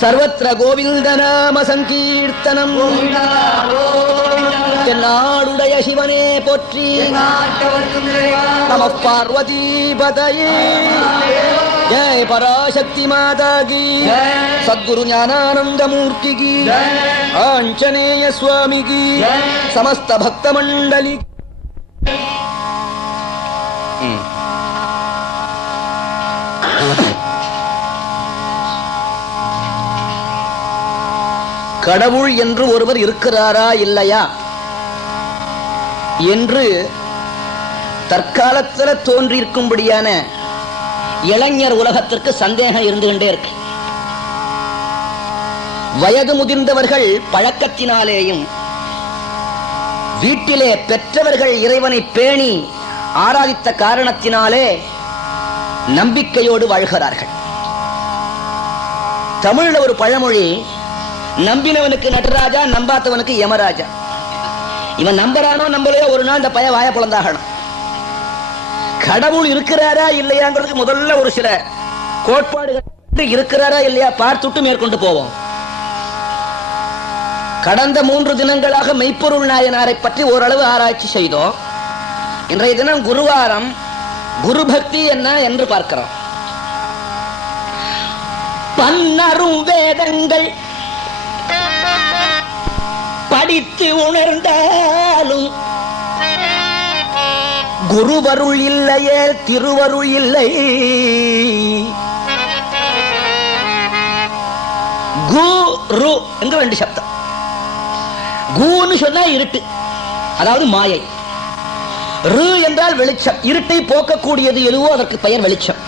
சர்வத்ர கோவிந்த நாம சங்கீர்த்தனம். நாடுடைய சிவனே போற்றி. நம பார்வதி பதயே. ஜெய பராசக்தி மாதா கி. சத்குரு ஞானானந்த மூர்த்தி கி. ஆஞ்சநேய சுவாமி கி. சமஸ்த பக்த மண்டலி. கடவுள் என்று ஒருவர் இருக்கிறாரா இல்லையா என்று தற்காலத்தில் தோன்றியிருக்கும்படியான இளைஞர் உலகத்திற்கு சந்தேகம் இருந்து கொண்டே இருக்கு. வயது முதிர்ந்தவர்கள் பழக்கத்தினாலேயும் வீட்டிலே பெற்றவர்கள் இறைவனை பேணி ஆராதித்த காரணத்தினாலே நம்பிக்கையோடு வாழ்கிறார்கள். தமிழ்ல ஒரு பழமொழி, நம்பினவனுக்கு நடராஜா, நம்பாத்தவனுக்கு யமராஜா. இவன் நம்பரானோ நம்பலையோ ஒரு நாள் இந்த பய வாய புலந்தாகணும். கடவுள் இருக்கிறாரா இல்லையாங்கிறதுக்கு முதல்ல ஒரு சில கோட்பாடுகள் இருக்கிறாரா இல்லையா பார்த்துட்டு மேற்கொண்டு போவோம். கடந்த 3 தினங்களாக மெய்ப்பொருள் நாயனாரை பற்றி ஓரளவு ஆராய்ச்சி செய்தோம். இன்றைய தினம் குருவாரம். குரு பக்தி என்ன என்று பார்க்கிறோம். பன்னரும் வேதங்கள் படித்து உணர்ந்தாலும் குருவருள் இல்லையே திருவருள் இல்லை. குரு என்கிற 2 சப்தம். குன்னு சொன்னா இருட்டு, அதாவது மாயை. ரு என்றால் வெளிச்சம். இருட்டை போக்கக்கூடியது எதுவோ அதற்கு பெயர் வெளிச்சம்.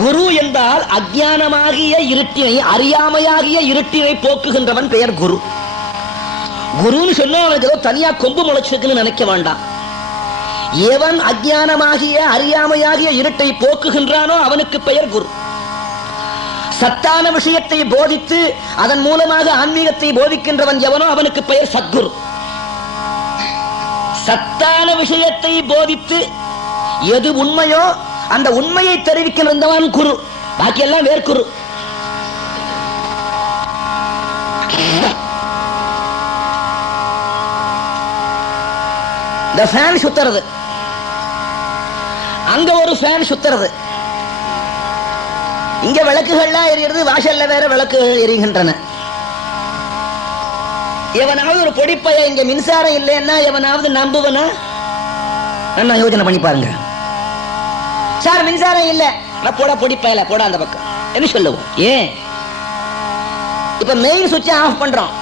குரு என்றால் அஞ்ஞானமாகிய இருட்டினை, அறியாமையாகிய இருட்டினை போக்குகின்றவன் பெயர் குரு. குருன்னு சொன்னா அவனுக்கு ஏதோ தனியா கொம்பு முளைச்சிருக்குன்னு நினைக்க வேண்டாம். எவன் அஞ்ஞானமாகிய அறியாமையாகிய இருட்டை போக்குகின்றானோ அவனுக்கு பெயர் குரு. சத்தான விஷயத்தை போதித்து அதன் மூலமாக ஆன்மீகத்தை போதிக்கின்றவன் எவனோ அவனுக்கு பெயர் சத்குரு. சத்தான விஷயத்தை போதித்து எது உண்மையோ அந்த உண்மையை தெரிவிக்கின்றவன் குரு. பாக்கியெல்லாம் வேர்க்குரு. இந்த ஃபேன் சுத்துறது, அங்க ஒரு ஃபேன் சுத்துறது, இங்க விளக்குகள்லாம் எரிகிறது, வாசல்ல வேற விளக்குகள் எரிகின்றன. எவனாவது ஒரு பொடிப்பைய இங்க மின்சாரம் இல்லைன்னா எவனாவது நம்புவனா? என்ன யோசனை பண்ணி பாருங்க. சார் மின்சாரம் இல்ல, போட பொடிப்பையில போட அந்த பக்கம் என்ன சொல்லுவோம். ஏன் இப்ப மெயின் சுவிட்சை ஆஃப் பண்றோம்,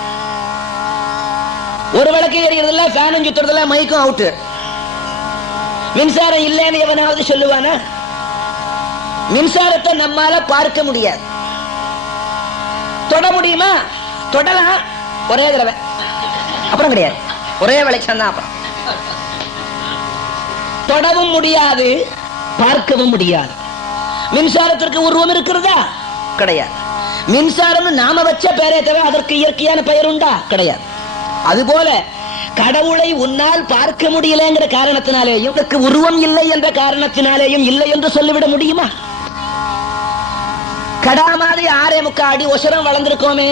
ஒரு விளக்கு எரிகிறதுல, ஃபேனும் சுத்துறதுல, மைக்கும் அவுட்டு. மின்சாரம் இல்லைன்னு எவனாவது சொல்லுவானா? மின்சாரத்தை நம்மால பார்க்க முடியாது. தொட முடியுமா? தொடலாம், ஒரே தடவை, அப்புறம் கிடையாது. ஒரே வெளிச்சம் தான். அப்புறம் தொடவும் முடியாது, பார்க்கவும் முடியாது. மின்சாரத்திற்கு உருவம் இருக்கிறதா? கிடையாது. மின்சாரம் நாம வச்ச பெயரே தவிர அதற்கு இயற்கையான பெயர் உண்டா? கிடையாது. அதுபோல கடவுளை உன்னால் பார்க்க முடியலங்கிற காரணத்தினாலேயும் அதற்கு உருவம் இல்லை என்ற காரணத்தினாலேயும் இல்லை என்று சொல்லிவிட முடியுமா? கடா மாதிரி 6.25 அடி ஒசரம் வளர்ந்திருக்கோமே.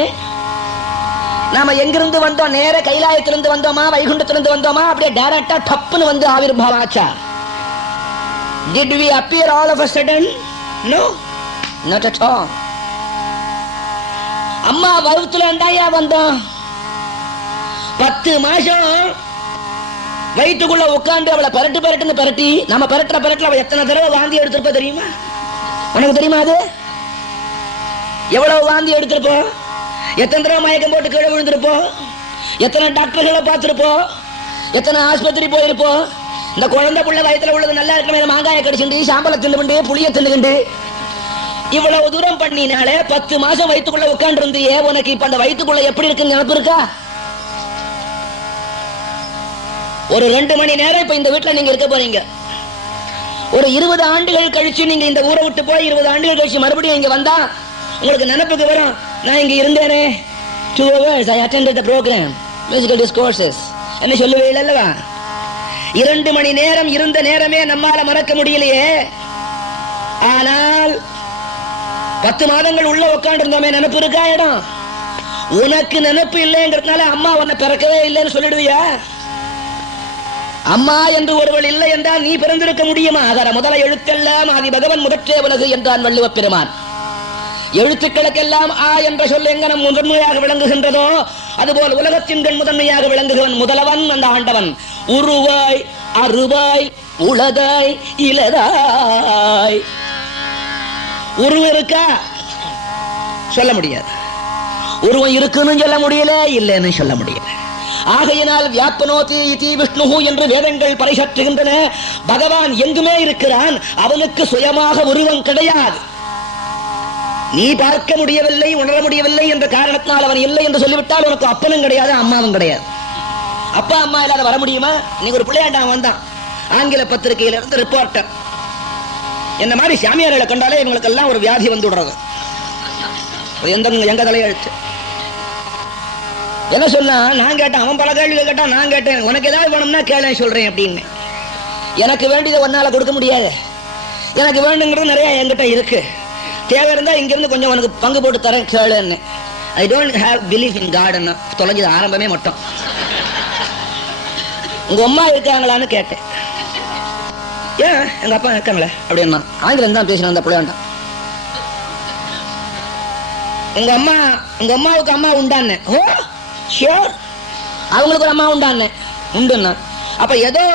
நாம எங்கிருந்து வந்தோம்? நேர கைலாயத்திலிருந்து வந்தோமா, வைகுண்டத்திலிருந்து வந்தோமா, அப்படியே டைரக்டா டப்புன்னு வந்து ஆவிர்பாவம் ஆச்சா? Did we appear all of a sudden? No, not at all. அம்மா வயிற்றுல இருந்தாயா வந்தோம். 10 மாசம் வயிற்றுக்குள்ள உட்காந்து அவளை பரட்டுன்னு பரட்டி, நம்ம பரட்டுல அவள் எத்தனை தடவை வாந்தி எடுத்திருப்பா தெரியுமா? உனக்கு தெரியுமா? அது எவ்வளவு வாந்தி எடுத்திருப்போம், எத்தனை தடவை மயக்கம் போட்டு கீழே விழுந்திருப்போம், எத்தனை டாக்டர்களை பார்த்திருப்போம், எத்தனை ஆஸ்பத்திரி போயிருப்போம். இந்த குழந்தை புள்ள வயத்துல உள்ளது நல்லா இருக்க, மாங்காய கடிச்சுண்டு, சாம்பலை தின்னுண்டு, புளிய தின்னுண்டு, இவ்வளவு தூரம் பண்ணினாலே 10 மாசம் வயிற்றுக்குள்ள உட்காந்து இருந்தியே, உனக்கு இப்ப அந்த வயிற்றுக்குள்ள எப்படி இருக்குன்னு நினைப்பு இருக்கா? ஒரு 2 மணி நேரம் இப்ப இந்த வீட்டுல நீங்க இருக்க போறீங்க. ஒரு 20 ஆண்டுகள் கழிச்சு நீங்க இந்த ஊரை விட்டு போய் 20 ஆண்டுகள் கழிச்சு மறுபடியும் இங்க வந்தா உங்களுக்கு நினைப்புக்கு வரும், நான் இங்க இருந்தேனே 2 hours I attended the program, musical discourses என்ன சொல்லுவே இல்லவா? 2 மணி நேரம் இருந்த நேரமே நம்மால மறக்க முடியலையே. ஆனால் 10 மாதங்கள் உள்ள உட்காந்து இருந்தோமே, நினைப்பு இருக்கா? இடம் உனக்கு நினைப்பு இல்லைங்கிறதுனால அம்மா உன்னை பிறக்கவே இல்லைன்னு சொல்லிடுவியா? அம்மா என்று ஒருவள் இல்லை என்றால் நீ பிறந்திருக்க முடியுமா? அதர முதல எழுத்தெல்லாம் ஆதி பகவன் முதற்றே உலகு என்றான் வள்ளுவ பெருமான். எழுத்துக்களுக்கெல்லாம் ஆ என்ற சொல் எங்கனம் முதன்மையாக விளங்குகின்றதோ அதுபோல் உலகத்தின் கண் முதன்மையாக விளங்குகிறவன் முதலவன் அந்த ஆண்டவன். உருவாய் அருவாய் உளதாய் இலதாய். உருவம் இருக்கா? சொல்ல முடியாது. உருவம் இருக்குன்னு சொல்ல முடியல, இல்லைன்னு சொல்ல முடியல. ஆகையினால் வியாபனோதி இதி விஷ்ணு என்று வேதங்கள் பறைசாற்றுகின்றன. பகவான் எங்குமே இருக்கிறான், அவனுக்கு சுயமாக உருவம் கிடையாது. நீ பார்க்க முடியவில்லை, உணர முடியவில்லை என்ற காரணத்தால் அவன் இல்லை என்று சொல்லிவிட்டால் உனக்கு அப்பனும் கிடையாது, அம்மாவும் கிடையாது. அப்பா அம்மா இல்லாத வர முடியுமா? நீங்க ஒரு பிள்ளையாண்டான் வந்தான், ஆங்கில பத்திரிகையில இருந்து ரிப்போர்ட்டர். என்ன மாதிரி சாமியார்களை கண்டாலே இவங்களுக்கு எல்லாம் ஒரு வியாதி வந்து விடுறது. எங்க தலையெழுத்து என்ன சொன்னா, நான் கேட்டேன், அவன் பல கேள்விகள் கேட்டான், நான் கேட்டேன், உனக்கு ஏதாவது வேணும்னா கேளு சொல்றேன் அப்படின்னு. எனக்கு வேண்டியதை ஒன்னால கொடுக்க முடியாது, எனக்கு வேண்டுங்கிறது நிறைய என்கிட்ட இருக்கு, தேவை இருந்தா இங்க இருந்து கொஞ்சம் உனக்கு பங்கு போட்டு தரேன் கேளுன்னு. I don't have belief in God. தொலைஞ்சது ஆரம்பமே மட்டும். உங்க அம்மா இருக்காங்களான்னு கேட்டேன். ஏன் எங்க அப்பா இருக்காங்களே அப்படின்னா, ஆங்கிலம் தான் பேசினா அந்த பிள்ளையாண்டான். உங்க அம்மாவுக்கு அம்மா உண்டான்னு. ஓ ஷியோர், அவங்களுக்கு ஒரு அம்மா உண்டான்னு உண்டுன்னா. அப்ப ஏதோ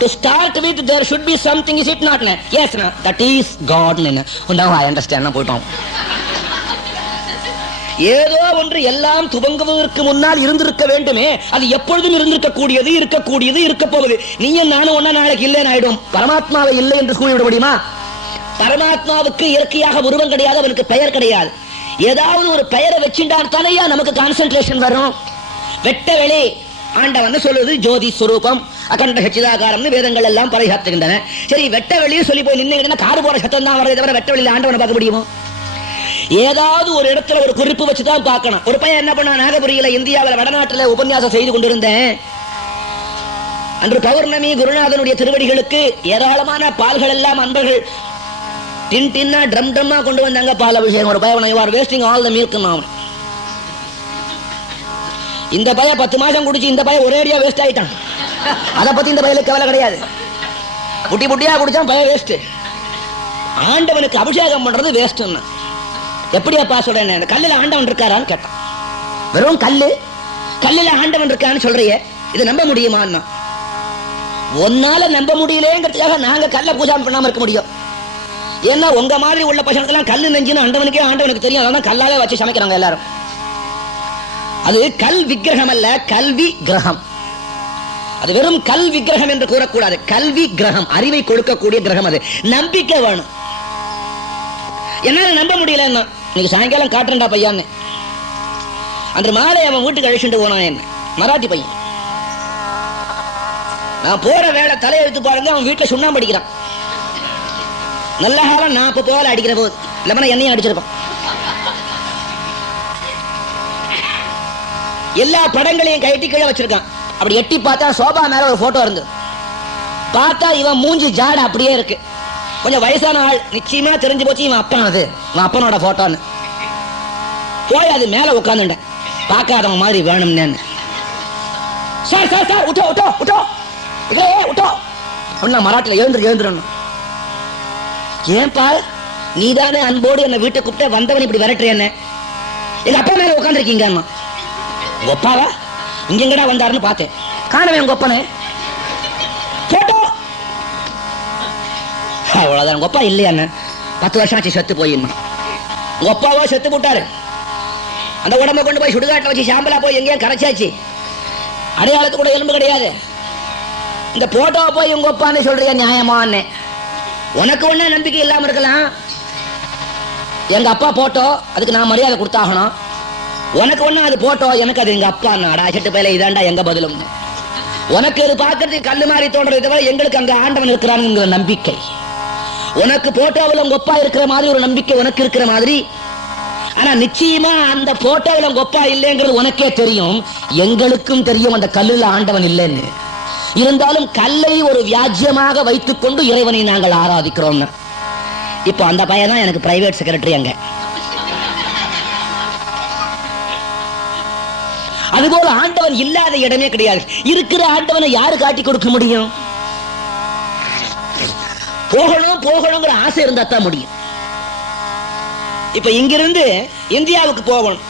to start with there should be something, is it not? Yes, na, that is God. Now I understand. Na போய்ட்டோம். ஏதோ ஒன்று எல்லாம் துவங்குவதற்கு முன்னால் இருந்திருக்க வேண்டுமே, அது எப்பொழுதும் இருந்திருக்க கூடியது, இருக்க போகுது. நீயும் நானும் ஒன்னா நாளைக்கு இல்லைன்னு ஆயிடும். பரமாத்மாவை இல்லை என்று கூறிவிட முடியுமா? பரமாத்மாவுக்கு இயற்கையாக உருவம் கிடையாது, அவனுக்கு பெயர் கிடையாது. ஏதாவது ஒரு பெயரை வச்சுட்டான் தானையா நமக்கு கான்சென்ட்ரேஷன் வரும். வெட்ட வெளி ஆண்டவன் சொல்லுது ஜோதி ஸ்வரூபம் அகண்ட சச்சிதாகாரம்னு வேதங்கள் எல்லாம் பறைசாற்றுகின்றன. சரி, வெட்ட வெளியே சொல்லி போய் நின்று காடு போற சத்தம் தான் வரதை தவிர வெட்ட வெளியில ஆண்டவனை பார்க்க முடியுமோ? ஏதாவது ஒரு இடத்துல ஒரு குறிப்பு வச்சுதான் பார்க்கணும். ஒரு பையன் என்ன பண்ணா, நாகபுரியில இந்தியாவில் வடநாட்டுல உபன்யாசம் செய்து கொண்டிருந்தேன். அன்று பௌர்ணமி குருநாதனுடைய திருவடிகளுக்கு ஏராளமான பால்கள் எல்லாம் அன்பர்கள் டின்னா ட்ரம் ட்ரம்மா கொண்டு வந்தாங்க பால் அபிஷேகம். ஒரு பையன், you are wasting all the milk. இந்த பையன் 10 மாசம் குடிச்சு இந்த பையன் ஒரேடியா வேஸ்ட் ஆயிட்டான். அதை பத்தி இந்த பையனுக்கு கவலை கிடையாது. புட்டி புட்டியா குடிச்சான், பையன் வேஸ்ட். ஆண்டவனுக்கு அபிஷேகம் பண்றது வேஸ்ட். எப்படியாப்பா சொல்றேன், கல்லுல ஆண்டவன் இருக்காரான்னு கேட்டான். வெறும் கல்லுல ஆண்டவன் இருக்கான்னு சொல்றியே, இது நம்ப முடியுமா? ஒன்னால நம்ப முடியலங்கிறதுக்காக நாங்க கல்ல பூஜை பண்ணாம இருக்க முடியும்? ஏன்னா உங்க மாதிரி உள்ள பசங்களுக்கெல்லாம் கல்லு நெஞ்சுன்னு ஆண்டவனுக்கு தெரியும். அதான் கல்லாவே வச்சு சமைக்கிறாங்க எல்லாரும். அது கல் விக்கிரகம் அல்ல, கல்வி கிரகம். அது வெறும் கல் விக்கிரகம் என்று கூறக்கூடாது, கல்வி கிரகம், அறிவை கொடுக்கக்கூடிய கிரகம். அது நம்பிக்கை வேணும். என்னால நம்ப முடியல. இன்னைக்கு சாயங்காலம் காட்டுறா பையான்னு அன்று மாலை அவன் வீட்டுக்கு அழைச்சிட்டு போனான். என்ன மராட்டி பையன், நான் போற வேலை தலையெழுத்து பாருங்க. அவன் வீட்டுல சுண்ணாம்பு அடிக்கிறான். நல்ல காலம் நான் இப்ப போல அடிக்கிற போது இல்ல என்னையும் அடிச்சிருப்பான். எல்லா படங்களையும் கைட்டி கீழே வச்சிருக்கான். அப்படி எட்டி பார்த்தா சோபா மேல ஒரு போட்டோ இருந்து பார்த்தா இவன் மூஞ்சி ஜாட அப்படியே இருக்கு. கொஞ்சம் வயசான ஆள், நிச்சயமா தெரிஞ்சு போச்சு இவன் அப்பனது, இவன் அப்பனோட போட்டோன்னு. போய் அது மேல உட்காந்துட்டேன், பார்க்காதவன் மாதிரி வேணும்னு. சார் சார் சார் விட்டோ விட்டோ விட்டோ விட்டோ அப்படின்னா மராட்டில எழுந்துடணும். ஏன்பா நீதானே அன்போடு என்ன வீட்டை கூப்பிட்டு வந்தவன் இப்படி விரட்டுறேன்னு? எங்க அப்பா மேல உட்காந்துருக்கீங்க. உங்க அப்பாவா? இங்க எங்கடா வந்தாருன்னு பார்த்தேன், காணவே உங்க அப்பனே. போட்டோ அவ்வளவுதான். உங்க அப்பா இல்லையா? 10 வருஷம் ஆச்சு செத்து போய். உங்க அப்பாவா செத்து போட்டாரு. அந்த உடம்ப கொண்டு போய் சுடுகாட்டில் வச்சு சாம்பலா போய் எங்கேயா கரைச்சாச்சு. அடையாளத்து கூட எலும்பு கிடையாது. இந்த போட்டோவை போய் உங்க அப்பான்னு சொல்றியா? நியாயமான்னு உனக்கு ஒண்ணா நம்பிக்கை இல்லாம இருக்கலாம். எங்க அப்பா போட்டோ, அதுக்கு நான் மரியாதை கொடுத்தாகணும். உனக்கு ஒண்ணு அது போட்டோ, எனக்கு அது எங்க அப்பா. நாடா செட்டு பயில இதாண்டா எங்க பதிலும். உனக்கு அது பார்க்கறதுக்கு கல்லு மாதிரி தோன்றதை தவிர எங்களுக்கு அங்க ஆண்டவன் இருக்கிறானுங்கிற நம்பிக்கை. உனக்கு போட்டோவில் உங்க அப்பா இருக்கிற மாதிரி ஒரு நம்பிக்கை உனக்கு இருக்கிற மாதிரி. ஆனா நிச்சயமா அந்த போட்டோவில் உங்க அப்பா இல்லைங்கிறது உனக்கே தெரியும், எங்களுக்கும் தெரியும் அந்த கல்லுல ஆண்டவன் இல்லைன்னு. இருந்தாலும் கல்லை ஒரு வியாஜ்யமாக வைத்துக் கொண்டு இறைவனை நாங்கள் ஆராதிக்கிறோம். இப்போ அந்த பையன் தான் எனக்கு பிரைவேட் செக்ரட்டரி. அங்க அதுபோல ஆண்டவன் இல்லாத இடமே கிடையாது. இருக்கிற ஆண்டவனை யாரு காட்டி கொடுக்க முடியும்? போகணும் போகணுங்கிற ஆசை இருந்தா தான் முடியும். இப்ப இங்கிருந்து இந்தியாவுக்கு போகணும்.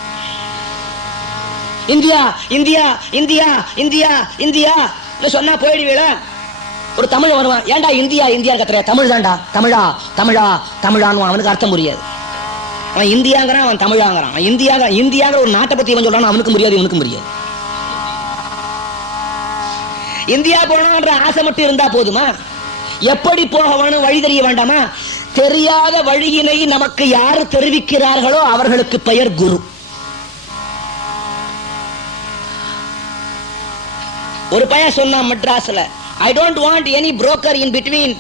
India India India India India சொன்னா போயிடுவீல. ஒரு தமிழ் வருவான், ஏண்டா இந்தியா இந்தியா கத்துற, தமிழ் தான்டா, தமிழா தமிழா தமிழான்னு அவனுக்கு அர்த்தம் புரியாது. அவன் இந்தியாங்கிறான், அவன் தமிழாங்கிறான். இந்தியாங்கிற ஒரு நாட்டை பத்தி இவன் சொல்றான், அவனுக்கு முடியாது, இவனுக்கு முடியாது. இந்தியா போகணும்ன்ற ஆசை மட்டும் இருந்தா போதுமா? எப்படி போகணும் வழி தெரிய வேண்டாமா? தெரியாத வழியினை நமக்கு யாரு தெரிவிக்கிறார்களோ அவர்களுக்கு பெயர் குரு. ஒரு பையன் சொன்னான் மெட்ராஸ்ல, I don't want any broker in between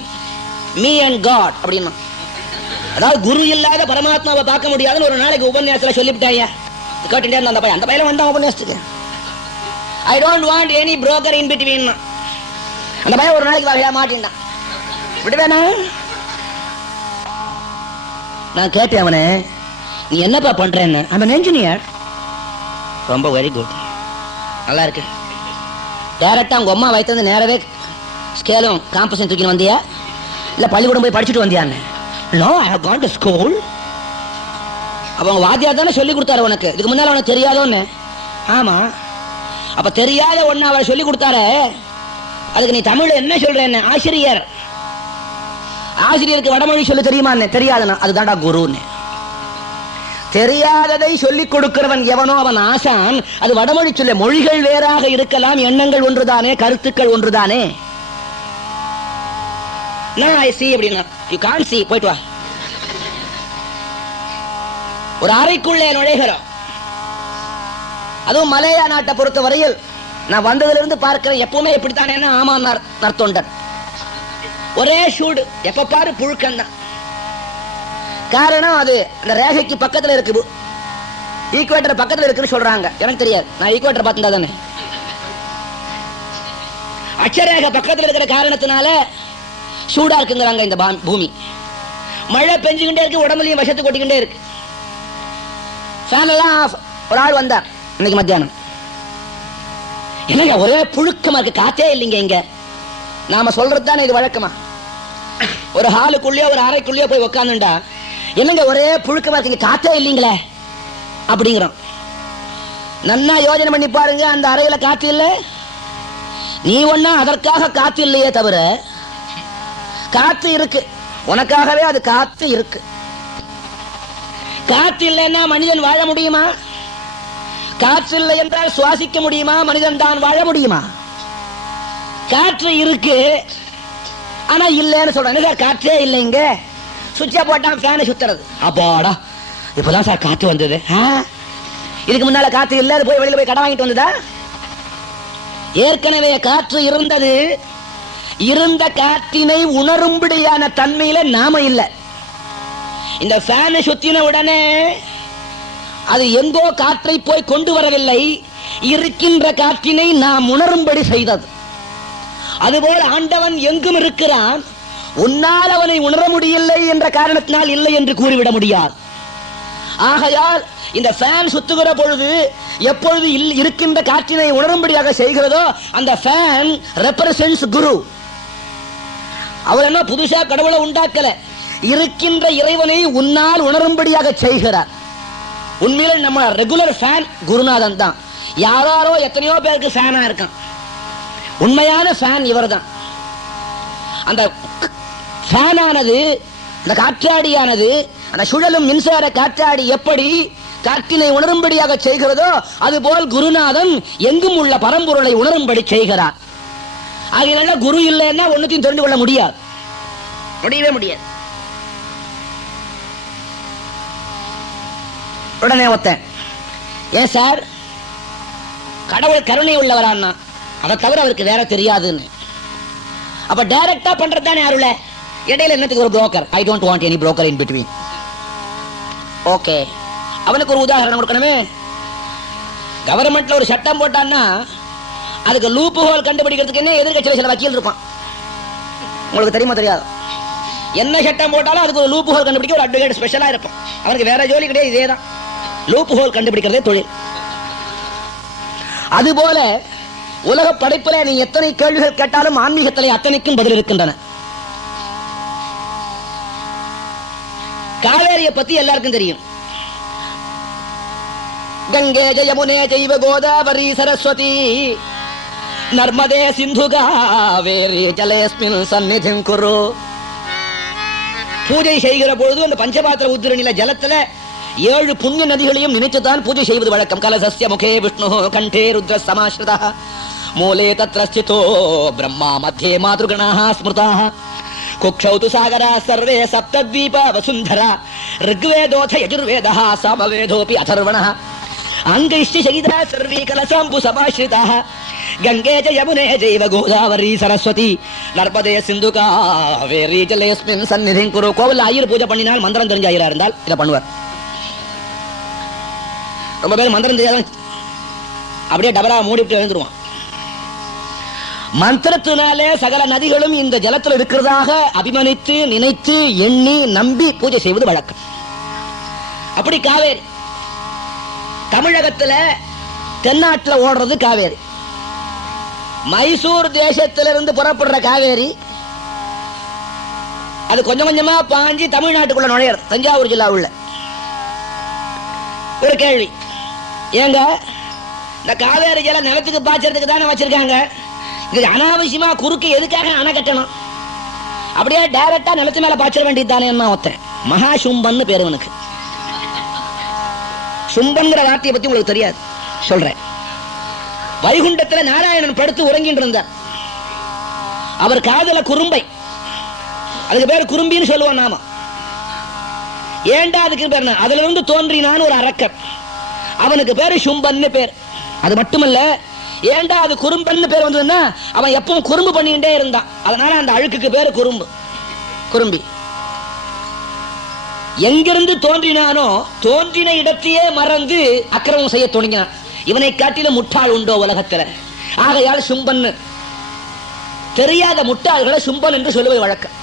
me and God அப்படின்னா. அதாவது குரு இல்லாத பரமாத்மாவை பார்க்க முடியாதுன்னு ஒரு நாளைக்கு உபன்யாசத்துல சொல்லிவிட்டாயா. கேட்டுட்டே இருந்தா அந்த பையன், அந்த பையன் வந்தான் உபன்யாசத்துக்கு. I don't want any broker in between. அந்த பையன் ஒரு நாளைக்கு வகையா மாட்டின்டான். விடுவேனா? நான் கேட்டேன் அவனை, நீ என்னப்பா பண்றேன்னு. I'm an engineer. ரொம்ப வெரி குட், நல்லா இருக்கு. டைரக்டா உங்க அம்மா வயிற்று நேரவே ஸ்கேலும் காம்பஸும் தூக்கின்னு வந்தியா, இல்ல பள்ளிக்கூடம் போய் படிச்சுட்டு வந்தியான்னு? No, I have gone to school. அவங்க வாத்தியார் தானே சொல்லி கொடுத்தாரு உனக்கு, இதுக்கு முன்னால உனக்கு தெரியாதோன்னு. ஆமா, அப்ப தெரியாத ஒண்ணு அவர் சொல்லி கொடுத்தாரு, அதுக்கு நீ தமிழ்ல என்ன சொல்றேன்னு? ஆசிரியர். ஆசிரியருக்கு வடமொழி சொல்ல தெரியுமா? தெரியாதுன்னா அதுதான்டா குருன்னு. தெரியாததை சொல்லிக் கொடுக்கிறவன் எவனோ அவன் ஆசான். அது வடமொழி சொல்ல. மொழிகள் வேறாக இருக்கலாம், எண்ணங்கள் ஒன்றுதானே, கருத்துக்கள் ஒன்றுதானே. நான் ஐ see அப்படின்னா you can't see, போயிட்டு வா. ஒரு அறைக்குள்ளே நுழைகிறோம். அதுவும் மலையா நாட்டை பொறுத்த வரையில் நான் வந்ததிலிருந்து பார்க்கிறேன், எப்பவுமே எப்படித்தானே. ஆமா நற்தொண்டன், ஒரே சூடு, எப்ப பாரு புழுக்கம் தான். காரணம் அது அந்த ரேகைக்கு பக்கத்துல இருக்கு, ஈக்குவேட்டர் பக்கத்துல இருக்குன்னு சொல்றாங்க. எனக்கு தெரியாது, நான் ஈக்குவேட்டர் பார்த்துட்டா தானே. அட்சரேகை பக்கத்துல இருக்கிற காரணத்தினால சூடா இருக்குங்கிறாங்க இந்த பூமி. மழை பெஞ்சுக்கிட்டே இருக்கு, உடம்புலையும் விஷத்தை கொட்டிக்கிட்டே இருக்கு. ஃபேன் எல்லாம் ஆஃப். ஒரு ஆள் வந்தார் இன்னைக்கு மத்தியானம், என்னங்க ஒரே புழுக்கமா இருக்கு, காத்தே இல்லைங்க இங்க. நாம சொல்றது தானே இது வழக்கமா. ஒரு ஹாலுக்குள்ளேயோ ஒரு அறைக்குள்ளேயோ போய் உட்காந்துண்டா, என்னங்க ஒரே புழுக்கமா இருக்கீங்க, காத்தே இல்லைங்களே அப்படிங்கிறோம். நன்னா யோஜனை பண்ணி பாருங்க, அந்த அறையில காத்து இல்ல. நீ ஒன்னா அதற்காக காத்து இல்லையே தவிர காத்து இருக்கு, உனக்காகவே அது காத்து இருக்கு. காத்து இல்லைன்னா மனிதன் வாழ முடியுமா? காற்று இல்லை என்றால் சுவாசிக்க முடியுமா? மனிதன் தான் வாழ முடியுமா? காற்று இருக்கு, ஆனா இல்லைன்னு சொல்றேன். காற்றே இல்லைங்க, சுவிட்சை போட்டா ஃபேனை சுத்துறது. அப்பாடா இப்பதான் சார் காத்து வந்தது. இதுக்கு முன்னால காத்து இல்ல, அது போய் வெளியில போய் கடை வாங்கிட்டு வந்ததா? ஏற்கனவே காற்று இருந்தது. இருந்த காற்றினை உணரும்படியான தன்மையில நாம இல்ல. இந்த ஃபேனை சுத்தின உடனே அது எங்கோ காற்றை போய் கொண்டு வரவில்லை, இருக்கின்ற காற்றினை நாம் உணரும்படி செய்தது. அதுபோல் ஆண்டவன் எங்கும் இருக்கிறான், உன்னால் அவனை உணர முடியவில்லை என்ற காரணத்தினால் இல்லை என்று கூறிவிட முடியாது. ஆகையால் இந்த ஃபேன் சுத்துகிற பொழுது எப்பொழுது இருக்கின்ற காற்றினை உணரும்படியாக செய்கிறதோ அந்த ஃபேன் ரெப்ரசன்ட்ஸ் குரு. அவர் என்ன புதுசா கடவுளை உண்டாக்கல, இருக்கின்ற இறைவனை உன்னால் உணரும்படியாக செய்கிறார். உண்மையில நம்ம ரெகுலர் ஃபேன் குருநாதன் தான். யாரோ எத்தனையோ பேருக்கு ஃபேனா இருக்கான், உண்மையான ஃபேன் இவர் தான். அந்த ஃபேனானது, அந்த காற்றாடியானது, அந்த சுழலும் மின்சார காற்றாடி எப்படி காற்றினை உணரும்படியாக செய்கிறதோ அதுபோல் குருநாதன் எங்கும் உள்ள பரம்பொருளை உணரும்படி செய்கிறார். ஆகையினால குரு இல்லைன்னா ஒன்னுத்தையும் தெரிந்து கொள்ள முடியாது, முடியவே முடியாது. உடனே ஒருத்தன், ஏன் சார் கடவுள் கருணை உள்ளவரான்னா, அதை தவிர அவருக்கு வேற தெரியாதுன்னு. அப்ப டைரக்டா பண்றதுதானே அருள, இடையில என்னத்துக்கு ஒரு broker? I don't want any broker in between. Okay, அவனுக்கு ஒரு உதாரணம் கொடுக்கணுமே. கவர்மெண்ட்ல ஒரு சட்டம் போட்டான்னா அதுக்கு லூப் ஹோல் கண்டுபிடிக்கிறதுக்கு என்ன எதிர்கட்சியில சில வக்கீல் இருப்பான். உங்களுக்கு தெரியுமா தெரியாது? என்ன சட்டம் போட்டாலும் அதுக்கு ஒரு லூப் ஹோல் கண்டுபிடிக்க ஒரு அட்வொகேட் ஸ்பெஷலா இருப்பான். அவனுக்கு வேற ஜோலி கிடையாது, இதேதான் லூப் ஹோல் கண்டுபிடிக்கிறதே தொழில். அதுபோல உலக படைப்பில நீ எத்தனை கேள்விகள் கேட்டாலும் ஆன்மீகத்திலே அத்தனைக்கும் பதில் இருக்கின்றன. காவேரியை பத்தி எல்லாருக்கும் தெரியும். கங்கே ஜயமுனே ஜைவ கோதாவரி சரஸ்வதி நர்மதே சிந்து காவேரி ஜலேஸ்மின் சந்நிதிம் குரு. பூஜை செய்கிற பொழுது அந்த பஞ்சபாத்திர உத்திரணில ஜலத்துல 7 புண்ணிய நதிகளையும் நினைத்துதான் பூஜை செய்வது வழக்கம். கலசஸ்ய முகே விஷ்ணு கண்டே ருத்ர சமாஸ்ருதா மூலே தத்ர ஸ்திதோ பிரம்மா மத்தியே மாத்ருகணாः ஸ்மிருதாः குக்ஷௌ து சாகரா சர்வே சப்தத்வீப வசுந்தரா ऋग्वेदोऽथ यजुर्वेदः सामवेदोऽपि अथर्वणः अङ्गैश्च शयिता सर्वे कलशाम्बु समाश्रिताः गङ्गे च यमुने चैव गोदावरी सरस्वती नर्मदे सिन्धु कावेरी जलेस्मिन् सन्निधिं कुरु. கோவில்ல ஐயர் பூஜை பண்ணினால் மந்திரம் தெரிஞ்ச ஐயரா இருந்தால் இதை பண்ணுவார். ரொம்ப பேர் மந்திரம் தெரியாத அப்படியே டபரா மூடிட்டு எழுந்துருவான். மந்திரத்தினாலே சகல நதிகளும் இந்த ஜலத்தில் இருக்கிறதாக அபிமனித்து நினைத்து எண்ணி நம்பி பூஜை செய்வது வழக்கம். அப்படி காவேரி தமிழகத்துல தென்னாட்டில் ஓடுறது காவேரி. மைசூர் தேசத்திலிருந்து புறப்படுற காவேரி அது கொஞ்சம் கொஞ்சமா பாஞ்சி தமிழ்நாட்டுக்குள்ள நுழையிறது. தஞ்சாவூர் ஜில்லா உள்ள ஒரு கேள்வி, ஏங்க இந்த காவேரி ஜலம் நிலத்துக்கு பாய்ச்சறதுக்கு தானே வச்சிருக்காங்க, இது அனாவசியமா குறுக்கு எதுக்காக அணை கட்டணும், அப்படியே டைரக்டா நிலத்து மேல பாய்ச்சற வேண்டியது தானே. ஒருத்தன் மகா சும்பன் பேருவனுக்கு. சும்பன்கிற வார்த்தையை பத்தி உங்களுக்கு தெரியாது, சொல்றேன். வைகுண்டத்துல நாராயணன் படுத்து உறங்கிட்டு இருந்தார். அவர் காதல குறும்பை, அதுக்கு பேர் குறும்பின்னு சொல்லுவோம் நாம. ஏண்டா அதுக்கு பேர், அதுல இருந்து தோன்றினான் ஒரு அரக்கன், அவனுக்கு பேரு சும்பன்னு பேர். அது மட்டுமல்ல, ஏண்டா அது குறும்பன்னு பேர் வந்ததுன்னா அவன் எப்பவும் குறும்பு பண்ணிக்கிட்டே இருந்தான், அதனால அந்த அழுக்குக்கு பேரு குறும்பு, குறும்பி. எங்கிருந்து தோன்றினானோ தோன்றின இடத்தையே மறந்து அக்கிரமம் செய்ய தொடங்கினான். இவனை காட்டிலும் முட்டாள் உண்டோ உலகத்துல? ஆகையால் சும்பன். தெரியாத முட்டாள்களை சும்பன் என்று சொல்லுவது வழக்கம்.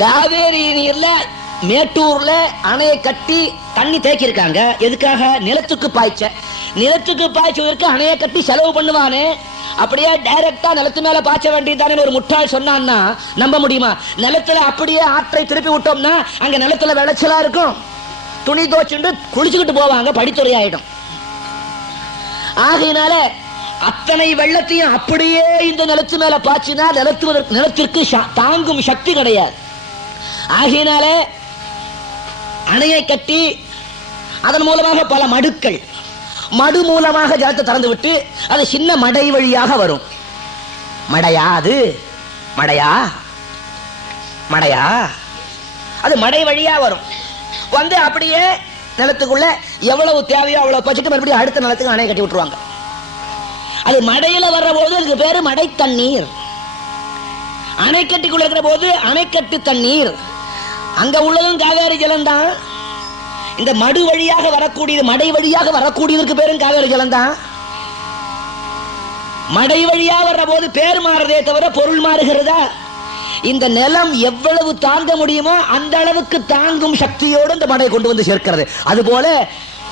காவேரி நீர்ல மேட்டூர்ல அணையை கட்டி தண்ணி தேக்கி இருக்காங்க. எதுக்காக? நிலத்துக்கு பாய்ச்ச. நிலத்துக்கு பாய்ச்சுவதற்கு அணையை கட்டி செலவு பண்ணுவானே, அப்படியே டைரக்டா நிலத்து மேல பாய்ச்ச வேண்டியதானே ஒரு முட்டாள் சொன்னான்னா நம்ப முடியுமா? நிலத்துல அப்படியே ஆற்றை திருப்பி விட்டோம்னா அங்க நிலத்துல விளைச்சலா இருக்கும், துணி தோச்சுண்டு குளிச்சுக்கிட்டு போவாங்க, படித்துறை ஆயிடும். ஆகையினால அத்தனை வெள்ளத்தையும் அப்படியே இந்த நிலத்து மேல பாய்ச்சினா நிலத்திற்கு தாங்கும் சக்தி கிடையாது. ஆகையினால அணையை கட்டி அதன் மூலமாக பல மடுக்கள், மடு மூலமாக ஜலத்தை திறந்து விட்டு அது சின்ன மடை வழியாக வரும். மடையா அது? மடையா மடையா அது மடை வழியா வரும். வந்து அப்படியே நிலத்துக்குள்ள எவ்வளவு தேவையோ அவ்வளவு பச்சுட்டு மறுபடியும் அடுத்த நிலத்துக்கு அணை கட்டி விட்டுருவாங்க. அது மடையில வர்ற போது அதுக்கு பேரு மடை தண்ணீர். அணைக்கட்டுக்குள்ள இருக்கிற போது அணைக்கட்டு தண்ணீர். அங்க உள்ளதும் காவேரி ஜலம் தான். இந்த மடு வழியாக வரக்கூடியது, மடை வழியாக வரக்கூடியதற்கு பேரும் காவேரி ஜலம் தான். மடை வழியா வர்ற போது பேர் மாறுறதே தவிர பொருள் மாறுகிறதா? இந்த நிலம் எவ்வளவு தாங்க முடியுமோ அந்த அளவுக்கு தாங்கும் சக்தியோடு இந்த மடை கொண்டு வந்து சேர்க்கிறது. அதுபோல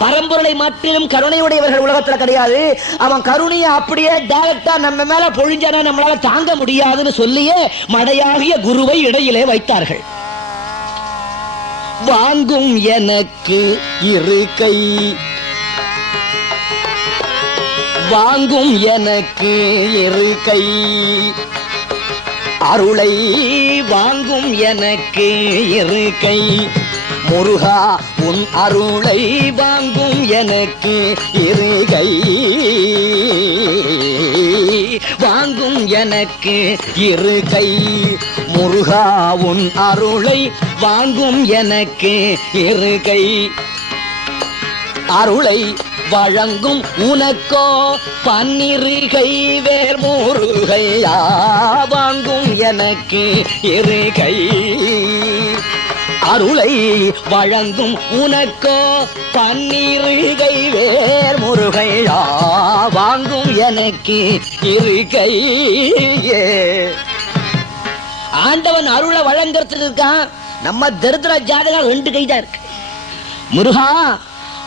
பரம்பொருளை மாற்றிலும் கருணையுடையவர்கள் உலகத்துல கிடையாது. அவன் கருணையை அப்படியே டைரக்டா நம்ம மேல பொழிஞ்சானா நம்மளால தாங்க முடியாதுன்னு சொல்லியே மடையாகிய குருவை இடையிலே வைத்தார்கள். வாங்கும் எனக்கு இரு கை, வாங்கும் எனக்கு இரு கை, அருளை வாங்கும் எனக்கு இரு கை, முருகா உன் அருளை வாங்கும் எனக்கு இரு கை, வாங்கும் எனக்கு இரு கை, முருகா உன் அருளை வாங்கும் எனக்கு இரு கை, அருளை வழங்கும் உனக்கோ பன்னிரு கை வேர் முருகையா, வாங்கும் எனக்கு இரு கை, அருளை வழங்கும் உனக்கோ பன்னிரு கை வேர் முருகையா, வாங்கும் எனக்கு இரு கை. ஆண்டவன் அருளை வழங்குறதுக்கு இருக்கான். நம்ம தரித்திர ஜாதகம் 2 கை தான் இருக்கு. முருகா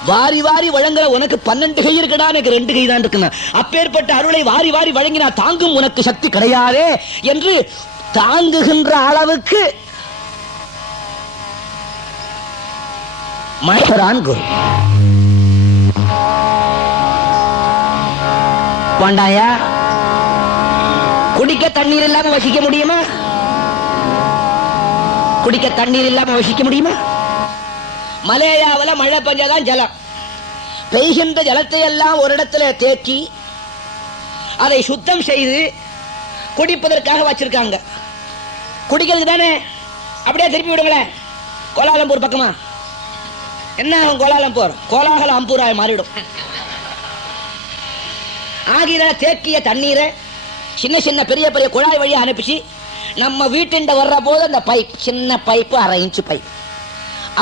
வாரி வாரி வழங்குற உனக்கு 12 கை இருக்குடா, எனக்கு 2 கை தான் இருக்குன்னா, அப்பேற்பட்ட அருளை வாரி வாரி வழங்கினா தாங்கும் உனக்கு சக்தி கிடையாதே என்று தாங்குகின்ற அளவுக்கு மயக்கிறான் குரு. வாண்டாயா, குடிக்க தண்ணீர் இல்லாம வசிக்க முடியுமா? குடிக்க தண்ணீர் இல்லாம வசிக்க முடியுமா? மலேயாவில் மழை பெஞ்சாதான் ஜலம். பெய்கின்ற ஜலத்தை எல்லாம் ஒரு இடத்துல தேக்கி அதை சுத்தம் செய்து குடிப்பதற்காக வச்சிருக்காங்க. குடிக்கிறது தானே. அப்படியே திருப்பி விடுங்களேன். கோலாலம்பூர் பக்கமா என்ன ஆகும்? கோலாலம்பூர் கோலாகல அம்பூராய் மாறிடும். ஆகிய தேக்கிய தண்ணீரை சின்ன சின்ன பெரிய பெரிய குழாய் வழியா அனுப்பிச்சு நம்ம வீட்டுண்ட வர்ற போது அந்த பைப், சின்ன பைப்பு 1/2 இன்ச்சு பைப்.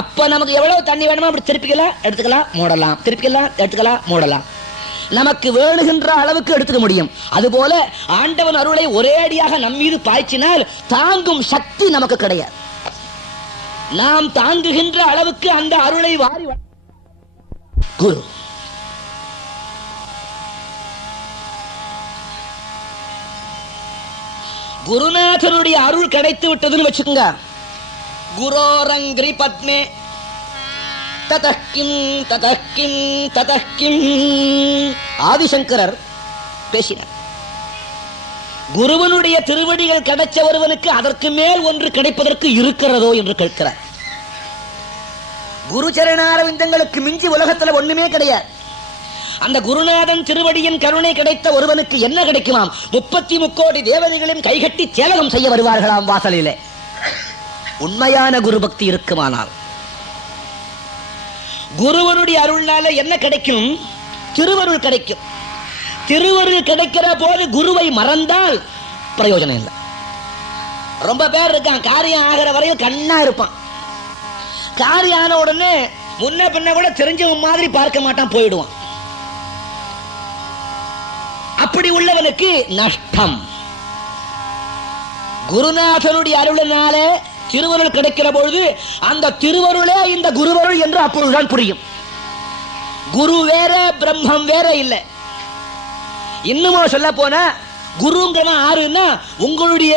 அப்ப நமக்கு எவ்வளவு தண்ணி வேணுமோ அப்படி திருப்பிக்கலாம், எடுத்துக்கலாம், மூடலாம், திருப்பிக்கலாம், எடுத்துக்கலாம், மூடலாம். நமக்கு வேணுகின்ற அளவுக்கு எடுத்துக்க முடியும். அதுபோல ஆண்டவன் அருளை ஒரேடியாக நம் மீது பாய்ச்சினால் தாங்கும் சக்தி நமக்கு கிடையாது. நாம் தாங்குகின்ற அளவுக்கு அந்த அருளை வாரி குரு. குருநாதனுடைய அருள் கிடைத்து விட்டதுன்னு வச்சுக்கோங்க. குரோரங்கிரி பத்மே ததக்கிம் ததக்கிம் ததக்கிம் ஆதிசங்கரர் பேசினார். குருவனுடைய திருவடிகள் கிடைச்ச ஒருவனுக்கு அதற்கு மேல் ஒன்று கிடைப்பதற்கு இருக்கிறதோ என்று கேட்கிறார். குரு சரணாரவிந்தங்களுக்கு மிஞ்சி உலகத்துல ஒண்ணுமே கிடையாது. அந்த குருநாதன் திருவடியின் கருணை கிடைத்த ஒருவனுக்கு என்ன கிடைக்குமாம்? 33 கோடி தேவதைகளையும் கைகட்டி சேவகம் செய்ய வருவார்களாம் வாசலிலே. உண்மையான குரு பக்தி இருக்குமானால் குருவனுடைய அருள்னால என்ன கிடைக்கும்? திருவருள் கிடைக்கும். திருவருள் கிடைக்கிற போது குருவை மறந்தால் பிரயோஜனம் இல்லை. ரொம்ப பேர் இருக்கான், காரியம் ஆகிற வரையும் கண்ணா இருப்பான். காரியம் ஆன உடனே முன்ன பின்ன கூட தெரிஞ்சவன் மாதிரி பார்க்க மாட்டான், போயிடுவான். அப்படி உள்ளவனுக்கு நஷ்டம். குருநாதனுடைய அருளினால திருவருள் கிடைக்கிற பொழுது அந்த திருவருளே இந்த குருவருள் என்று அப்பொழுதுதான் புரியும். குரு வேற, பிரம்மம் வேற இல்லை. இன்னுமோ சொல்ல போனா குருங்கிற ஆறுன்னா உங்களுடைய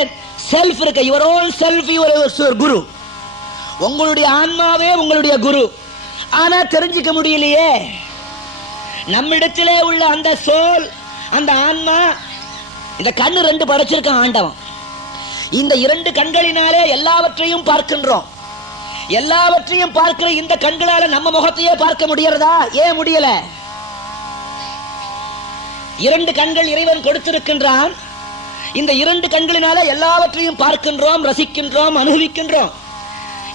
செல்ஃப் இருக்க, யுவர் ஓன் செல்ஃப் யுவர் குரு. உங்களுடைய ஆன்மாவே உங்களுடைய குரு. ஆனா தெரிஞ்சுக்க முடியலையே. நம்மிடத்திலே உள்ள அந்த சோல், அந்த ஆன்மா, இந்த கண்ணு 2 படைச்சிருக்கான் ஆண்டவன். இந்த 2 கண்களினாலே எல்லாவற்றையும் பார்க்கின்றோம். எல்லாவற்றையும் பார்க்கிற இந்த கண்களால நம்ம முகத்தையே பார்க்க முடியறதா? ஏன் முடியல? 2 கண்கள் இறைவன் கொடுத்திருக்கின்றான். இந்த 2 கண்களினால எல்லாவற்றையும் பார்க்கின்றோம், ரசிக்கின்றோம், அனுபவிக்கின்றோம்.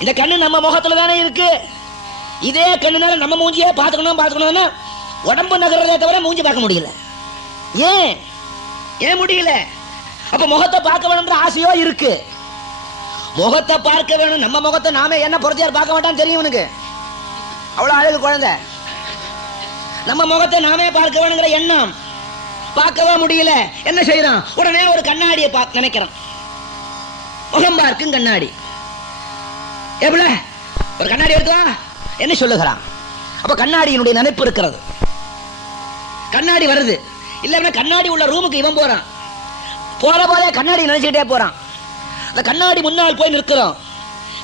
இந்த கண்ணு நம்ம முகத்துல தானே இருக்கு. இதே கண்ணுனால நம்ம மூஞ்சியே பார்த்துக்கணும்னா உடம்பு நகர்றதை தவிர மூஞ்சி பார்க்க முடியல. ஏன் முடியல? அப்ப முகத்தை பார்க்க வேணும்ன்ற ஆசையோ இருக்கு. முகத்தை பார்க்க வேணும். நம்ம முகத்தை நாமே என்ன பொறுத்தியார் பார்க்க மாட்டான்னு தெரியும் உனக்கு. அவ்வளவு அழகு குழந்தை. நம்ம முகத்தை நாமே பார்க்க வேணுங்கிற எண்ணம் பார்க்கவே முடியல. என்ன செய்யறான்? உடனே ஒரு கண்ணாடியை பார்க்க நினைக்கிறான். முகம் பார்க்கும் கண்ணாடி. எப்படி ஒரு கண்ணாடி எடுத்தா என்ன சொல்லுகிறான்? அப்ப கண்ணாடியினுடைய நினைப்பு இருக்கிறது. கண்ணாடி வருது. இல்ல கண்ணாடி உள்ள ரூமுக்கு இவன் போறான். போற போதே கண்ணாடி நினைச்சுட்டே போறான். அந்த கண்ணாடி முன்னால் போய் நிற்கிறோம்.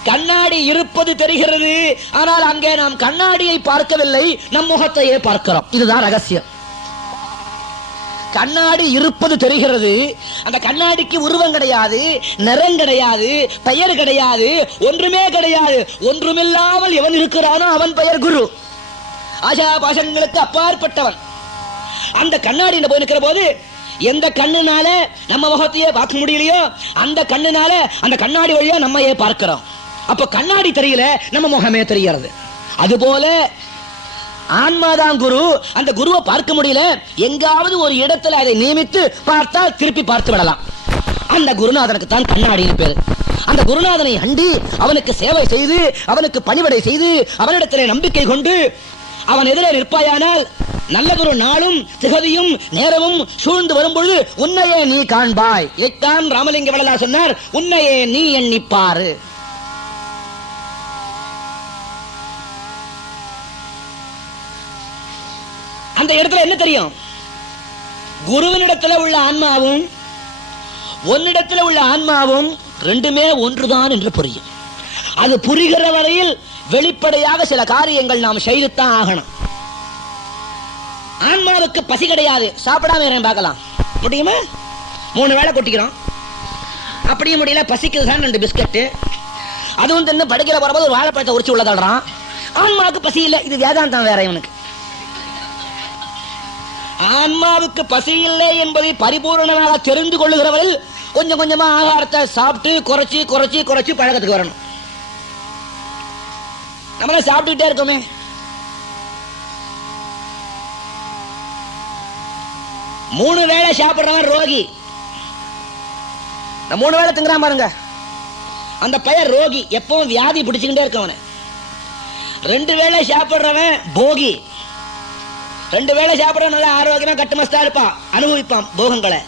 கண்ணாடி இருப்பது தெரிகிறது. ஆனால் அங்கே நாம் கண்ணாடியை பார்க்கவில்லை, நம் முகத்தையே பார்க்கிறோம். இதுதான் ரகசியம். கண்ணாடி இருப்பது தெரிகிறது. அந்த கண்ணாடிக்கு உருவம் கிடையாது, நிறம் கிடையாது, பெயர் கிடையாது, ஒன்றுமே கிடையாது. ஒன்றுமில்லாமல் எவன் இருக்கிறானோ அவன் பெயர் குரு. ஆசா பாசங்களுக்கு அப்பாற்பட்டவன். அந்த கண்ணாடி போய் நிற்கிற போது எந்த கண்ணுனால நம்ம முகத்தையே பார்க்க முடியலையோ அந்த கண்ணுனால அந்த கண்ணாடி வழியா நம்மையே பார்க்கிறோம். அப்ப கண்ணாடி தெரியல, நம்ம முகமே தெரிகிறது. அதுபோல ஆன்மாதான் குரு. அந்த குருவை பார்க்க முடியல, எங்காவது ஒரு இடத்துல அதை நியமித்து பார்த்தால் திருப்பி பார்த்து விடலாம். அந்த குருநாதனுக்கு தான் கண்ணாடின்னு பேரு. அந்த குருநாதனை அண்டி அவனுக்கு சேவை செய்து, அவனுக்கு பணிவிடை செய்து, அவனிடத்திலே நம்பிக்கை கொண்டு அவன் எதிரே நிற்பாயானால் நல்லதொரு நாளும் திகதியும் நேரமும் சூழ்ந்து வரும்பொழுது உன்னையே நீ காண்பாய். இதைத்தான் ராமலிங்க வள்ளலார் சொன்னார், உன்னையே நீ எண்ணிப்பாரு. அந்த இடத்துல என்ன தெரியும்? குருவினிடத்துல உள்ள ஆன்மாவும் ஒன்னிடத்துல உள்ள ஆன்மாவும் ரெண்டுமே ஒன்றுதான் என்று புரியும். அது புரிகிற வரையில் வெளிப்படையாக சில காரியங்கள் நாம் செய்துத்தான் ஆகணும். ஆன்மாவுக்கு பசி கிடையாது, சாப்பிடாம ஏன் பார்க்கலாம் முடியுமா? 3 வேளை கொட்டிக்கிறோம், அப்படியே முடியல, பசிக்குதுதான் 2 பிஸ்கட்டு, அதுவும் தின்னு படுக்கிற போறபோது ஒரு வாழைப்பழத்தை உரிச்சு உள்ள தள்ளுறான். ஆன்மாவுக்கு பசி இல்லை, இது வேதாந்தம் வேற. இவனுக்கு ஆன்மாவுக்கு பசி இல்லை என்பதை பரிபூர்ணமாக தெரிந்து கொள்ளுகிறவர்கள் கொஞ்சம் கொஞ்சமா ஆகாரத்தை சாப்பிட்டு குறைச்சி குறைச்சி குறைச்சி பழக்கத்துக்கு வரணும். நம்மள சாப்பிட்டுட்டே இருக்கோமே. மூணு வேளை சாப்பிடுறவன் ரோகி. 3 வேளை திங்குறான் பாருங்க, அந்த பையன் ரோகி, எப்பவும் வியாதி பிடிச்சுக்கிட்டே இருக்கவன. 2 வேளை சாப்பிடுறவன் போகி. 2 வேளை சாப்பிடுறவன் நல்லா ஆரோக்கியமா கட்டுமஸ்தா இருப்பான், அனுபவிப்பான் போகங்களை.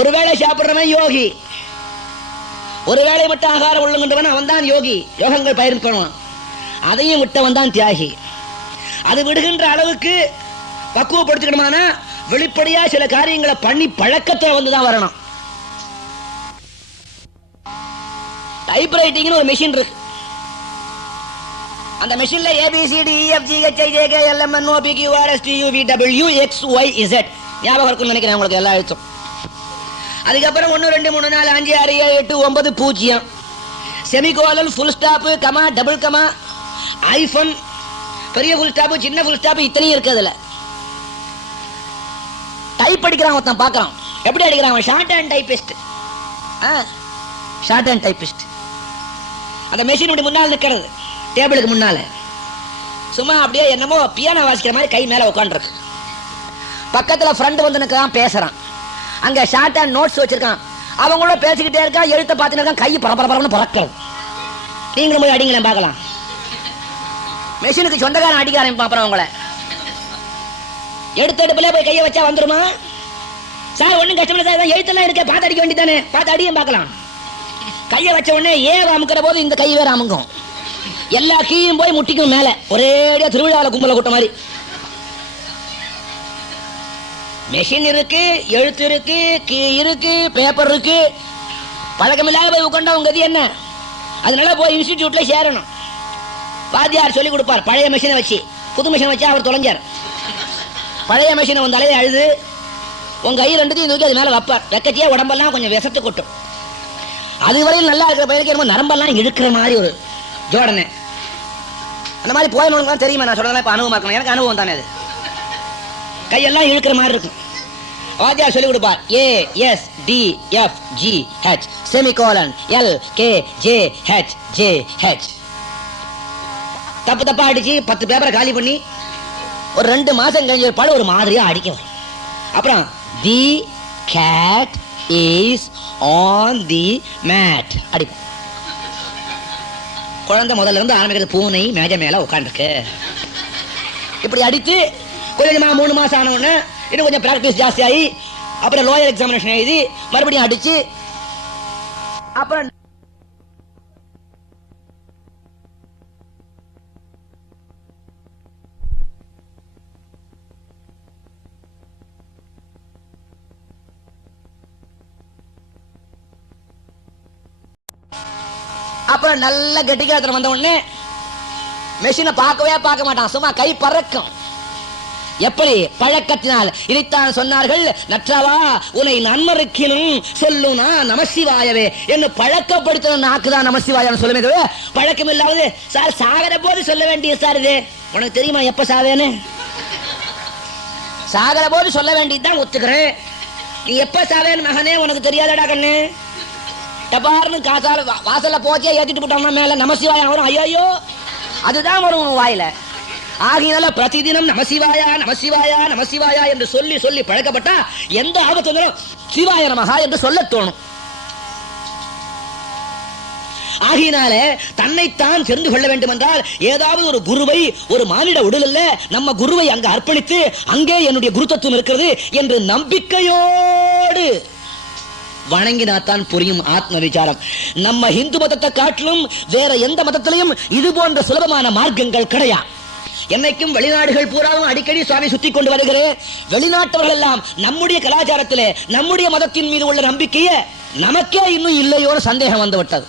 1 வேளை சாப்பிடுறவன் யோகி. 1 வேளை மட்டும் ஆகாரம் உள்ளுகின்றவன் அவன் தான் யோகி, யோகங்கள் பயிர்ப்பவன். அதையும் விட்டவன் தான் தியாகி. அது விடுகின்ற அளவுக்கு பக்குவப்படுத்திக்கணுமானா வெளிப்படையா சில காரியங்களை பண்ணி பழக்கத்தை வந்துதான் வரணும். டைப்ரைட்டிங்னு ஒரு மெஷின் இருக்கு. அந்த மெஷின்ல ABCDEFGHIJKLMNOPQRSTUVWXYZ ஞாபகம் இருக்குன்னு நினைக்கிறேன் உங்களுக்கு எல்லா எழுத்தும். அதுக்கப்புறம் 1 2 3 4 5 6 7 8 9 0 semicolon, full stop, comma, double comma, hyphen, பெரிய ஃபுல் ஸ்டாப், சின்ன ஃபுல் ஸ்டாப், இத்தனையும் இருக்கு. அதுல டைப் அடிக்கிறான் ஒருத்தன், பார்க்கறான் எப்படி அடிக்கிறான். Shorthand typist, shorthand typist. அந்த மெஷின் முன்னால் நிற்கிறது, டேபிளுக்கு முன்னால சும்மா அப்படியே என்னமோ பியானோ வாசிக்கிற மாதிரி கை மேல உட்காந்துருக்கு. பக்கத்துல ஃப்ரெண்ட் வந்து நிற்கிறான், பேசுறான். அங்க ஷார்ட் ஹேண்ட் நோட்ஸ் வச்சிருக்கான், அவங்களோட பேசிக்கிட்டே இருக்கா, எழுத்த பார்த்துட்டு இருக்கான், கை பரபரன்னு பறக்கிறது. நீங்களும் போய் அடிங்களேன் பார்க்கலாம். மெஷினுக்கு சொந்தக்காரன் அடிக்க ஆரம்பிப்பான். அப்புறம் அவங்கள எடுப்பிலே போய் கையை வச்சா வந்துருமா? சார் ஒன்னும் கஷ்டமில்லை சார், எழுத்தெல்லாம் இருக்க, பார்த்து அடிக்க வேண்டியதானே, பார்த்து அடியும் பார்க்கலாம். கையை வச்ச உடனே அமுக்கிற போது இந்த கை வேற அமுங்கும், எல்லா கீயும் போய் முட்டிக்கும் மேல, ஒரேடியா திருவிழாவில் கும்பல கூட்ட மாதிரி. மெஷின் இருக்கு, எழுத்து இருக்கு, கீ இருக்கு, பேப்பர் இருக்கு. பழக்கமில்லாத போய் உட்காண்டா உங்க கதி என்ன? அதனால போய் இன்ஸ்டிடியூட்ல சேரணும். வாத்தியார் சொல்லி கொடுப்பார். பழைய மெஷினை வச்சு புது மெஷினை வச்சு அவர் தொலைஞ்சார். பழைய மெஷினை உன் தலையை அழுது உங்க கை 2த்தையும் தூக்கி அது மேல வைப்பார். வெக்கச்சியா உடம்பெல்லாம் கொஞ்சம் விசத்து கொட்டும். அதுவரையில் நல்லா இருக்கிற பையனுக்கு என்னமோ நரம்பெல்லாம் இழுக்கிற மாதிரி ஒரு ஜோடனை. அந்த மாதிரி போயணும் தெரியுமா? நான் சொல்றதெல்லாம் இப்ப அனுபவமா இருக்கணும், எனக்கு அனுபவம் தானே. அது கையெல்லாம் இழுக்கிற மாதிரி இருக்கும். வாத்தியார் சொல்லி கொடுப்பார். ASDFGH semicolon LKJHJH. தப்பு தப்பா அடிச்சு 10 பேப்பரை காலி பண்ணி ஒரு 2 மாசம் கழிஞ்ச பாடு ஒரு மாதிரியா அடிக்கும். அப்புறம் the cat is on the mat அடிக்கும். குழந்தை முதல்ல இருந்து ஆரம்பிக்கிறது, பூனை மேஜ மேல உட்காந்துருக்கு. இப்படி அடித்து கொஞ்சமா 3 மாசம் ஆன உடனே இன்னும் கொஞ்சம் பிராக்டிஸ் ஜாஸ்தி ஆகி அப்புறம் லோயர் எக்ஸாமினேஷன் எழுதி மறுபடியும் அடிச்சு அப்புறம் நல்ல கெட்டிக்காரத்துல வந்த உடனே மெஷினை பார்க்க மாட்டான், சும்மா கை பறக்கும். எப்படி? பழக்கத்தினால். இதைத்தான் சொன்னார்கள், நற்றவா உன்னை நன்மறுக்கினும் சொல்லுனா நமசிவாயவே என்று பழக்கப்படுத்தின நாக்குதான் நமசிவாயம் சொல்லுமே தவிர பழக்கம் இல்லாவது சார் சாகர போது சொல்ல வேண்டிய சார் இது உனக்கு தெரியுமா எப்ப சாவேன்னு? சாகர போது சொல்ல வேண்டியதுதான், ஒத்துக்கிறேன். நீ எப்ப சாவேன்னு மகனே உனக்கு தெரியாதடா கண்ணு. டபார்னு காசால வாசல்ல போச்சே ஏத்திட்டு போட்டாங்கன்னா மேல நமசிவாயம் வரும். ஐயோ அதுதான் வரும் வாயில. ஆகினால பிரதிதினம் நமசிவாயா நமசிவாயா நமசிவாயா என்று சொல்லி சொல்லி பழக்கப்பட்டா எந்த ஆபத்து வந்தாலும் சிவாய நமஹா என்று சொல்ல தோணும். ஆகினால தன்னைத்தான் தெரிந்து கொள்ள வேண்டும் என்றால் ஏதாவது ஒரு குருவை, ஒரு மானிட உடல்ல நம்ம குருவை அங்க அர்ப்பணித்து அங்கே என்னுடைய குருத்தத்துவம் இருக்கிறது என்று நம்பிக்கையோடு வணங்கினாத்தான் புரியும் ஆத்ம விசாரம். நம்ம இந்து மதத்தை காட்டிலும் வேற எந்த மதத்திலையும் இது போன்ற சுலபமான மார்க்கங்கள் கிடையாது. என்னைக்கும் வெளிநாடுகள் பூராவும் அடிக்கடி சுவாமி சுத்தி கொண்டு வருகிறேன். வெளிநாட்டவர்கள் எல்லாம் நம்முடைய கலாச்சாரத்திலே நம்முடைய மதத்தின் மீது உள்ள நம்பிக்கையை நமக்கே இன்னும் இல்லையோன்னு சந்தேகம் வந்து விட்டது.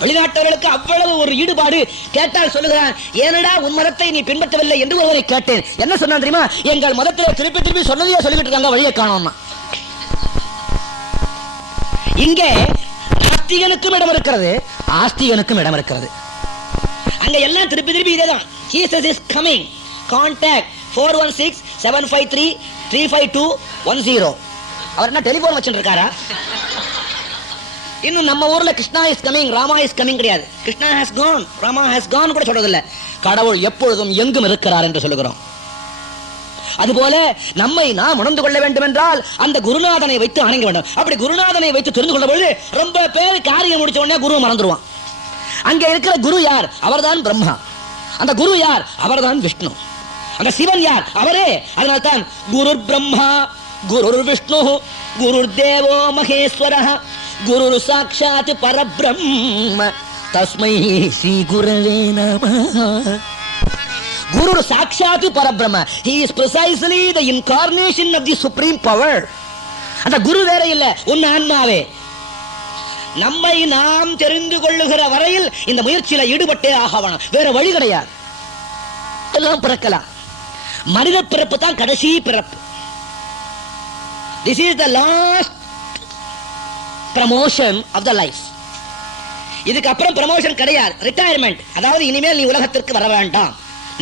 வெளிநாட்டவர்களுக்கு அவ்வளவு ஒரு ஈடுபாடு. கேட்டால் சொல்லுகிறான், ஏனடா உன் மதத்தை நீ பின்பற்றவில்லை என்று ஒருவரை கேட்டேன். என்ன சொன்னான் தெரியுமா? எங்கள் மதத்திலே திருப்பி திருப்பி சொன்னதையே சொல்லிட்டு இருக்காங்க, வழியை காணோம்னா. இங்கே நாஸ்திகனுக்கும் இடம் இருக்கிறது, ஆஸ்திகனுக்கும் இடம் இருக்கிறது. அங்க எல்லாம் திருப்பி திருப்பி இதேதான். Jesus is coming. Contact 416-753-35210. அவர் என்ன டெலிபோன் வச்சுட்டு இருக்காரா? இன்னும் நம்ம ஊர்ல Krishna is coming, Rama is coming கிடையாது. Krishna has gone, Rama has gone கூட சொல்றதில்லை. கடவுள் எப்பொழுதும் எங்கும் இருக்கிறார் என்று சொல்லுகிறோம். அதுபோல நம்மை நாம் உணர்ந்து கொள்ள வேண்டும் என்றால் அந்த குருநாதனை வைத்து அணங்க வேண்டும். அப்படி குருநாதனை வைத்து தெரிந்து கொள்ள பொழுது ரொம்ப பேர் காரியம் முடிச்ச உடனே குரு மறந்துடுவான். அங்க இருக்கிற குரு யார்? அவர்தான் பிரம்மா. அந்த குரு யார்? அவர்தான் விஷ்ணு. அந்த சிவன் யார்? அவரே. அதனால்தான் குரு பிரம்மா குரு விஷ்ணு குரு தேவோ மகேஸ்வர குரு சாட்சாத் பரபிரம்ம தஸ்மை ஸ்ரீ குரவே நமஹ. Guru Sakshat Parabrahma. He is precisely the incarnation of the supreme power. அந்த குரு வேற இல்ல, உன் ஆன்மாவே. நம்மை நாம் தெரிந்து கொள்ளுகிற வரையில் இந்த முயற்சியில ஈடுபட்டே ஆகணும், வேற வழி கிடையாது. எல்லாம் பிறக்கலாம். மனித பிறப்பு தான் கடைசி பிறப்பு. This is the last promotion of the life. இதுக்கு அப்புறம் ப்ரமோஷன் கிடையாது, ரிட்டையர்மெண்ட். அதாவது இனிமேல் நீ உலகத்திற்கு வர வேண்டாம்,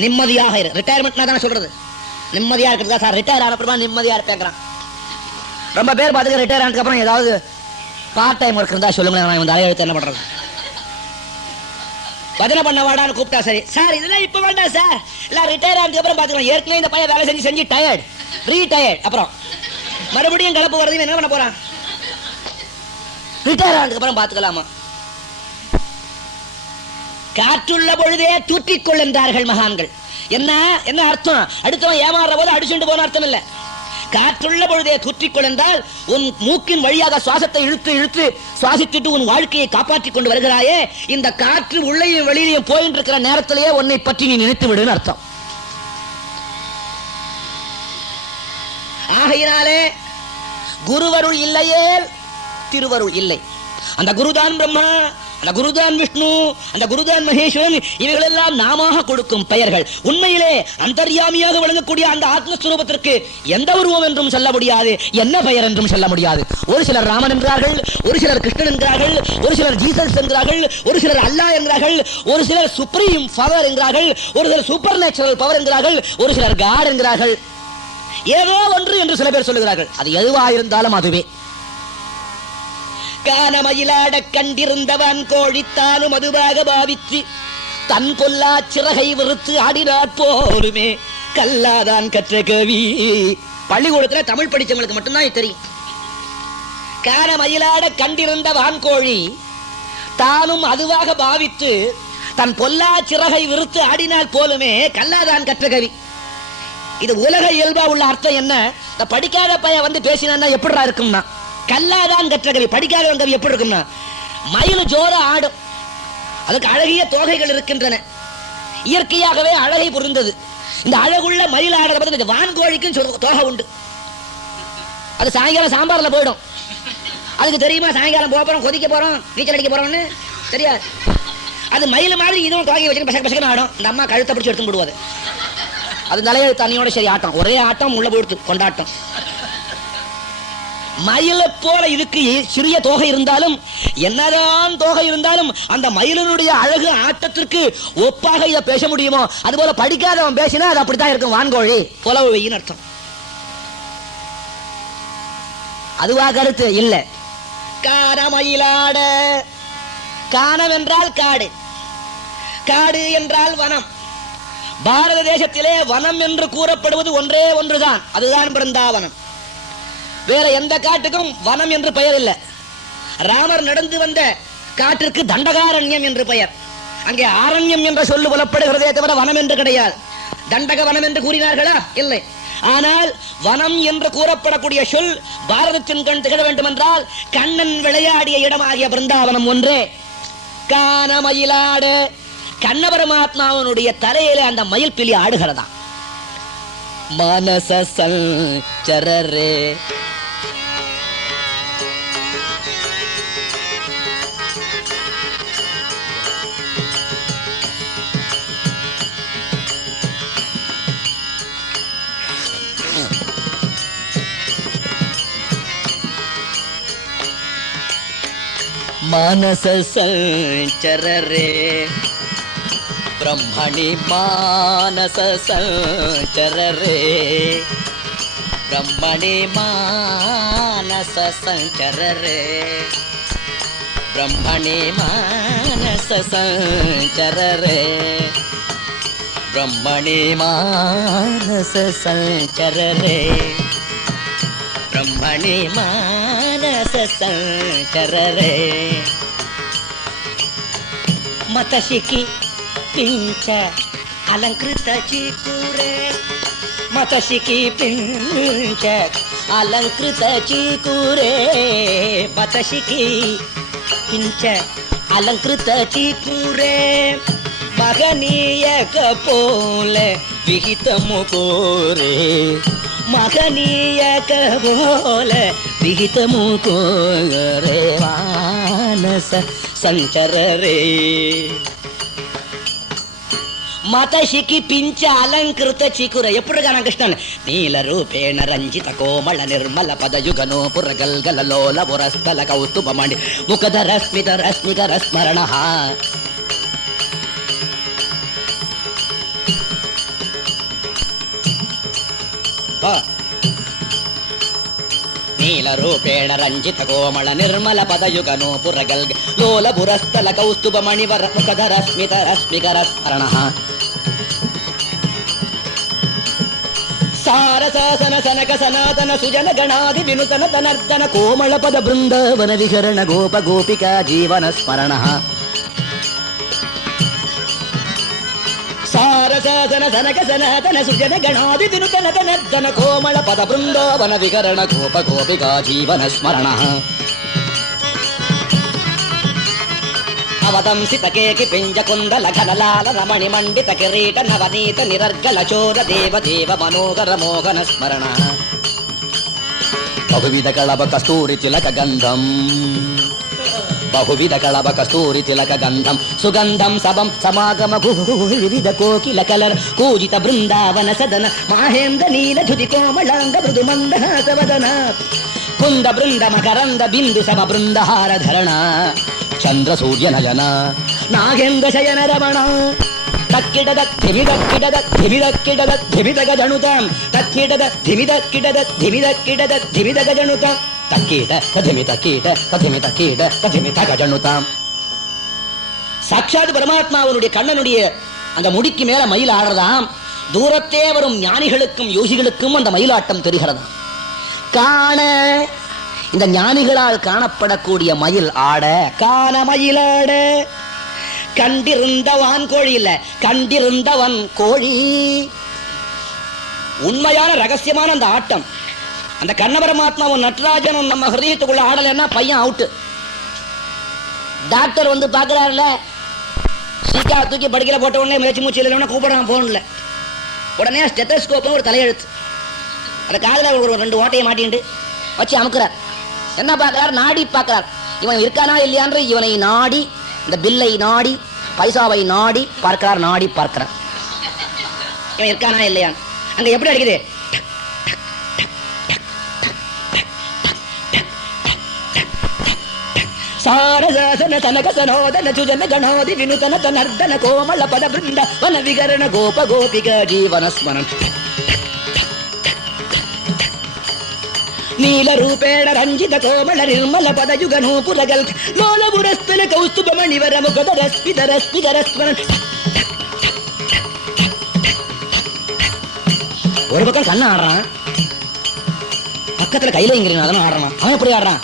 நிம்மதியாக இரு. ரிட்டையர்மெண்ட் நான் தானே சொல்றது, நிம்மதியா இருக்கிறதா சார். ரிட்டையர் ஆனப்புறமா நிம்மதியா இருப்பேங்கிறான். ரொம்ப பேர் பார்த்துக்க ரிட்டையர் ஆனதுக்கு அப்புறம் ஏதாவது பார்ட் டைம் ஒர்க் இருந்தா சொல்லுங்க, நான் இந்த அலையெழுத்து என்ன பண்றது. பஜனை பண்ண வாடான்னு கூப்பிட்டா சரி சார், இதெல்லாம் இப்ப வேண்டாம் சார், இல்ல ரிட்டையர் ஆனதுக்கு அப்புறம் பாத்துக்கலாம். ஏற்கனவே இந்த பையன் வேலை செஞ்சு செஞ்சு டயர்ட், ரீடயர்ட். அப்புறம் மறுபடியும் கலப்பு வருது, என்ன பண்ண போறான்? ரிட்டையர் ஆனதுக்கு அப்புறம் பாத்துக்கலாமா? காற்றுள்ள பொழுதே தூற்றிக்கொள் என்றார்கள் மகான்கள். என்ன என்ன அர்த்தம்? அடுத்தவன் ஏமாறுற போது அடிச்சுட்டு போன அர்த்தம் இல்ல. காற்றுள்ள பொழுதே தூற்றிக்கொள் என்றால் உன் மூக்கின் வழியாக சுவாசத்தை இழுத்து இழுத்து சுவாசித்துட்டு உன் வாழ்க்கையை காப்பாற்றிக் கொண்டு வருகிறாயே, இந்த காற்று உள்ளேயும் வெளியிலையும் போயிட்டு இருக்கிற நேரத்திலேயே உன்னை பற்றி நீ நினைத்து விடுன்னு அர்த்தம். ஆகையினாலே குருவருள் இல்லையே திருவருள் இல்லை. அந்த குருதான் பிரம்மா, அந்த குருதான் விஷ்ணு, அந்த குருதான் மகேஸ்வரன். இவைகள் எல்லாம் நாம கொடுக்கும் பெயர்கள். உண்மையிலே அந்தர்யாமியாக விளங்கக்கூடிய அந்த ஆத்மஸ்வரூபத்திற்கு எந்த உருவம் என்றும் சொல்ல முடியாது, என்ன பெயர் என்றும் சொல்ல முடியாது. ஒரு சிலர் ராமன் என்கிறார்கள், ஒரு சிலர் கிருஷ்ணன் என்கிறார்கள், ஒரு சிலர் ஜீசஸ் என்கிறார்கள், ஒரு சிலர் அல்லாஹ் என்கிறார்கள், ஒரு சிலர் சுப்ரீம் பவர் என்கிறார்கள், ஒரு சிலர் சூப்பர் நேச்சுரல் பவர் என்கிறார்கள், ஒரு சிலர் காட் என்கிறார்கள். ஏதோ ஒன்று என்று சில பேர் சொல்லுகிறார்கள். அது எதுவாயிருந்தாலும் அதுவே. கானமயிலாட கண்டிருந்தவன் கோழித்தானும் அதுவாக பாவித்து தன் கொல்லா சிறகை விறுத்து ஆடினாற் போலுமே கல்லாதான் கற்ற கவி. பள்ளிக்கூடத்துல தமிழ் படிச்சவங்களுக்கு மட்டும்தான் தெரியும். கானமயிலாட கண்டிருந்த வான்கோழி தானும் அதுவாக பாவித்து தன் பொல்லா சிறகை விறுத்து ஆடினால் போலுமே கல்லாதான் கற்ற கவி. இது உலக இயல்பா உள்ள அர்த்தம் என்ன? இந்த படிக்காத பையன் வந்து பேசினா எப்படிடா இருக்கும்னா, கல்லாதான் கற்ற கவி. படிக்காதவன் கவி எப்படி இருக்கும்னா, மயில் ஜோர ஆடும், அதுக்கு அழகிய தோகைகள் இருக்கின்றன, இயற்கையாகவே அழகை புரிந்தது. இந்த அழகுள்ள மயில் ஆடுற வான்கோழிக்கும் தோகை உண்டு. அது சாயங்காலம் சாம்பார்ல போயிடும். அதுக்கு தெரியுமா சாயங்காலம் போக போறோம், கொதிக்க போறோம், நீச்சல் அடிக்க போறோம்னு தெரியாது. அது மயில் மாதிரி இதுவும் தோகை வச்சு பசங்க பசங்க ஆடும். இந்த அம்மா கழுத்தை பிடிச்சி எடுத்து விடுவாது. அது தலைய தண்ணியோட சரி ஆட்டம், ஒரே ஆட்டம் உள்ள போயிடுது கொண்டாட்டம். மயில போல இதுக்கு சிறிய தோகை இருந்தாலும், என்னதான் தோகை இருந்தாலும் அந்த மயிலினுடைய அழகு ஆட்டத்திற்கு ஒப்பாக இதை பேச முடியுமோ? அதுபோல படிக்காதவன் பேசினா அது அப்படித்தான் இருக்கும். வான்கோழி புலவு வெயின்னு அர்த்தம். அதுவா கருத்து இல்ல. கானமயிலாட, கானம் என்றால் காடு, காடு என்றால் வனம். பாரத தேசத்திலே வனம் என்று கூறப்படுவது ஒன்றே ஒன்றுதான், அதுதான் பிருந்தாவனம். வேற எந்த காட்டுக்கும் வனம் என்று பெயர் இல்லை. ராமர் நடந்து வந்த காட்டிற்கு தண்டகாரண்யம் என்று பெயர். அங்கே ஆரண்யம் என்ற சொல்லு புலப்படுகிறதே தவிர வனம் என்று கிடையாது. தண்டக வனம் என்று கூறினார்களா? இல்லை. ஆனால் வனம் என்று கூறப்படக்கூடிய சொல் பாரதத்தின் கண் திகழ வேண்டும் என்றால் கண்ணன் விளையாடிய இடமாகிய பிருந்தாவனம் ஒன்றே. கானமயிலாடு, கண்ண பரமாத்மாவனுடைய தலையில அந்த மயில் பிலி ஆடுகிறதா. மானச சஞ்சரரே मानस संचर रे ब्रह्मणि मानस संचर रे ब्रह्मणि मानस संचर रे ब्रह्मणि मानस संचर रे ब्रह्मणि मानस संचर रे ब्रह्मणि मानस संचर रे मतशिकी पिंच अलंकृत चिकुरे मतशिकी पिंच अलंकृत चिकुरे मतशिकी पिंच अलंकृत चिकुरे मगनीय कपोल विहित मुकोरे मगनीय कपोल विहित मुकोरे मानस संचर रे मतशिकी पिंच अलंकृत चिकुर एप्पुडु गाना कृष्णन नील रूपेण रंजित कोमल निर्मल पदयुगनो पुरगल्गल लोल पुरस्थल कौस्तुभमणि मुखधर स्मित रश्मिकर स्मरणः नील रूपेण रंजित कोमल निर्मल पदयुगनो पुरगल लोल पुरस्थल कौस्तुभ मणिवर मुखधर स्मित रश्मिकर स्मरणः सारसासन सनक सनातन सुजन गणादि विनुतन तनर्दन कोमल पद बृंदावन विहरण गोप गोपिका जीवन स्मरणः सारसासन सनक सनातन सुजन गणादि विनुतन तनर्दन कोमल पद बृंदावन विहरण गोप गोपिका जीवन स्मरणः अवदंसित केकि पिंज कुंडल घनलाल रमणि मंडित किरीट नवनीत निरर्गल चोर देव देव मनोहर मोहन स्मरणः बहुविध कलभ कस्तूरि तिलक गंधम बहुविध कलभ कस्तूरि तिलक गंधम सुगंधम सबम समागम विविध कोकिल कलर कूजित बृंदावन सदन माहेन्द्र नील धुति कोमलांग मृदु मंदहास वदन कुंद बृंद मकरंद बिंदु सम बृंदहार धरण चंद्र सूर्य नयन नागेन्द्र शयन रमण तक्किडद धिमिदक्किडद धिमिदक्किडद धिमिदग जनुतां तक्किडद धिमिदक्किडद धिमिदक्किडद धिमिदग जनुतां तक्कीड तधिमितकीड तधिमितकीड तधिमितग जनुतां साक्षात परमात्मावனுடைய கண்ணனுடைய அந்த முடிக்கு மேல மயில் ஆடுறதாம். தூரத்தே வரும் ஞானிகளுக்கும் யோகிகளுக்கும் அந்த மயிலாட்டம் தெரிகிறதாம். காண இந்த ஞானிகளால் காணப்படக்கூடிய மயில் ஆட காண மயிலாட கண்டிருந்தவான் கோழி இல்ல கண்டிருந்தவன் கோழி. உண்மையான ரகசியமான அந்த ஆட்டம் அந்த கண்ண பரமாத்மாவும் நட்ராஜனும் நம்ம ஹிருதயத்துக்குள்ள ஆடலைன்னா பையன் அவுட்டு. டாக்டர் வந்து பாக்குறாருல சீக்கா தூக்கி படுக்கையில போட்ட உடனே முயற்சி மூச்சு இல்லைன்னா கூப்பிடாம போகணும்ல. உடனே ஸ்டெத்தஸ்கோப் ஒரு தலையெழுத்து அந்த காதுல ஒரு 2 ஓட்டையை மாட்டிட்டு வச்சு அமுக்குறார். என்ன பார்க்கிறார்? நாடி பார்க்கிறார். இவன் இருக்கானா இல்லையான்று இவனை நாடி இந்த பில்லை நாடி பைசாவை நாடி பார்க்கிறார். நாடி பார்க்கிறார் இவன் இருக்கானா இல்லையான். அங்க எப்படி அடிக்குது? சாரசாசன தனக சனோதன சுஜன கணோதி வினுதன தனர்தன கோமல பத பிருந்த வன விகரண கோப கோபிக ஜீவன ஸ்மரணம் நீல ரூபேண ரஞ்சித கோமல நிர்மல பதயுகனோ புரகல் லோல புரஸ்தல கௌஸ்துப மணிவர முகதர ஸ்மிதர ஸ்மிதர ஸ்மரண. ஒரு பக்கம் கண்ண ஆடுறான், பக்கத்துல கையில இங்கிறனால ஆடுறான். அவன் எப்படி ஆடுறான்?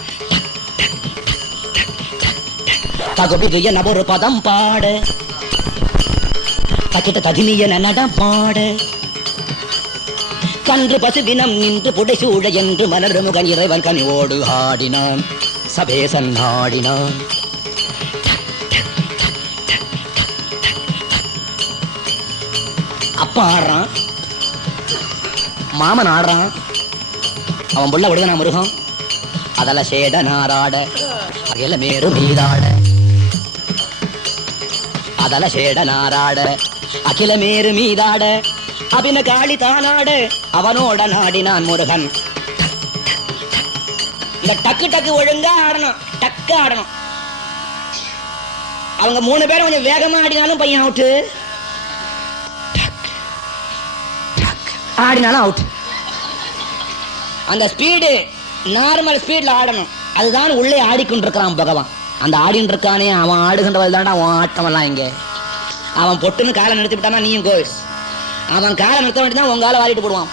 தகுபிது என ஒரு பதம் பாட தக்கிட்ட ததினிய நடம் பாட கன்று பசுவினம் நின்று புடை சூழ என்று மலர் முகன் இறைவன் கனிவோடு ஆடினான். சபேசன் ஆடினான். அப்பா ஆடுறான், மாமன் ஆடுறான், அவன் புள்ள விடுதனா மிருகம் அதெல்லாம் சேட நாராட அகல மேரு மீதாட அதெல்லாம் சேட நாராட அகில மேரு மீதாட அபின காளி தானாடு அவனோட நாடினான் முருகன். இந்த டக்கு டக்கு ஒழுங்கா ஆடணும், டக்கு ஆடணும். அவங்க 3 பேரும் கொஞ்சம் வேகமா ஆடினாலும் பையன் அவுட்டு, ஆடினாலும் அவுட். அந்த ஸ்பீடு நார்மல் ஸ்பீட்ல ஆடணும். அதுதான் உள்ளே ஆடிக்கொண்டிருக்கிறான் பகவான். அந்த ஆடின்னு இருக்கானே அவன் ஆடுகின்றவள் தாண்டா அவன் ஆட்டமெல்லாம். இங்க அவன் பொட்டுன்னு காலை நிறுத்தி விட்டானா நீயும் கோஸ். அவன் காலை நிறுத்த வேண்டியதான் உன் காலை வாரிட்டு போடுவான்.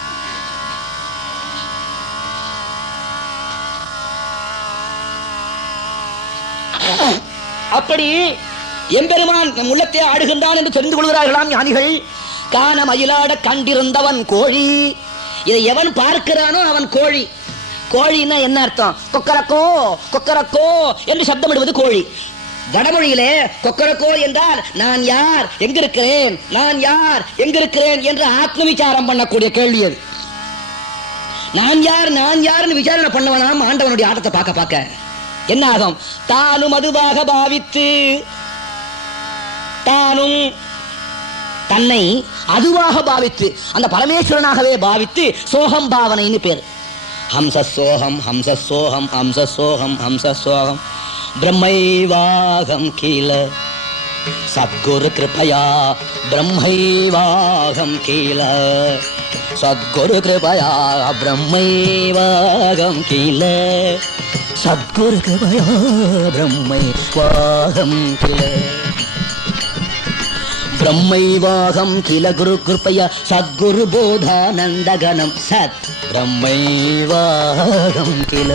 அப்படி எம்பெருமான் நம் உள்ளத்தை ஆடுகின்றான் என்று தெரிந்து கொள்கிறார்களாம் ஞானிகள். காண மயிலாட கண்டிருந்தவன் கோழி. இதை எவன் பார்க்கிறானோ அவன் கோழி. கோழின்னா என்ன அர்த்தம்? கொக்கரக்கோ கொக்கரக்கோ என்று சப்தமிடுவது கோழி. வடமொழியிலே கொக்கரக்கோ என்றால் நான் யார் எங்கிருக்கிறேன், நான் யார் எங்கிருக்கிறேன் என்று ஆத்ம விசாரம் பண்ணக்கூடிய கேள்வி அது. நான் யார் நான் யார்னு விசாரணை பண்ணவனாம் ஆண்டவனுடைய ஆட்டத்தை பார்க்க பார்க்க என்ன ஆகும்? தானும் அதுவாக பாவித்து, தானும் தன்னை அதுவாக பாவித்து அந்த பரமேஸ்வரனாகவே பாவித்து சோகம் பாவனைன்னு பேர். ஹம்சசோகம் ஹம்சசோகம் ஹம்சசோகம் ஹம்சசோகம் பிரம்மைவாகம் கீழ சத்குரு கிருபயா பிரம்மைவாகம் கீழ சத்குரு கிருபயா பிரம்மைவாகம் கீழ சத்குரு கிருபயா பிரம்மைவாகம் கீழ பிரம்மைவாகம் கில குரு கிருபையா சத்குரு போதானந்தகனம் சத் பிரம்மைவாகம் கில.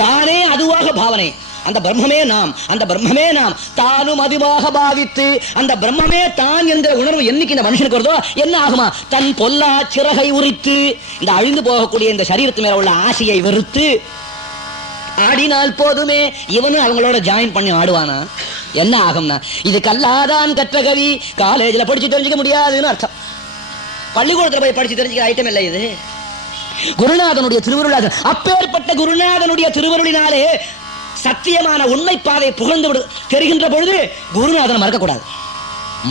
தானே அதுவாக பாவனை, அந்த பிரம்மமே நாம், அந்த பிரம்மமே நாம், தானும் அதுவாக பாவித்து அந்த பிரம்மமே தான் என்கிற உணர்வு என்னைக்கு இந்த மனுஷனுக்கு வருதோ என்ன ஆகுமா? தன் பொல்லா சிறகை உரித்து இந்த அழிந்து போகக்கூடிய இந்த சரீரத்து மேல உள்ள ஆசையை வெறுத்து ஆடினால் போதுமே. இவனும் அவங்களோட ஜாயின் பண்ணி ஆடுவானா? என்ன ஆகும்னா இது கல்லாதான் கற்ற கவி, காலேஜில் படிச்சு தெரிஞ்சுக்க முடியாதுன்னு அர்த்தம். பள்ளிக்கூடத்தில் போய் படிச்சு தெரிஞ்சுக்கிற ஐட்டம் இல்லை இது. குருநாதனுடைய திருவருளாக, அப்பேற்பட்ட குருநாதனுடைய திருவருளினாலே சத்தியமான உண்மை பாதை புகழ்ந்து விடு தெரிகின்ற பொழுது குருநாதனை மறக்கக்கூடாது.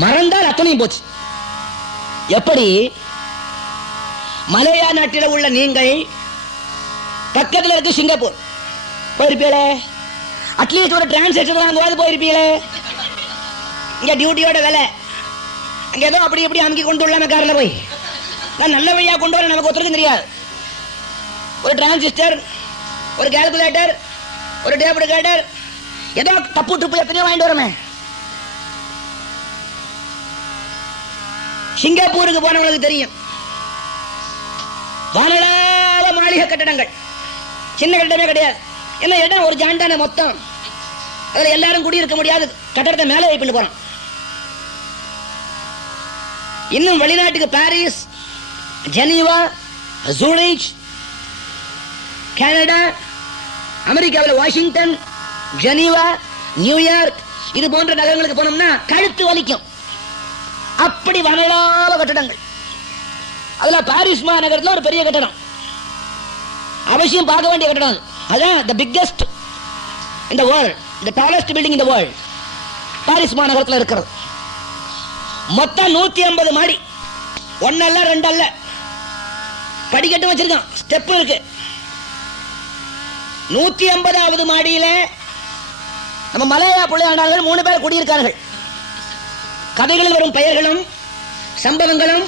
மறந்தால் அத்தனையும் போச்சு. எப்படி மலேயா நாட்டில் உள்ள நீங்கள் பக்கத்தில் இருக்கு சிங்கப்பூர் போயிருப்பீங்களே, அட்லீஸ்ட் ஒரு டிரான்ஸ்லேஷன் அங்கே போயிருப்பீங்களே. இங்கே டியூட்டியோட வேலை, அங்கே ஏதோ அப்படி எப்படி அமுக்கி கொண்டு வரலாம காரில் போய் நான் நல்ல வழியாக கொண்டு வர நமக்கு ஒருத்தருக்கும் தெரியாது. ஒரு டிரான்சிஸ்டர், ஒரு கால்குலேட்டர், ஒரு டேபிள் ஏதோ தப்பு ட்ரிப்பு எத்தனையோ வாங்கிட்டு வரமே. சிங்கப்பூருக்கு போனவங்களுக்கு தெரியும், வானளாவ மாளிகை கட்டடங்கள், சின்ன கட்டடமே கிடையாது. என்ன இடம் ஒரு ஜாண்டான மொத்தம், அதுல எல்லாரும் குடியிருக்க முடியாது. கட்டடத்தை மேலே வைப்பிட்டு போறோம். இன்னும் வெளிநாட்டுக்கு பாரிஸ், ஜெனீவா, ஜூரிச், கனடா, அமெரிக்காவில் வாஷிங்டன், ஜெனீவா, நியூயார்க் இது போன்ற நகரங்களுக்கு போனோம்னா கழுத்து வலிக்கும். அப்படி வனலாவ கட்டடங்கள். அதுல பாரிஸ் மாநகரத்தில் ஒரு பெரிய கட்டடம், அவசியம் பார்க்க வேண்டிய கட்டடம். அதான் the biggest in the world, the tallest building in the world. Paris மாநகரத்தில் இருக்கிறது. மொத்தம் 150 மாடி, ஒன்னல்ல ரெண்டல்ல, படிக்கட்டு வச்சிருக்கான், ஸ்டெப் இருக்கு. 150வது மாடியில நம்ம மலையா பிள்ளையாண்டார்கள் 3 பேர் குடியிருக்கார்கள். கதைகளில் வரும் பெயர்களும் சம்பவங்களும்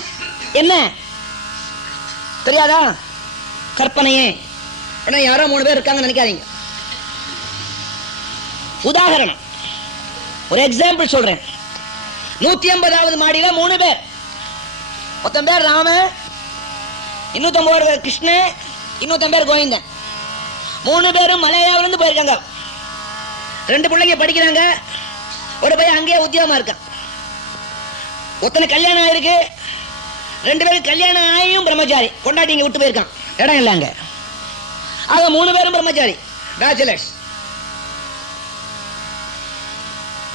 என்ன தெரியாதா? கற்பனையே. ஏன்னா யாரோ 3 பேர் இருக்காங்க நினைக்காதீங்க. உதாரணம், ஒரு எக்ஸாம்பிள் சொல்றேன். 150வது மாடியில 3 பேர், மொத்தம் பேர் ராம, இன்னொருத்தன் பேர் கிருஷ்ண, இன்னொருத்தன் பேர் கோவிந்தன். 3 பேரும் மலையாவிலிருந்து போயிருக்காங்க. 2 பிள்ளைங்க படிக்கிறாங்க, ஒரு பையன் அங்கேயே உத்தியோகமா இருக்கான். ஒருத்தனை கல்யாணம் ஆயிருக்கு, 2 பேருக்கு கல்யாணம் ஆகியும் பிரம்மச்சாரி, கொண்டாட்டி இங்க விட்டு போயிருக்கான், இடம் இல்லை அங்க. ஆக 3 பேரும் பிரம்மச்சாரி, பேச்சுலர்ஸ்.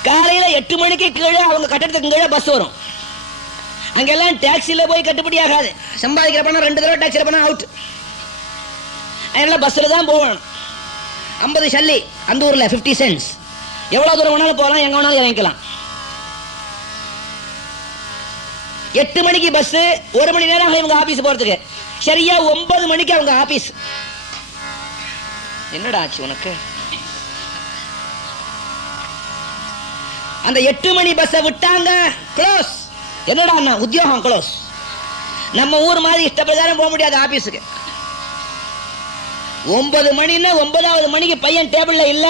காலையில 8 மணிக்கு கீழே அவங்க கட்டடத்துக்கு கீழே பஸ் வரும். அங்கெல்லாம் டாக்ஸில போய் கட்டுப்படி ஆகாது. சம்பாதிக்கிற பணம் 2 தடவை டாக்ஸில போனா அவுட். அதனால பஸ்ல தான் போகணும். 50 சல்லி அந்த ஊர்ல 50 cents. எவ்வளவு தூரம் வேணாலும் போகலாம், எங்க வேணாலும் இறங்கிக்கலாம். 8 மணிக்கு பஸ், 1 மணி நேரம் இவங்க ஆபீஸ் போறதுக்கு. சரியா 9 மணிக்கு அவங்க ஆபீஸ். என்னடா ஆச்சு உனக்கு? அந்த 8 மணி பஸ்ஸை விட்டாங்க, க்ளோஸ். என்னடா உத்தியோகம் க்ளோஸ். நம்ம ஊர் மாதிரி இஷ்டப்பிரகாரம் போக முடியாது ஆபீஸுக்கு. 9 மணின்னா 9வது மணிக்கு பையன் டேபிள்ல இல்ல,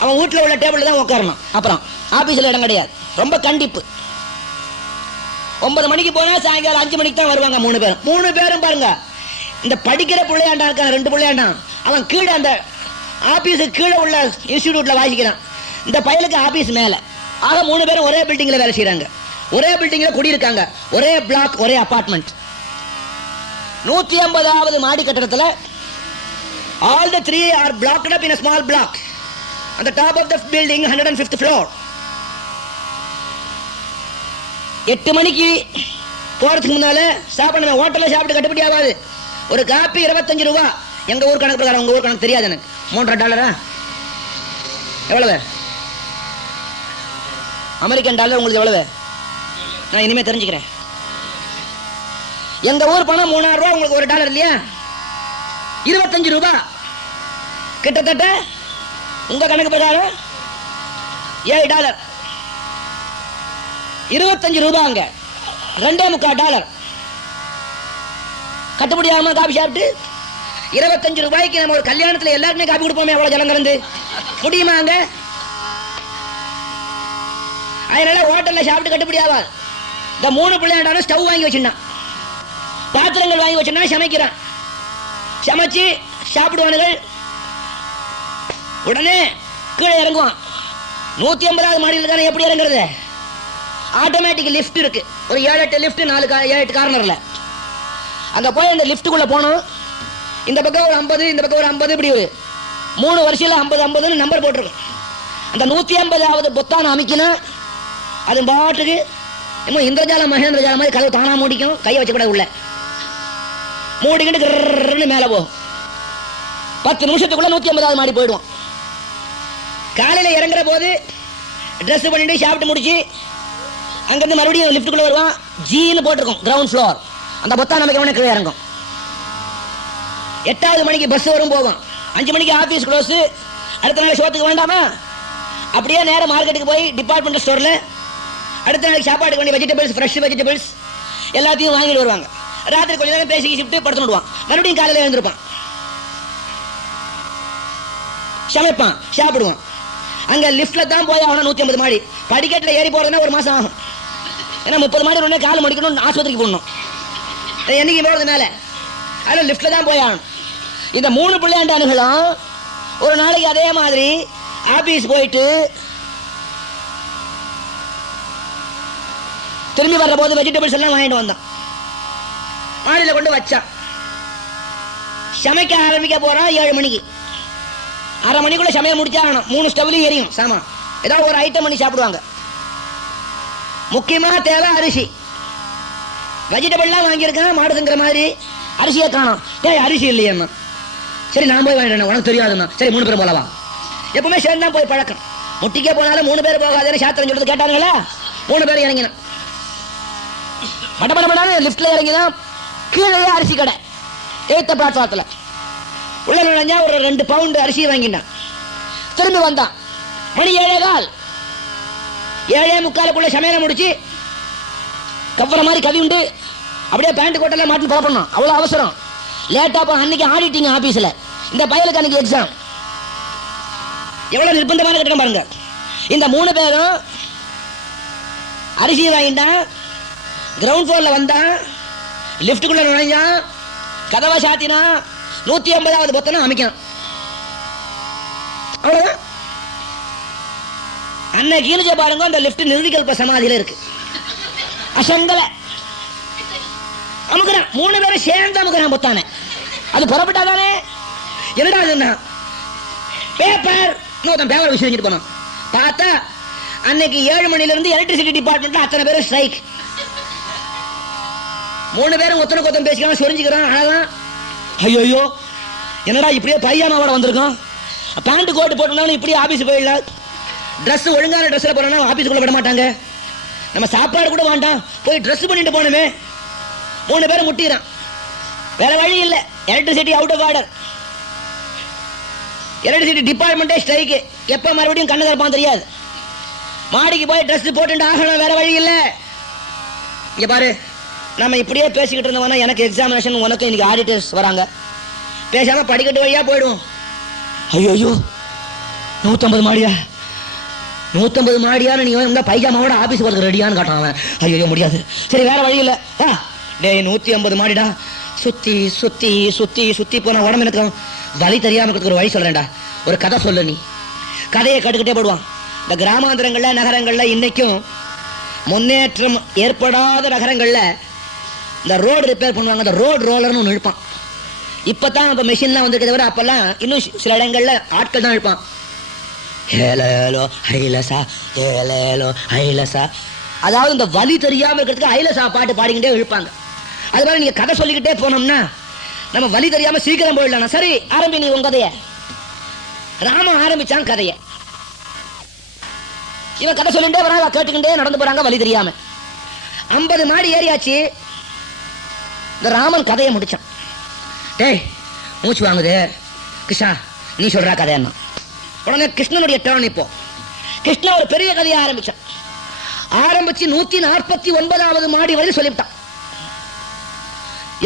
அவன் வீட்டுல உள்ள டேபிள்ல தான் உட்காரணும். அப்புறம் ஆபீஸ்ல இடம் கிடையாது. ரொம்ப கண்டிப்பு. 9 மணிக்கு போனா சாயங்காலம் 5 மணிக்கு தான் வருவாங்க 3 பேரும் பாருங்க. இந்த படிக்கிற பிள்ளையாண்டான் இருக்கான், 2 பிள்ளையாண்டான், அவன் கீழே அந்த ஆபீஸுக்கு கீழே உள்ள இன்ஸ்டிடியூட்ல வாசிக்கிறான். இந்த பயலுக்கு ஆபீஸ் மேல. ஆக 3 பேரும் ஒரே பில்டிங்ல வேலை செய்யறாங்க, ஒரே பில்டிங்ல குடியிருக்காங்க, ஒரே பிளாக், ஒரே அபார்ட்மெண்ட். 150வது மாடி கட்டடத்துல all the 3 are blocked up in a small block on the top of the building, 105th floor. 8 மணிக்கு போறதுக்கு முன்னால சாப்பிடணும். ஹோட்டல்ல சாப்பிட்டு கட்டுப்படி ஆகாது. ஒரு காப்பி 25 ரூபா. எங்க ஊர் கணக்கு பிரகாரம், உங்க ஊர் கணக்கு தெரியாது எனக்கு. $3 எவ்வளவு? அமெரிக்கன் டாலர் உங்களுக்கு எவ்வளவு? நான் இனிமே தெரிஞ்சுக்கிறேன். எங்க ஊர் பணம் 3000 ரூபாய், உங்களுக்கு $1 இல்லையா? 25 ரூபாய். கிட்டத்தட்ட உங்க கணக்கு பிரகாரம் $7. 25 ரூபாய் அங்க $2.25. கட்டுப்படியாம காபி சாப்பிட்டு 25 ரூபாய்க்கு நம்ம ஒரு கல்யாணத்துல எல்லாருமே காபி கொடுப்போமே, எவ்வளவு ஜலம் கலந்து முடியுமா அங்க? அதனால ஹோட்டல்ல சாப்பிட்டு கட்டுப்படி ஆகாது. இந்த 3 பிள்ளையாண்டான ஸ்டவ் வாங்கி வச்சிருந்தான், பாத்திரங்கள் வாங்கி வச்சிருந்தா, சமைக்கிறான். சமைச்சு சாப்பிடுவானுகள். உடனே கீழே இறங்குவான். 150வது மாடியில் இருக்கான. எப்படி இறங்குறது? ஆட்டோமேட்டிக் லிஃப்ட் இருக்கு. ஒரு 7-8 லிஃப்ட், 7-8 கார்னர்ல. அங்க போய் அந்த லிஃப்ட்டுக்குள்ள போனோம். இந்த பக்கம் ஒரு 50, இந்த பக்கம் ஒரு 50, இப்படி ஒரு 3 வருஷத்துல 50-50 நம்பர் போட்டிருக்கும். அந்த 150வது பொத்தான அமைக்கினா அது பாட்டுக்கு இன்னும் இந்திரஜாலம் மகேந்திரஜாலம் மாதிரி கதவு தானா மூடிக்கும். கையை வச்சுக்கூட உள்ள மூடிக்கிட்டு மேல போகும். 10 நிமிஷத்துக்குள்ள 150வது மாடி போயிடுவோம். காலையில இறங்குற போது ட்ரெஸ் பண்ணிட்டு சாப்பிட்டு முடிச்சு அங்கிருந்து மறுபடியும் லிப்டுக்குள்ள வருவான். ஜீன்னு போட்டிருக்கும், கிரவுண்ட் ஃப்ளோர். அந்த பொத்தான் நமக்கு கீழே இறங்கும். 8வது மணிக்கு பஸ் வரும், போவோம். 5 மணிக்கு ஆபீஸ் க்ளோஸ். அடுத்த நாள் ஷோத்துக்கு வேண்டாமா? அப்படியே நேரம் மார்க்கெட்டுக்கு போய் டிபார்ட்மெண்டல் ஸ்டோர்ல அடுத்த நாளைக்கு சாப்பாடு பண்ணி வெஜிடபிள்ஸ், ஃப்ரெஷ் வெஜிடபிள்ஸ் எல்லாத்தையும் வாங்கிட்டு வருவாங்க. ராத்திரி கொஞ்ச நேரம் பேசி ஷிஃப்ட் படுத்து விடுவான். மறுபடியும் காலையில் எழுந்திருப்பான், சமைப்பான், சாப்பிடுவான். அங்க லிப்ட்ல தான் போய் ஆகணும். 150 மாடி. படிக்கட்டில் ஏறி போறதுன்னா 1 மாசம் ஆகும். ஏன்னா 30 மாடி உடனே கால் முடிக்கணும், ஆஸ்பத்திரிக்கு போடணும். என்னைக்கு போறது மேல, அதில் லிப்ட்ல தான் போய் ஆகணும். இந்த 3 பிள்ளையாண்டானுகளும் ஒரு நாளைக்கு அதே மாதிரி ஆபீஸ் போயிட்டு திரும்பி வர்ற போது வெஜிடபிள்ஸ் எல்லாம் வாங்கிட்டு வந்தான். மாடியில் கொண்டு வச்சான். சமைக்க ஆரம்பிக்க போறான் 7 மணிக்கு. 1/2 மணிக்குள்ள சமையல் முடிச்சாகணும். 3 ஸ்டவ்லையும் எரியும் சாமான். ஏதாவது ஒரு ஐட்டம் பண்ணி சாப்பிடுவாங்க. முக்கியமா தேவை அரிசி. வெஜிடபிள்லாம் வாங்கியிருக்கான். மாடுதுங்கிற மாதிரி அரிசியை காணும். அரிசி இல்லையம்மா. சரி நான் போய் வாங்கிட்டேன், உனக்கு தெரியாதுண்ணா. சரி 3 பேரும் போலவா. எப்பவுமே சேர்ந்து தான் போய் பழக்கம். முட்டிக்கே போனாலும் 3 பேர் போகாதுன்னு சாத்திரம் சொல்றது கேட்டானுங்களா? 3 பேர் இறங்கினான். மடமடமடான லிப்ட்ல இறங்கினா கீழே அரிசி கடை, 8th பிளாட்ஃபாரத்தில். உள்ள நுழைஞ்சா ஒரு 2 பவுண்டு அரிசி வாங்கினான். திரும்பி வந்தான். மணி 7:15. 7:45 சமையலை முடிச்சு கப்புற மாதிரி கவி உண்டு. அப்படியே பேண்ட் கோட்டெல்லாம் மாட்டி புறப்படணும். அவ்வளோ அவசரம். லேட்டா அன்னைக்கு ஆடிட்டிங் ஆபீஸ்ல. இந்த பயலுக்கு அன்னைக்கு எக்ஸாம். எவ்வளவு நிர்பந்தமான கட்டணம் பாருங்க. இந்த 3 பேரும் அரிசி வாங்கிட்டான். கிரவுண்ட் ஃப்ளோர்ல வந்தான். லிப்டுக்குள்ள நுழைஞ்சான். கதவை சாத்தினா 150வது பொத்தனை அமைக்கணும். அவ்வளவுதான். அன்னைக்கு கீழே பாருங்க, அந்த லிப்ட் நிர்விகல்ப சமாதியில இருக்கு. அசங்கல அமுக்குறான். 3 பேரும் சேர்ந்து அமுக்குறான் பொத்தானே. அது புறப்பட்டாதானே. என்னடா பேப்பர் பேப்பர் விஷயம் போனோம். பார்த்தா அன்னைக்கு 7 மணில இருந்து எலக்ட்ரிசிட்டி டிபார்ட்மெண்ட்ல அத்தனை பேரும் ஸ்ட்ரைக். 3 பேரும் ஒத்தனை கொத்தம் பேசிக்கலாம், சொரிஞ்சுக்கிறான், அழகான். ஐயோ என்னடா இப்படியே பையாமாவோட வந்திருக்கோம். பேண்ட் கோட்டு போட்டோம்னா இப்படியே ஆபீஸ் போயிடலாம். ட்ரெஸ் ஒழுங்கான ட்ரெஸ்ல போனா ஆபீஸுக்குள்ள விட மாட்டாங்க. நம்ம சாப்பாடு கூட வேண்டாம், போய் ட்ரெஸ் பண்ணிட்டு போனோமே. 3 பேரும் முட்டிக்கிறான். வேற வழி இல்லை, electricity out of order. Electricity டிபார்ட்மெண்டே ஸ்ட்ரைக்கு. எப்ப மறுபடியும் கண்ணு திறப்பான் தெரியாது. மாடிக்கு போய் ட்ரெஸ் போட்டு ஆகணும், வேற வழி இல்லை. இங்க பாரு, நம்ம இப்படியே பேசிக்கிட்டு இருந்தோம்னா எனக்கு எக்ஸாமினேஷன், உனக்கு இன்னைக்கு ஆடிட்டர்ஸ் வராங்க. பேசாம படிக்கட்டு வழியா போயிடுவோம். ஐயோ 150 மாடியா, 150 மாடியான்னு நீ வந்து பைஜாமாவோட ஆபீஸ் வரதுக்கு ரெடியான்னு காட்டுறான். ஐயோ முடியாது. சரி வேற வழி இல்லை. டேய் 150 மாடிடா, சுத்தி சுத்தி சுத்தி சுத்தி போன உடம்பு எனக்கு வழி தெரியாம இருக்கிறதுக்கு ஒரு வழி சொல்றேன்டா. ஒரு கதை சொல்லு. நீ கதையை கட்டுக்கிட்டே போடுவான். இந்த கிராமாந்திரங்கள்ல நகரங்கள்ல இன்னைக்கும் முன்னேற்றம் ஏற்படாத நகரங்கள்ல இந்த ரோடு ரிப்பேர் பண்ணுவாங்க. இந்த ரோடு ரோலர்னு ஒன்று இழுப்பான். இப்பதான் இப்ப மெஷின்லாம் வந்துருக்க தவிர அப்பெல்லாம் இன்னும் சில இடங்கள்ல ஆட்கள் தான் இழுப்பான். ஏலேலோ ஐலசா ஏலேலோ ஐலசா. அதாவது இந்த வலி தெரியாம இருக்கிறதுக்கு ஐலசா பாட்டு பாடிக்கிட்டே இழுப்பாங்க. அது மாதிரி நீங்க கதை சொல்லிக்கிட்டே போனோம்னா நம்ம வலி தெரியாம சீக்கிரம் போயிடலாம். சரி ஆரம்பி நீ உன் கதைய. ராம ஆரம்பிச்சான் கதைய. இவன் கதை சொல்லிட்டே வராங்க, கேட்டுக்கிட்டே நடந்து போறாங்க வலி தெரியாம. 50 மாடி ஏறியாச்சு. இந்த ராமன் கதையை முடிச்சான். டேய் மூச்சு வாங்குது கிருஷ்ணா, நீ சொல்ற கதை என்ன? உடனே கிருஷ்ணனுடைய டர்ன். இப்போ கிருஷ்ணா ஒரு பெரிய கதையை ஆரம்பிச்சான். ஆரம்பிச்சு 149வது மாடி வரை சொல்லிவிட்டான்.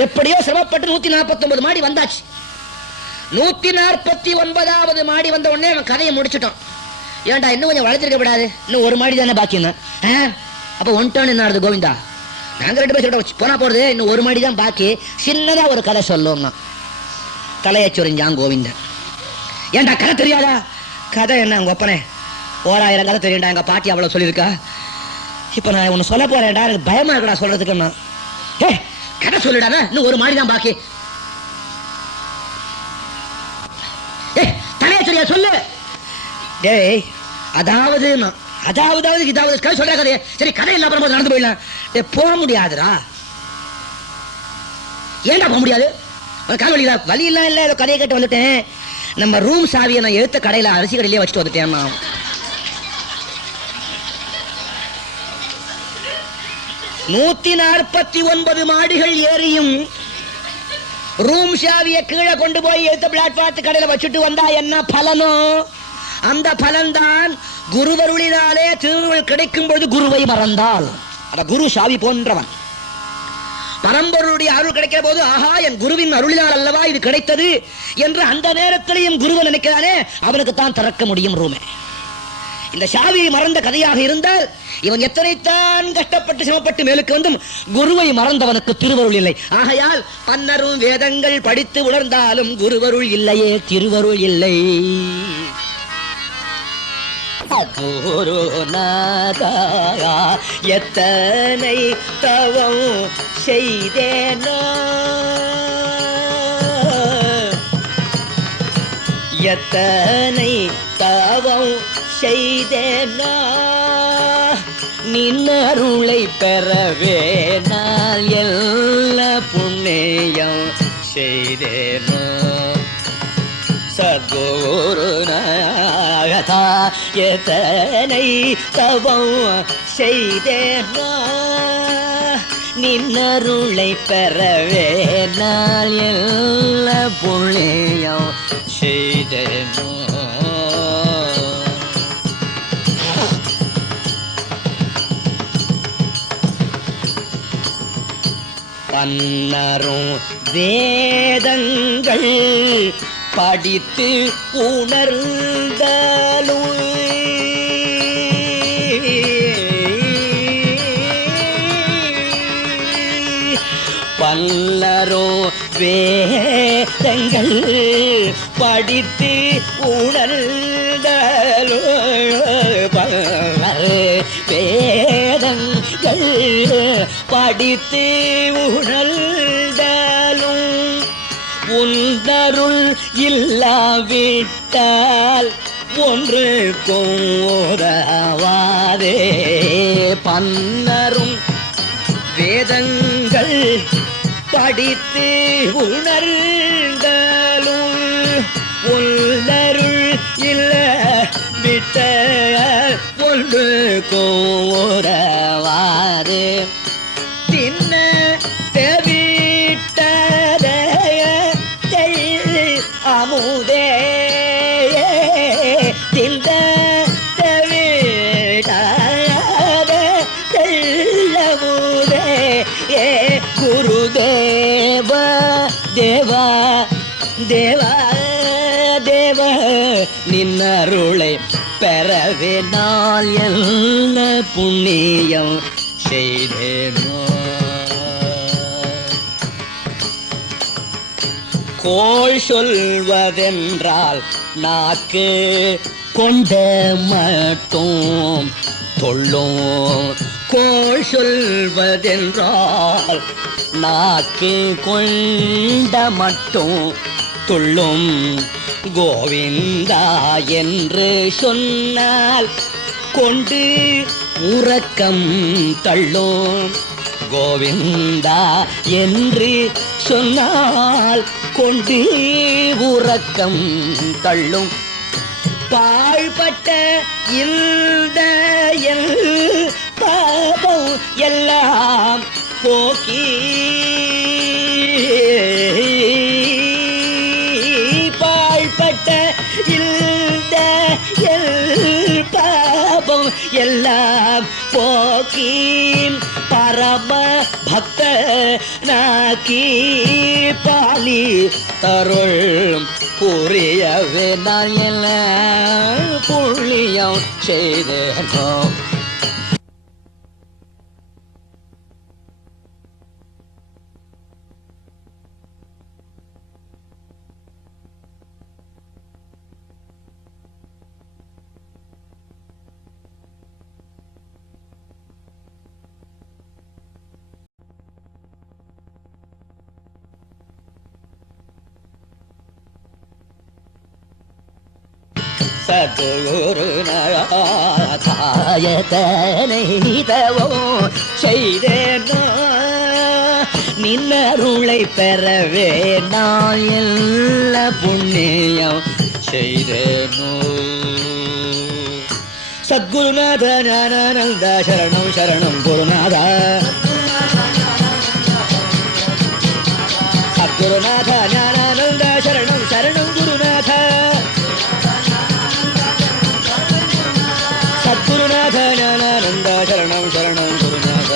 எப்படியோ சிரமப்பட்டு 149 மாடி வந்தாச்சு. 149வது மாடி வந்த உடனே அவன் கதையை முடிச்சுட்டான். ஏன்டா இன்னும் கொஞ்சம் வளர்த்திருக்க விடாது, இன்னும் ஒரு மாடி தானே பாக்கி. அப்ப ஒன் டர்ன் என்ன ஆகுது கோவிந்தா? நாங்க 2 பேர் சொல்லிட்டு போனா போறது, இன்னும் ஒரு மாடி தான் பாக்கி, சின்னதா ஒரு கதை சொல்லுவோம்னா. தலையை சொரிஞ்சான் கோவிந்தன். ஏன்டா கதை தெரியாதா? கதை என்ன உங்க ஒப்பனே 1000 கதை தெரியும்டா, எங்க பாட்டி அவ்வளவு சொல்லியிருக்கா. இப்ப நான் ஒன்னு சொல்ல போறேன்டா, எனக்கு பயமா இருக்கடா சொல்றதுக்கு. கதை சொல்லிடாத, இன்னும் ஒரு மாடி தான் பாக்கி. தலையை சரியா சொல்லு. டேய் அதாவது இதாவது கதை சொல்ற கதையை சரி கதை இல்ல அப்புறம் நடந்து போயிடலாம். போக முடியாதுடா. ஏன்டா போக முடியாது? கால் வலி வலி எல்லாம் இல்ல, கதையை கேட்டு வந்துட்டேன். நம்ம ரூம் சாவியை நான் எடுத்த கடையில அரிசி கடையிலே வச்சுட்டு வந்துட்டேன். 149 மாடிகள் ஏறியும் ரூம் சாவியை கீழே கொண்டு போய் எடுத்த பிளாட்பார்த்து கடையில வச்சுட்டு வந்தா என்ன பலனோ? அந்த பலன்தான் குருவருளினாலே திருவுருள் கிடைக்கும் பொழுது குருவை மறந்தால். அத குரு சாவி போன்றவன். பரம்பொருளுடைய அருள் கிடைக்கிற போது ஆஹா என் குருவின் அருளினால் அல்லவா இது கிடைத்தது என்று அந்த நேரத்திலையும் குருவை நினைக்கிறானே, அவனுக்கு தான் திறக்க முடியும் ரூமே. இந்த சாவியை மறந்த கதையாக இருந்தால் இவன் எத்தனைத்தான் கஷ்டப்பட்டு சிரமப்பட்டு மேலுக்கு வந்தும் குருவை மறந்தவனுக்கு திருவருள் இல்லை. ஆகையால் பன்னரும் வேதங்கள் படித்து உணர்ந்தாலும் குருவருள் இல்லையே, திருவருள் இல்லை. குருநாதா எத்தனை தவம் செய்தேனோ, எத்தனை தவம் செய்தேனோ, நின்னருளை பெறவே நாள் எல்லா புண்ணியம் செய்தேனோ. சத்குருநாதா எத்தனை தவம் செய்தேனோ, நின்னருளை பெறவே நாள் எல்லா புண்ணியம் செய்தேனோ. பன்னரும் வேதங்கள் படித்து உணர்ந்தாலும் பல்லரும் வேதங்கள் படித்து உணர்ந்தாலும் வேதங்கள் படித்து உணர்ந்தாலும் உன்னருள் இல்லாவிட்டால் ஒன்றுக்கும் உதவாதே. பன்னரும் வேதங்கள் நூல் படித்து உணர்ந்தலும் உள்ளருள் இல்ல விட்ட ஒன்று கோரவாறு தின்ன தெவிட்டத அமுதே திந்த தெவிட்டத தெல்லமுதே குருதேவ தேவா தேவா தேவ நின்னருளை பெறவே நாள் என்ன புண்ணியம் செய்தேனோ கோள் சொல்வதென்றால் நாக்கு கொண்ட மட்டும் தொள்ளும் கோள் சொல்வதென்றால் நாக்கு கொண்ட மட்டும் துள்ளும் கோவிந்தா என்று சொன்னால் கொண்டு உறக்கம் தள்ளும் கோவிந்தா என்று சொன்னால் கொண்டு உறக்கம் தள்ளும் பாழ்பட்ட இந்த பாபம் எல்லாம் போக்கி பாழ்பட்ட இந்த பாபம் எல்லாம் போக்கி பரம பக்த நாக்கி பாலி தருள் புரியவே நான் எல்லாம் புள்ளியம் செய்தேனோ சத்குருநாதாயதனைதவோ செய்தேனோ நின்னருளை பெறவே நான் எல்லா புண்ணியம் செய்தேனோ சத்குருநாத ஞானானந்த சரணம் சரணம் குருநாதா சத்குருநாத ஞானானந்த சரணம் சரணம் குருநாத சத்குருநாத ஞானானந்த சரணம் சரணம் குருநாத.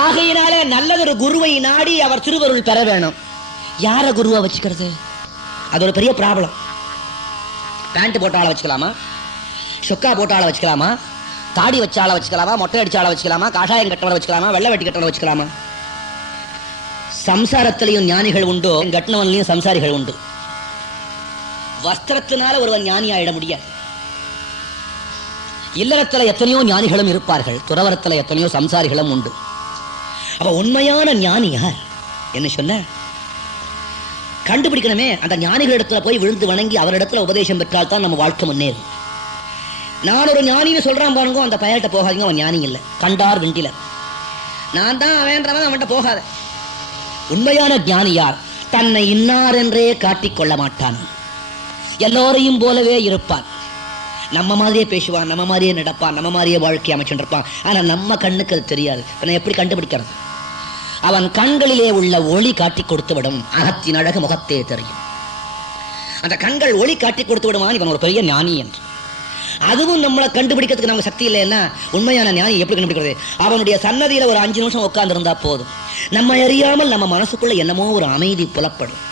ஆகையினாலே நல்லதொரு குருவை நாடி அவர் திருவருள் பெற வேணும். யார குருவா வச்சுக்கிறது? அது ஒரு பெரிய ப்ராப்ளம். பேண்ட் போட்ட ஆளை வச்சுக்கலாமா, சொக்கா போட்ட ஆளை வச்சுக்கலாமா, தாடி வச்ச ஆளை வச்சுக்கலாமா, மொட்டை அடிச்ச ஆளை வச்சுக்கலாமா, காஷாயம் கட்டவளை வச்சுக்கலாமா, வெள்ளை வெட்டி கட்டவளை வச்சுக்கலாமா? சம்சாரத்திலையும் ஞானிகள் உண்டு, கட்டினவன்லையும் சம்சாரிகள் உண்டு. வஸ்திரத்தினால ஒருவன் ஞானி ஆயிட முடியாது. இல்லறத்துல எத்தனையோ ஞானிகளும் இருப்பார்கள், துறவரத்துல எத்தனையோ சம்சாரிகளும் உண்டு. அப்ப உண்மையான ஞானி யார் என்ன சொன்ன கண்டுபிடிக்கணுமே. அந்த ஞானிகளிடத்துல போய் விழுந்து வணங்கி அவரிடத்துல உபதேசம் பெற்றால் தான் நம்ம வாழ்க்கை முன்னேறும். நான் ஒரு ஞானின்னு சொல்றான் பாருங்க, அந்த பயல்கிட்ட போகாதீங்க, அவன் ஞானி இல்லை, கண்டார் வெண்டிலர். நான் தான் அவன்றவன், அவன்கிட்ட போகாத. உண்மையான ஞானி யார்? தன்னை இன்னார் என்றே காட்டிக்கொள்ள மாட்டான், எல்லோரையும் போலவே இருப்பான், நம்ம மாதிரியே பேசுவான், நம்ம மாதிரியே நடப்பான், நம்ம மாதிரியே வாழ்க்கை அமைச்சுட்டு இருப்பான். ஆனா நம்ம கண்ணுக்கு அது தெரியாது. எப்படி கண்டுபிடிக்கிறது? அவன் கண்களிலே உள்ள ஒளி காட்டி கொடுத்து விடும், அகத்தின் அழகு முகத்தே தெரியும். அந்த கண்கள் ஒளி காட்டி கொடுத்து விடுவான் இவன் ஒரு பெரிய ஞானி என்று. அதுவும் நம்மளை கண்டுபிடிக்கிறதுக்கு நமக்கு சக்தி இல்லைன்னா உண்மையான ஞானி எப்படி கண்டுபிடிக்கிறது? அவனுடைய சன்னதியில ஒரு 5 நிமிஷம் உட்கார்ந்து இருந்தா போதும், நம்ம அறியாமல் நம்ம மனசுக்குள்ள என்னமோ ஒரு அமைதி புலப்படும்.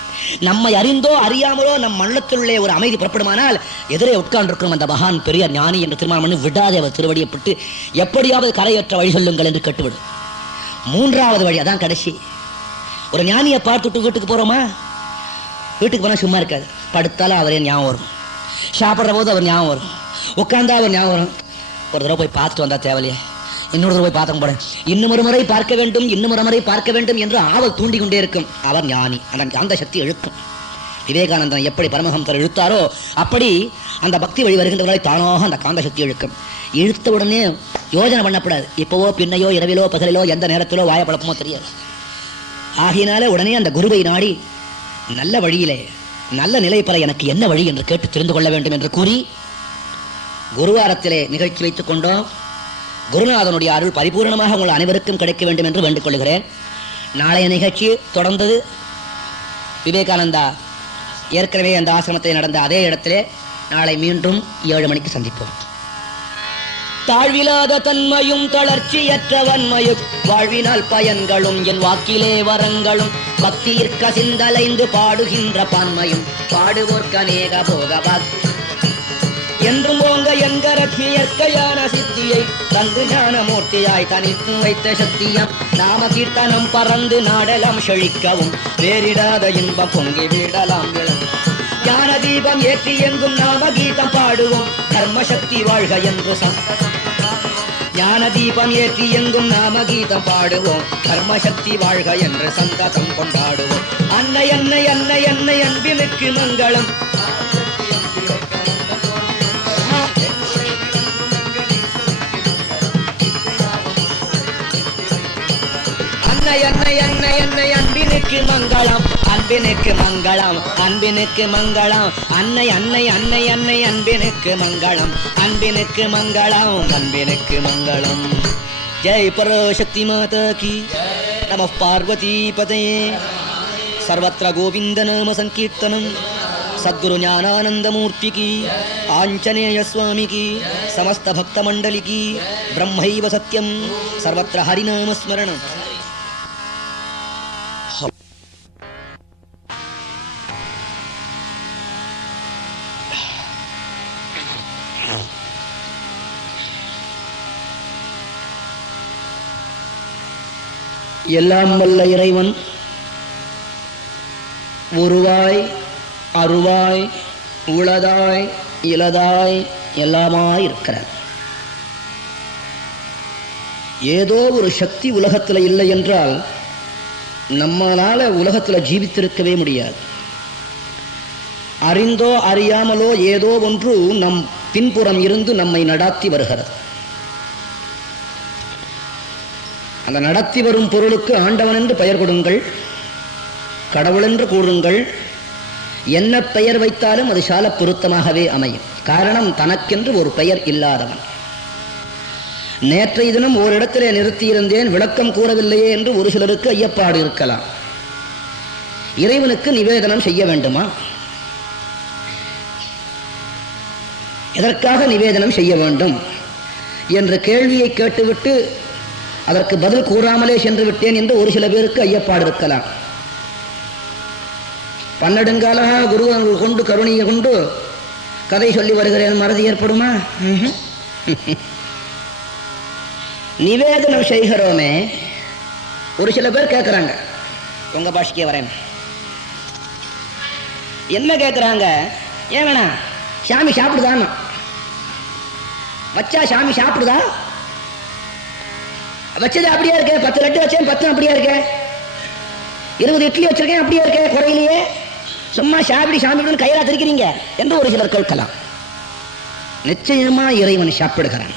நம்மை அறிந்தோ அறியாமலோ நம் மனத்திலே ஒரு அமைதி புறப்படுமானால் எதிரே உட்கார்ந்திருக்கும் அந்த மகான் பெரிய ஞானி என்று தீர்மானம் பண்ணி விடாதே அவர் திருவடியை பட்டு எப்படியாவது கரையற்ற வழி சொல்லுங்கள் என்று கட்டுவிடும். 3வது வழி, அதான் கடைசி. ஒரு ஞானியை பார்த்துட்டு வீட்டுக்கு போறோமா, வீட்டுக்கு போனா சும்மா இருக்காது. படுத்தாலும் அவரே ஞாபகம் வரும், சாப்பிட்ற போது அவர் ஞாபகம் வரும், உட்கார்ந்தா அவர் ஞாபகம் வரும். ஒரு தடவை போய் பார்த்துட்டு வந்தா தேவையில்லையே, இன்னொரு தடவை பார்த்த போறேன், இன்னும் ஒரு முறை பார்க்க வேண்டும், இன்னும் ஒரு முறை பார்க்க வேண்டும் என்று ஆவல் தூண்டிக் கொண்டே இருக்கும். அவர் ஞானி, அந்த சக்தி இழுக்கும். விவேகானந்தன் எப்படி பரமஹம்சர் இழுத்தாரோ அப்படி அந்த பக்தி வழி வருகின்றவர்களை தானாக அந்த காந்த சக்தி இழுக்கும். இழுத்த உடனே யோஜனை பண்ணக்கூடாது. இப்பவோ பின்னையோ இரவிலோ பகலிலோ எந்த நேரத்திலோ வாய பழப்பமோ தெரியாது. ஆகினால உடனே அந்த குருவை நாடி நல்ல வழியிலே நல்ல நிலை பெற எனக்கு என்ன வழி என்று கேட்டு தெரிந்து கொள்ள வேண்டும் என்று கூறி குருவாரத்திலே நிகழ்ச்சி வைத்துக் கொண்டோம். குருநாதனுடைய அருள் பரிபூர்ணமாக உங்கள் அனைவருக்கும் கிடைக்க வேண்டும் என்று வேண்டிக் கொள்கிறேன். நாளைய நிகழ்ச்சி தொடர்ந்தது. விவேகானந்தா ஏற்கனவே அந்த ஆசிரமத்தில் நடந்த அதே இடத்திலே நாளை மீண்டும் 7 மணிக்கு சந்திப்போம். தாழ்விலாத தன்மையும் தளர்ச்சியற்ற வன்மையும் வாழ்வினால் பயன்களும் என் வாக்கிலே வரங்களும் பக்தியிற்க சிந்தலைந்து பாடுகின்ற பான்மையும் பாடுவோர்க்கு அநேக போகபாக் என்றும் ஓங்க என்கரட்சி இயற்கையான சித்தியை தந்து ஞான மூர்த்தியாய் தனித்து வைத்த சத்தியம் நாம கீர்த்தனம் பறந்து நாடலாம் செழிக்கவும் வேறிடாத இன்பம் பொங்கி விடலாம் விளம் ஞான தீபம் ஏற்றி எங்கும் நாம கீதம் பாடுவோம் தர்மசக்தி வாழ்க என்று ஞான தீபம் ஏற்றி எங்கும் நாம கீதம் பாடுவோம் கர்மசக்தி வாழ்க என்று சந்ததம் கொண்டாடுவோம். அன்னை அன்னை அன்னை அன்னை அன்பினுக்கு மங்களம் அன்னை அன்னை அன்னை அன்னை அன்பினுக்கு மங்களம் அன்பினுக்கு மங்களம் அன்பினுக்கு மங்களம் அன்னை அன்னை அன்னை அன்னை அன்பினுக்கு மங்களம் அன்பினுக்கு மங்களம் அன்பினுக்கு மங்களம். ஜெய் பராசக்தி மாதா கி நம பார்வதி பதயே. சர்வத்ர கோவிந்த நாம சங்கீர்த்தனம். சத்குரு ஞானானந்த மூர்த்தி கி ஆஞ்சநேய சுவாமி கி சமஸ்த பக்த மண்டலி கி பிரம்மைவ சத்யம். சர்வத்ர ஹரிநாம ஸ்மரணம். எல்லாம் வல்ல இறைவன் உருவாய் அருவாய் உளதாய் இலதாய் எல்லாமாய் இருக்கிறார். ஏதோ ஒரு சக்தி உலகத்தில் இல்லை என்றால் நம்மளால உலகத்தில் ஜீவித்திருக்கவே முடியாது. அறிந்தோ அறியாமலோ ஏதோ ஒன்று நம் பின்புறம் இருந்து நம்மை நடாத்தி வருகிறது. அந்த நடத்தி வரும் பொருளுக்கு ஆண்டவன் என்று பெயர் கொடுங்கள், கடவுள் என்று கூறுங்கள். என்ன பெயர் வைத்தாலும் அது சால பொருத்தமாகவே அமையும். காரணம், தனக்கென்று ஒரு பெயர் இல்லாதவன். நேற்றைய தினம் ஓரிடத்திலே நிறுத்தியிருந்தேன், விளக்கம் கூறவில்லையே என்று ஒரு சிலருக்கு ஐயப்பாடு இருக்கலாம். இறைவனுக்கு நிவேதனம் செய்ய வேண்டுமா? எதற்காக நிவேதனம் செய்ய வேண்டும் என்ற கேள்வியை கேட்டுவிட்டு அதற்கு பதில் கூறாமலே சென்று விட்டேன் என்று ஒரு சில பேருக்கு ஐயப்பாடு இருக்கலாம். பன்னெடுங்காலாக குருவங்கள் கொண்டு கருணையை கொண்டு கதை சொல்லி வருகிறேன், மறதி ஏற்படுமா? நிவேதனம் செய்கிறோமே, ஒரு சில பேர் கேட்கிறாங்க, உங்க பாஷைக்கே வரேன், என்ன கேட்கிறாங்க? ஏங்கண்ணா சாமி சாப்பிடுதான்னா, வச்சா சாமி சாப்பிடுதா? வச்சது அப்படியே இருக்கே, 10 லட்டு வச்சேன் 10 அப்படியே இருக்கே, 20 இட்லி வச்சிருக்கேன் அப்படியே இருக்கே, குறையிலேயே, சும்மா சாப்பிடி சாமி கையில திரிக்கிறீங்க என்று ஒரு சிலர் கேட்கலாம். நிச்சயமா இறைவன் சாப்பிடுகிறான்.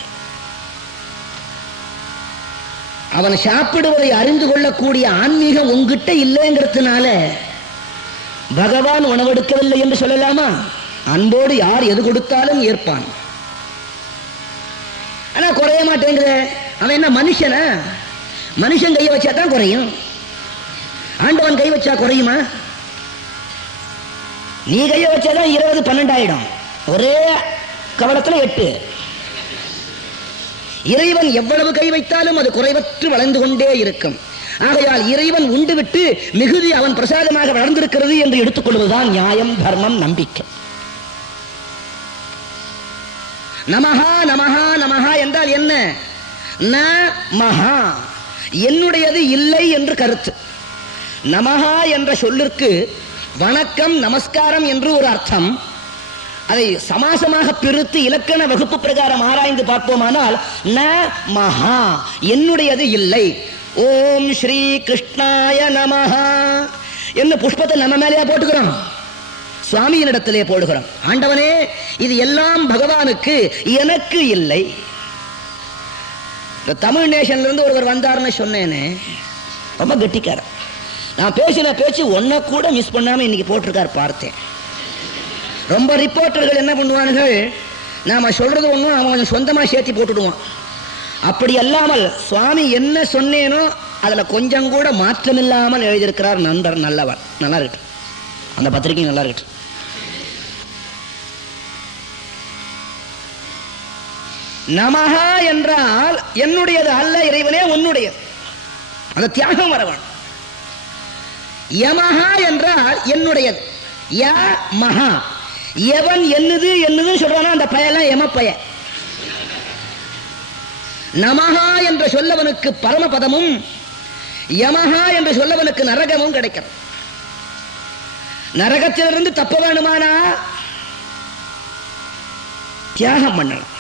அவன் சாப்பிடுவதை அறிந்து கொள்ளக்கூடிய ஆன்மீகம் உங்ககிட்ட இல்லைங்கிறதுனால பகவான் உணவெடுக்கவில்லை என்று சொல்லலாமா? அன்போடு யார் எது கொடுத்தாலும் ஏற்பான். ஆனா குறைய மாட்டேங்கிற, அவன் என்ன மனுஷனா? மனுஷன் கையை வச்சா தான் குறையும், ஆண்டவன் கை வச்சா குறையுமா? நீ கையை வச்சாதான் 20 12 ஆயிடும், ஒரே கவலத்துல 8. இறைவன் எவ்வளவு கை வைத்தாலும் அது குறைவற்று வளர்ந்து கொண்டே இருக்கும். ஆகையால் இறைவன் உண்டுவிட்டு மிகுதி அவன் பிரசாதமாக வளர்ந்திருக்கிறது என்று எடுத்துக் கொள்வதுதான் நியாயம், தர்மம், நம்பிக்கை. நமஹா நமஹா நமஹா என்றால் என்ன? ந மஹா, என்னுடையது இல்லை என்று கருத்து. நமஹா என்ற சொல்லிற்கு வணக்கம் நமஸ்காரம் என்று ஒரு அர்த்தம். அதை சமாசமாக பிரித்து இலக்கண வகுப்பு பிரகாரம் ஆராய்ந்து பார்ப்போமானால் ந மஹா, என்னுடையது இல்லை. ஓம் ஸ்ரீ கிருஷ்ணாய நமஹா என்று புஷ்பத்தை நம்ம மேலேயே போட்டுக்கிறோம், சுவாமியினிடத்திலே போடுகிறோம். ஆண்டவனே இது எல்லாம் பகவானுக்கு, எனக்கு இல்லை. இந்த தமிழ் நேஷன்ல இருந்து ஒருவர் வந்தாருன்னு சொன்னேன்னு, ரொம்ப கெட்டிக்காரர். நான் பேசின பேச்சு ஒன்ன கூட மிஸ் பண்ணாம இன்னைக்கு போட்டிருக்காரு பார்த்தேன். ரொம்ப ரிப்போர்ட்டர்கள் என்ன பண்ணுவார்கள், நாம சொல்றது ஒன்றும் அவன் கொஞ்சம் சொந்தமா சேர்த்தி போட்டுடுவான். அப்படி அல்லாமல் சுவாமி என்ன சொன்னேனோ அதுல கொஞ்சம் கூட மாற்றம் இல்லாமல் எழுதியிருக்கிறார் நண்பர். நல்லவர், நல்லா இருக்கு, அந்த பத்திரிகை நல்லா இருக்கு. நமஹா என்றால் என்னுடையது அல்ல இறைவனே, உன்னுடையது. அந்த தியாகம் வரவன். யமஹா என்றால் என்னுடையது. ய மகா, எவன் என்னது என்னதுன்னு சொல்றானா அந்த பயெல்லாம் எம பய. நமஹா என்று சொல்லவனுக்கு பரமபதமும் யமஹா என்று சொல்லவனுக்கு நரகமும் கிடைக்கும். நரகத்திலிருந்து தப்ப வேணுமானா தியாகம் பண்ணணும்.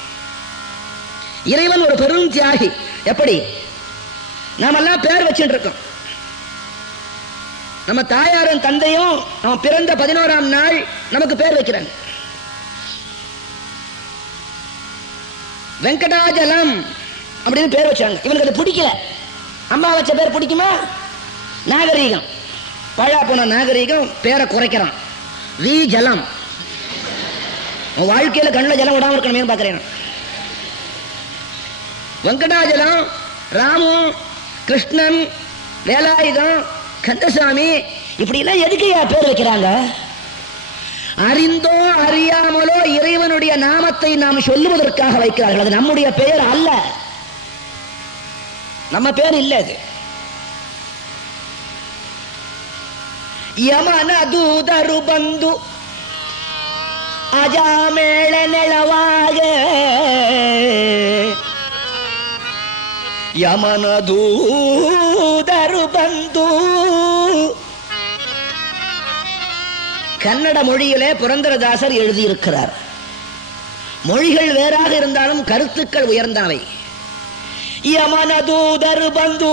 இறைவன் ஒரு பெரும் தியாகி. எப்படி? நாமெல்லாம் பேர் வச்சுட்டு இருக்கோம். நம்ம தாயாரும் தந்தையும் நம்ம பிறந்த 11ஆம் நாள் நமக்கு பேர் வைக்கிறாங்க. வெங்கடாஜலம் அப்படின்னு பேர் வச்சாங்க. இவனுக்கு அது பிடிக்கல. அம்மா வச்ச பேர் பிடிக்குமா? நாகரீகம், பழா போன நாகரீகம், பேரை குறைக்கிறான். வி ஜலம். வாழ்க்கையில கண்ணில் ஜலம் விடாம இருக்கணுமே பார்க்கிறேன். வெங்கடாஜலம், ராமு, கிருஷ்ணன், வேலாயுதம், கந்தசாமி, இப்படி எல்லாம் எதுக்கு பேர் வைக்கிறாங்க? அறிந்தோ அறியாமலோ இறைவனுடைய நாமத்தை நாம் சொல்லுவதற்காக வைக்கிறார்கள். அது நம்முடைய பெயர் அல்ல, நம்ம பேர் இல்ல. அது யமன தூதரு ಬಂದು ಅಜಾಮೇಳ ನೆಳವಾಗ, யமன தூதரு ಬಂದು. கன்னட மொழியிலே புரந்தரதாசர் எழுதியிருக்கிறார். மொழிகள் வேறாக இருந்தாலும் கருத்துக்கள் உயர்ந்தவை. யமன தூதரு ಬಂದು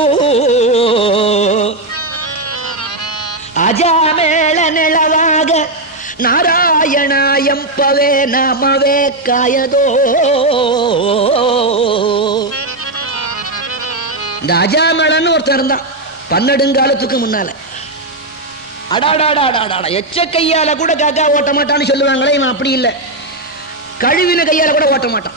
ಅಜಾಮೇಳ ನೆಳವಾಗ, நாராயண ಎಂಪವೇ ನಾಮವೇ ಕಾಯದೋ. இந்த அஜாமேளன்னு ஒருத்தர் இருந்தான் பன்னெடுங்காலத்துக்கு முன்னால. அடாடாடாடாடா, எச்ச கையால கூட காக்கா ஓட்ட மாட்டான்னு சொல்லுவாங்களே, இவன் அப்படி இல்லை. கழுவின கையால கூட ஓட்ட மாட்டான்,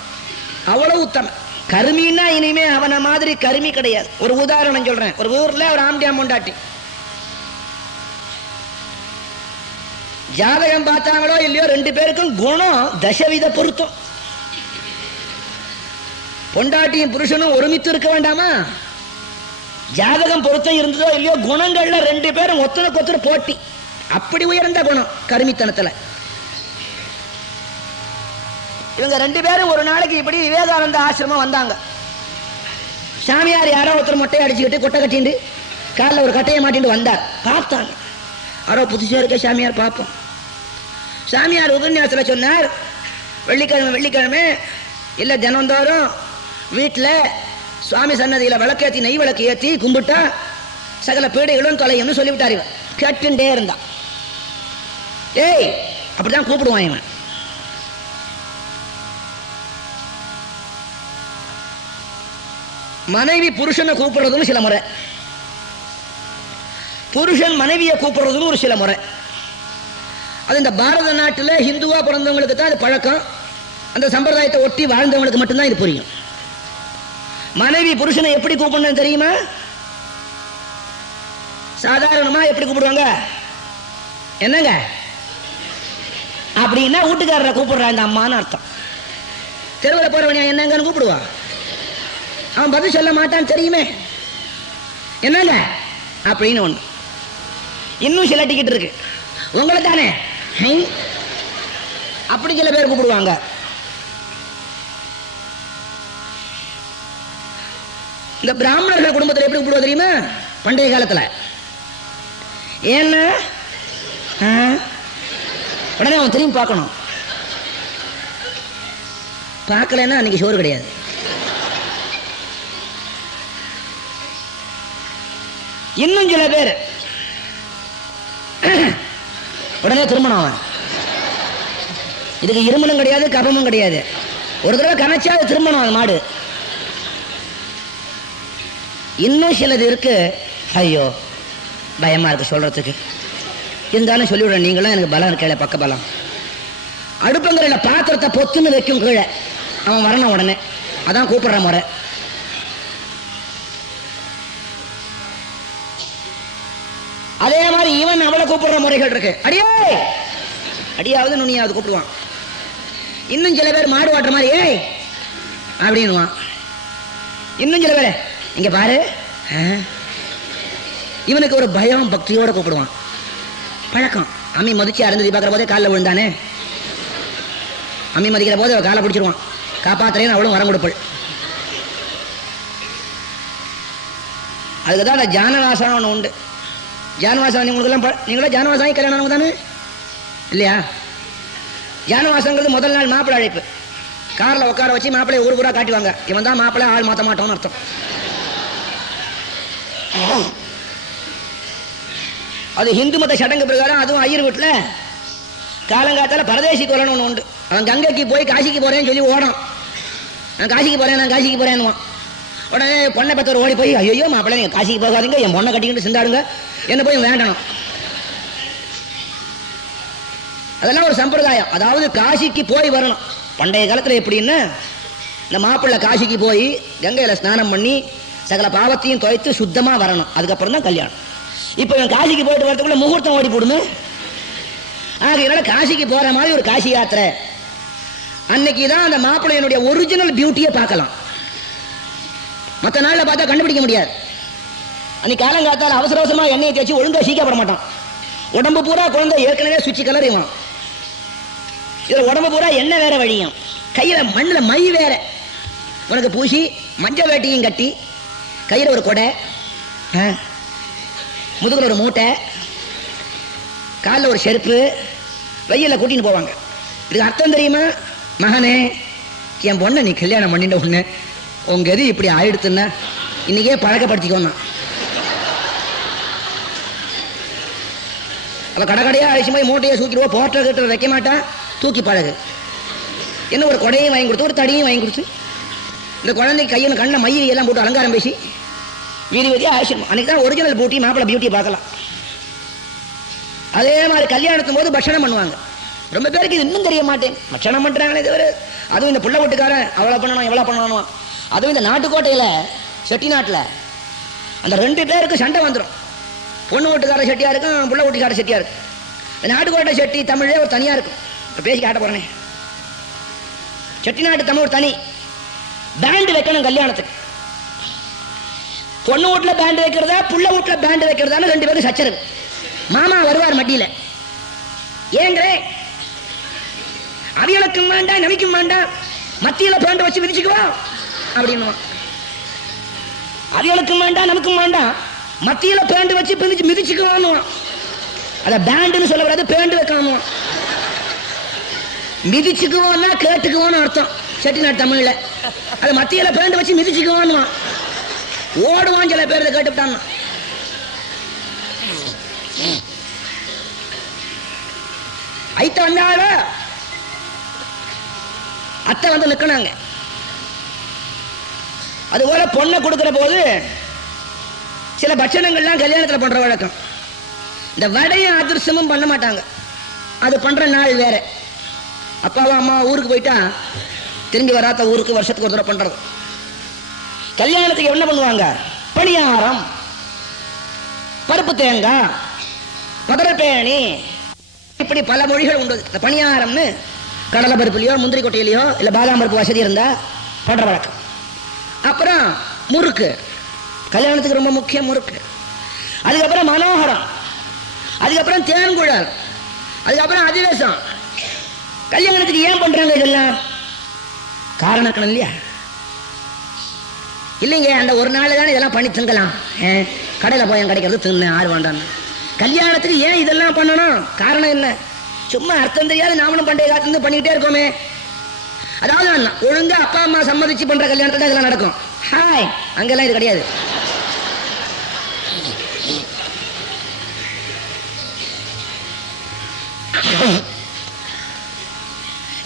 அவ்வளவு உத்தமன். கருமின்னா இனிமே அவனை மாதிரி கருமி கிடையாது. ஒரு உதாரணம் சொல்றேன். ஒரு ஊர்ல ஒரு ஆம்பியாம் பொண்டாட்டி, ஜாதகம் பார்த்தாங்களோ இல்லையோ, 2 பேருக்கும் குணம் தசவித பொருத்தம். பொண்டாட்டியும் புருஷனும் ஒருமித்து இருக்க வேண்டாமா? ஜாதகம் பொருத்தம் இருந்ததோ இல்லையோ, குணங்கள்ல 2 பேரும் ஒத்தனுக்கு ஒத்தர் போட்டி. அப்படி உயர்ந்த குணம் கருமித்தனத்துல. இவங்க 2 பேரும் ஒரு நாளைக்கு இப்படி விவேகானந்த ஆசிரமம் வந்தாங்க. சாமியார் யாரோ ஒருத்தர் மொட்டையை அடிச்சுக்கிட்டு கொட்டை கட்டிண்டு காலில் ஒரு கட்டையை மாட்டிட்டு வந்தார். பார்த்தாங்க, யாரோ புதுசாக இருக்க சாமியார், பார்ப்போம். சாமியார் உபன்யாசத்தில் சொன்னார், வெள்ளிக்கிழமை இல்லை தினந்தோறும் வீட்டில் சுவாமி சன்னதியில் விளக்கேற்றி நெய் விளக்கு ஏற்றி கும்பிட்டா சகல பீடைகளும் தொலையும்னு சொல்லிவிட்டார். இவன் கேட்டுட்டே இருந்தான். ஏய், அப்படிதான் கூப்பிடுவான் இவன். மனைவி புருஷனை கூப்பிடுறதுன்னு சில முறை, புருஷன் மனைவியை கூப்பிடுறதுன்னு ஒரு சில முறை. அது இந்த பாரத நாட்டில் ஹிந்துவா பிறந்தவங்களுக்கு தான் அது பழக்கம். அந்த சம்பிரதாயத்தை ஒட்டி வாழ்ந்தவங்களுக்கு மட்டும்தான் இது புரியும். மனைவி புருஷனை எப்படி கூப்பிடணும் தெரியுமா? சாதாரணமா எப்படி கூப்பிடுவாங்க? என்னங்க அப்படின்னா வீட்டுக்காரரை கூப்பிடுறா இந்த அம்மான்னு அர்த்தம். தெருவில் போறவனியா என்னங்கன்னு கூப்பிடுவா? அவன் பதில் சொல்ல மாட்டான்னு தெரியுமே. என்னங்க அப்படின்னு ஒண்ணு. இன்னும் சில டிக்கெட் இருக்கு, உங்களை தானே அப்படி சில பேர் கூப்பிடுவாங்க. இந்த பிராமணர்கள் குடும்பத்தில் எப்படி கூப்பிடுவா தெரியுமா? பண்டைய காலத்துல ஏன்னா உடனே அவன் திரும்பி பார்க்கணும். பார்க்கலன்னா அன்னைக்கு சோறு கிடையாது. இன்னும் சில பேர் உடனே திருமணம். அவன் இதுக்கு இருமலும் கிடையாது, கபமும் கிடையாது. ஒரு தடவை கணச்சா அது திருமணம். அது மாடு இன்னும் சிலது இருக்கு, ஐயோ பயமா இருக்கு சொல்றதுக்கு, இருந்தாலும் சொல்லிவிடுறேன். நீங்களும் எனக்கு பலம் இருக்கல, பக்க பலம். அடுப்பங்கரையில பாத்திரத்தை பொத்துன்னு வைக்கும் கீழே, அவன் வரணும் உடனே, அதான் கூப்பிடுற முறை. அதே மாதிரி இவன் அவளை கூப்பிடுற முறைகள் இருக்கு. அடியே அடியாவது நுனியாவது கூப்பிடுவான். இன்னும் சில பேர் மாடு வாட்டுற மாதிரி ஏய் அப்படின்னுவான். இன்னும் சில பேர் இங்க பாரு, இவனுக்கு ஒரு பயம் பக்தியோட கூப்பிடுவான். பழக்கம். அம்மி மதிச்சு அருந்ததி பார்க்குற போதே காலில் விழுந்தானே, அம்மி மதிக்கிற போது அவள் காலை பிடிச்சிருவான். காப்பாத்துறேன்னு அவளும் வரம் கொடுப்பள். அதுக்கு தான் அந்த ஜானவாசம் ஒன்று உண்டு. ஜானவாசம் உங்களுக்கெல்லாம் நீங்களே ஜானவாசம் கல்யாணம் தானே இல்லையா? ஜானவாசங்கிறது முதல் நாள் மாப்பிள்ளை அழைப்பு. காரில் உட்கார வச்சு மாப்பிள்ளையை ஊர் ஊரா காட்டுவாங்க. இவன் தான் மாப்பிள்ளை, ஆள் மாற்ற மாட்டோம்னு அர்த்தம். அது இந்து மத சடங்கு பிரகாரம். அதுவும் ஐயர் வீட்டில் காலங்காத்தால பரதேசி கொலன்னு ஒன்று உண்டு. அவன் கங்கைக்கு போய் காசிக்கு போறேன்னு சொல்லி ஓடும். நான் காசிக்கு போறேன், நான் காசிக்கு போறேன்னுவான். உடனே பொண்ணை பத்தவர் ஓடி போய், ஐயோ மாப்பிள்ளை நீங்கள் காசிக்கு போகாதீங்க, என் பொண்ணை கட்டிக்கிட்டு சிந்தாடுங்க, என்ன போய் வேண்டணும். அதெல்லாம் ஒரு சம்பிரதாயம். அதாவது காசிக்கு போய் வரணும். பண்டைய காலத்தில் எப்படின்னா, இந்த மாப்பிள்ளை காசிக்கு போய் கங்கையில் ஸ்நானம் பண்ணி சகல பாவத்தையும் துவைத்து சுத்தமாக வரணும். அதுக்கப்புறம் தான் கல்யாணம். இப்போ இவன் காசிக்கு போயிட்டு வரதுக்குள்ள முகூர்த்தம் ஓடி போடுமே. ஆகையினால காசிக்கு போகிற மாதிரி ஒரு காசி யாத்திரை. அன்னைக்கு தான் அந்த மாப்பிள்ளையனுடைய ஒரிஜினல் பியூட்டியை பார்க்கலாம். மற்ற நாளில் பார்த்தா கண்டுபிடிக்க முடியாது. அன்னைக்கு காலங்காத்தால் அவசர அவசரமாக எண்ணெயை தேய்ச்சி ஒழுங்காக சீக்கப்பட மாட்டான். உடம்பு பூரா குழந்தை ஏற்கனவே சுச்சி கலர் இவன். இதில் உடம்பு பூரா எண்ணெய் வேற வழியும், கையில் மண்ணில் மை வேற உனக்கு பூசி, மஞ்சள் வேட்டியும் கட்டி, கையில் ஒரு கொடை, முதுகில் ஒரு மூட்டை, காலில் ஒரு செருப்பு, வெயிலில் கூட்டின்னு போவாங்க. இதுக்கு அர்த்தம் தெரியுமா? மகனே, என் பொண்ணை நீ கல்யாணம் பண்ணிட்ட ஒன்று உங்க எது இப்படி ஆயிடுத்துன்னா இன்னைக்கே பழக்கப்படுத்திக்கோன்னா. அவள் கடைக்கடையாக அழிச்சு போய் மூட்டையை தூக்கிடுவோம், போட்ட கிட்ட வைக்க மாட்டான், தூக்கி பழகு. என்ன ஒரு கொடையும் வாங்கி கொடுத்து, ஒரு தடியும் வாங்கி கொடுத்து, இந்த குழந்தைக்கு கையில் கண்ணை மையெல்லாம் போட்டு அலங்காரம் பேசி வீதி வீதியாக அழிச்சிடும். அன்றைக்கி தான் ஒரிஜினல் பியூட்டி, மாப்பிள்ளை பியூட்டி பார்க்கலாம். அதே மாதிரி கல்யாணத்தும் போது பட்சணம் பண்ணுவாங்க. ரொம்ப பேருக்கு இது இன்னும் தெரிய மாட்டேன். பட்சணம் பண்ணுறாங்களே தவிர, அதுவும் இந்த புள்ள வீட்டுக்காரன் அவ்வளோ பண்ணணும் எவ்வளோ பண்ணணும். அதுவும் இந்த நாட்டுக்கோட்டையில் செட்டி நாட்டில் அந்த 2 பேருக்கு சண்டை வந்துடும். பொண்ணு வீட்டுக்கார செட்டியாக இருக்கும், புள்ள வீட்டுக்கார செட்டியாக இருக்கும். இந்த நாட்டுக்கோட்டை செட்டி தமிழே ஒரு தனியாக இருக்கும். இப்போ பேசி காட்ட போகிறேனே, செட்டி நாட்டு தமிழ் தனி. பேண்டு வைக்கணும் கல்யாணத்துக்கு. பொண்ணு வீட்டில் பேண்டு வைக்கிறதா, புள்ள வீட்டில் பேண்டு வைக்கிறதான்னு 2 பேரும் சச்சரவு. மாமா வருவார் மட்டியில். ஏங்கிற அவியலுக்கும் வேண்டாம் நமிக்கும் வேண்டாம், மத்தியில் பேண்டு வச்சு மிதிச்சுக்குவோம் அப்படின்னு. அவியலுக்கும் வேண்டாம் நமக்கும் வேண்டாம், மத்தியில் பேண்டு வச்சு மிதிச்சுக்குவோம். அத பேண்டுன்னு சொல்லக்கூடாது, பேண்டு வைக்கணும். மிதிச்சுக்குவோம்னா கேட்டுக்குவோன்னு அர்த்தம் செட்டிநாட்டு தமிழ்ல. அது மத்தியில பேண்டு வச்சு மிதிச்சுக்குவோன்னு ஓடுவான். சில பேர் கேட்டுவிட்டான். ஐத்த வந்தாலும் அத்தை வந்து நிக்கணாங்க. அதுபோல பொண்ணை கொடுக்கிற போது சில பட்சணங்கள்லாம் கல்யாணத்தில் பண்ற வழக்கம். இந்த வடையும் அதிர்ஷ்டமும் பண்ண மாட்டாங்க. அது பண்ற நாள் வேற. அப்பாவும் அம்மா ஊருக்கு போயிட்டா திரும்பி வராத ஊருக்கு வருஷத்துக்கு ஒரு தடவை பண்றது. கல்யாணத்துக்கு என்ன பண்ணுவாங்க? பணியாரம், பருப்பு தேங்காய், மதுரை பேணி, இப்படி பல மொழிகள் உண்டு. இந்த பணியாரம்னு கடலை பருப்புலையோ முந்திரி கொட்டையிலையோ இல்லை பாதாம் பருப்பு வசதி இருந்தா பண்ற வழக்கம். அப்புறம் முறுக்கு, கல்யாணத்துக்கு ரொம்ப முக்கியம் முறுக்கு. அதுக்கப்புறம் மனோகரம், அதுக்கப்புறம் தேன்குழல், அதுக்கப்புறம் அதிவேசம். கல்யாணத்துக்கு ஏன் பண்றாங்க இதெல்லாம்? காரணம் இல்லையா? இல்லைங்க, அந்த ஒரு நாள் தானே இதெல்லாம் பண்ணி திங்கலாம். கடையில் போய் கிடைக்கிறது தின்னு ஆறு வேண்டாம். கல்யாணத்துக்கு ஏன் இதெல்லாம் பண்ணணும்? காரணம் என்ன? சும்மா அர்த்தம் தெரியாது நாமளும் பண்டைய காலத்துல பண்ணிக்கிட்டே இருக்கோமே. அதாவது ஒழுங்கா அப்பா அம்மா சம்மதிச்சு பண்ற கல்யாணத்துல இதெல்லாம் நடக்கும். ஹாய், அங்கெல்லாம் இது கிடையாது.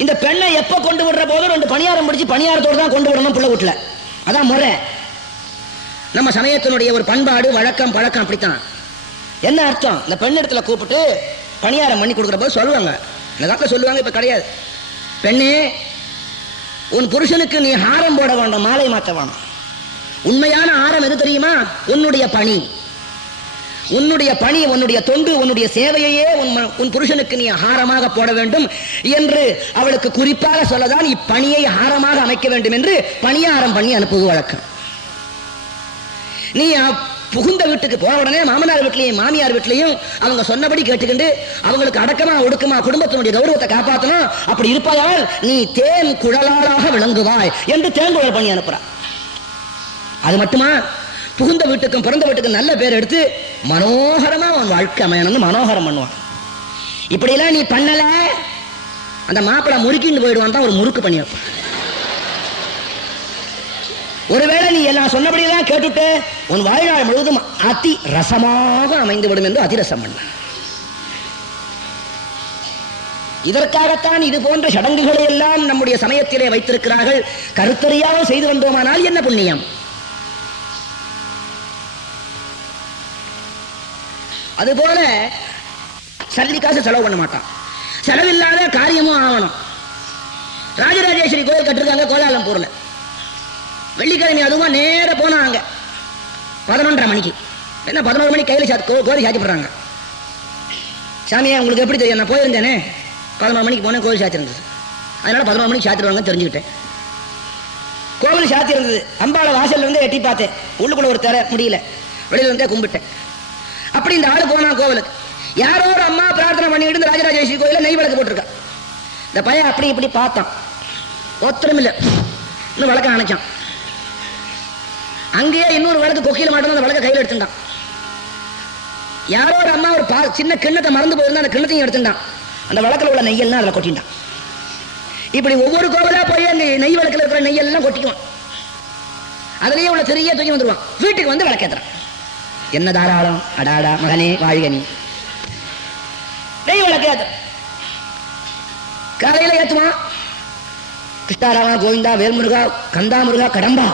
இந்த பெண்ணை எப்ப கொண்டு விடுற போது 2 பணியாரம் பிடிச்சி பணியாரத்தோடு தான் கொண்டு விடணும் புள்ள வீட்டுல. அதான் முறை. நம்ம சமயத்தினுடைய ஒரு பண்பாடு, வழக்கம், பழக்கம் அப்படித்தான். என்ன அர்த்தம்? இந்த பெண் இடத்துல கூப்பிட்டு பணியாரம் பண்ணி கொடுக்குற போது சொல்லுவாங்க, இந்த காலத்தில் சொல்லுவாங்க, இப்ப கிடையாது. பெண்ணே, உன் புருஷனுக்கு நீ ஹாரம் போட வேண்டாம், மாலை மாற்ற வேண்டாம். உண்மையான ஆரம் எது தெரியுமா? உன்னுடைய பணி, உன்னுடைய பணி, உன்னுடைய தொண்டு, உன்னுடைய சேவையையே உன் புருஷனுக்கு நீ ஹாரமாக போட வேண்டும் என்று அவளுக்கு குறிப்பாக சொல்லதான் இப்பணியை ஹாரமாக அமைக்க வேண்டும் என்று பணியாரம் பண்ணி அனுப்புவது வழக்கம். நீ புகுந்த வீட்டுக்கு போன உடனே மாமனார் வீட்லையும் மாமியார் வீட்லையும் அவங்க சொன்னபடி கேட்டுக்கிண்டு அவங்களுக்கு அடக்கமா ஒடுக்கமா குடும்பத்தினுடைய கௌரவத்தை காப்பாற்றணும். அப்படி இருப்பதால் நீ தேன் குழலாளாக விளங்குவாய் என்று தேங்குழல் பண்ணி அனுப்புறான். அது மட்டுமா, புகுந்த வீட்டுக்கும் பிறந்த வீட்டுக்கும் நல்ல பேர் எடுத்து மனோகரமா அவன் வாழ்க்கை அமையணும்னு மனோகரம் பண்ணுவான். இப்படியெல்லாம் நீ பண்ணல, அந்த மாப்பிளை முறுக்கின்னு போயிடுவான் தான் ஒரு முறுக்கு பண்ணி வைப்பான். ஒருவேளை நீ எல்லாம் சொன்னபடியெல்லாம் கேட்டுட்டு உன் வாழ்நாள் முழுவதும் அதி ரசமாக அமைந்துவிடும் என்று அதிரசம் பண்ண. இதற்காகத்தான் இது போன்ற சடங்குகளை எல்லாம் நம்முடைய சமயத்திலே வைத்திருக்கிறார்கள். கருத்தறியாமல் செய்து வந்தோமானால் என்ன புண்ணியம்? அதுபோல சல்லி காசு செலவு பண்ண மாட்டான். செலவில்லாத காரியமும் ஆகணும். ராஜராஜேஸ்வரி கோயில் கட்டிருக்காங்க கோலாலம்பூர்ல. வெள்ளிக்கிழமை அதுவா நேர போனாங்க 11:30 மணிக்கு. என்ன 11 மணிக்கு கையில் கோயில் சாத்தி போடுறாங்க. சாமியா உங்களுக்கு எப்படி தெரியும்? நான் போயிருந்தேனே, 11 மணிக்கு போனேன், கோயில் சாத்தி இருந்தது. அதனால 11 மணிக்கு சாத்திடுவாங்கன்னு தெரிஞ்சுக்கிட்டேன். கோவில் சாத்தி இருந்தது. அம்பாளை வாசல்ல இருந்து எட்டி பார்த்தேன். உள்ளுக்குள்ள ஒரு தர முடியல, வெளியில இருந்தே கும்பிட்டேன். அப்படி இந்த ஆளு போனா கோவிலுக்கு. யாரோ ஒரு அம்மா பிரார்த்தனை பண்ணிட்டு இந்த ராஜராஜேஸ்வரி கோயில நெய் விளக்கு போட்டிருக்கா. இந்த பையன் அப்படி இப்படி பார்த்தான், ஒத்தரும் இல்லை, இன்னும் விளக்க அணைச்சான். அங்கேயே இன்னொரு விளக்கு கொக்கியில மாட்டோம், அந்த விளக்க கையில் எடுத்துட்டான். யாரோ ஒரு அம்மா ஒரு சின்ன கிண்ணத்தை மறந்து போயிருந்தா அந்த கிண்ணத்தையும் எடுத்துட்டான். அந்த விளக்கில் உள்ள நெய்யெல்லாம் அதில் கொட்டிட்டான். இப்படி ஒவ்வொரு கோவிலா போய் அந்த நெய் விளக்கில் இருக்கிற நெய்யெல்லாம் கொட்டிக்குவான். அதுலயே உள்ள தெரிய தூக்கி வந்துருவான். வீட்டுக்கு வந்து விளக்கேத்துறான். என்ன தாராளம், அடாடா மகனே வாழ்கனி. நெய் விளக்கேத்து காலையில ஏத்துவான். கிருஷ்ணாராமா கோவிந்தா வேல்முருகா கந்தா முருகா கடம்பா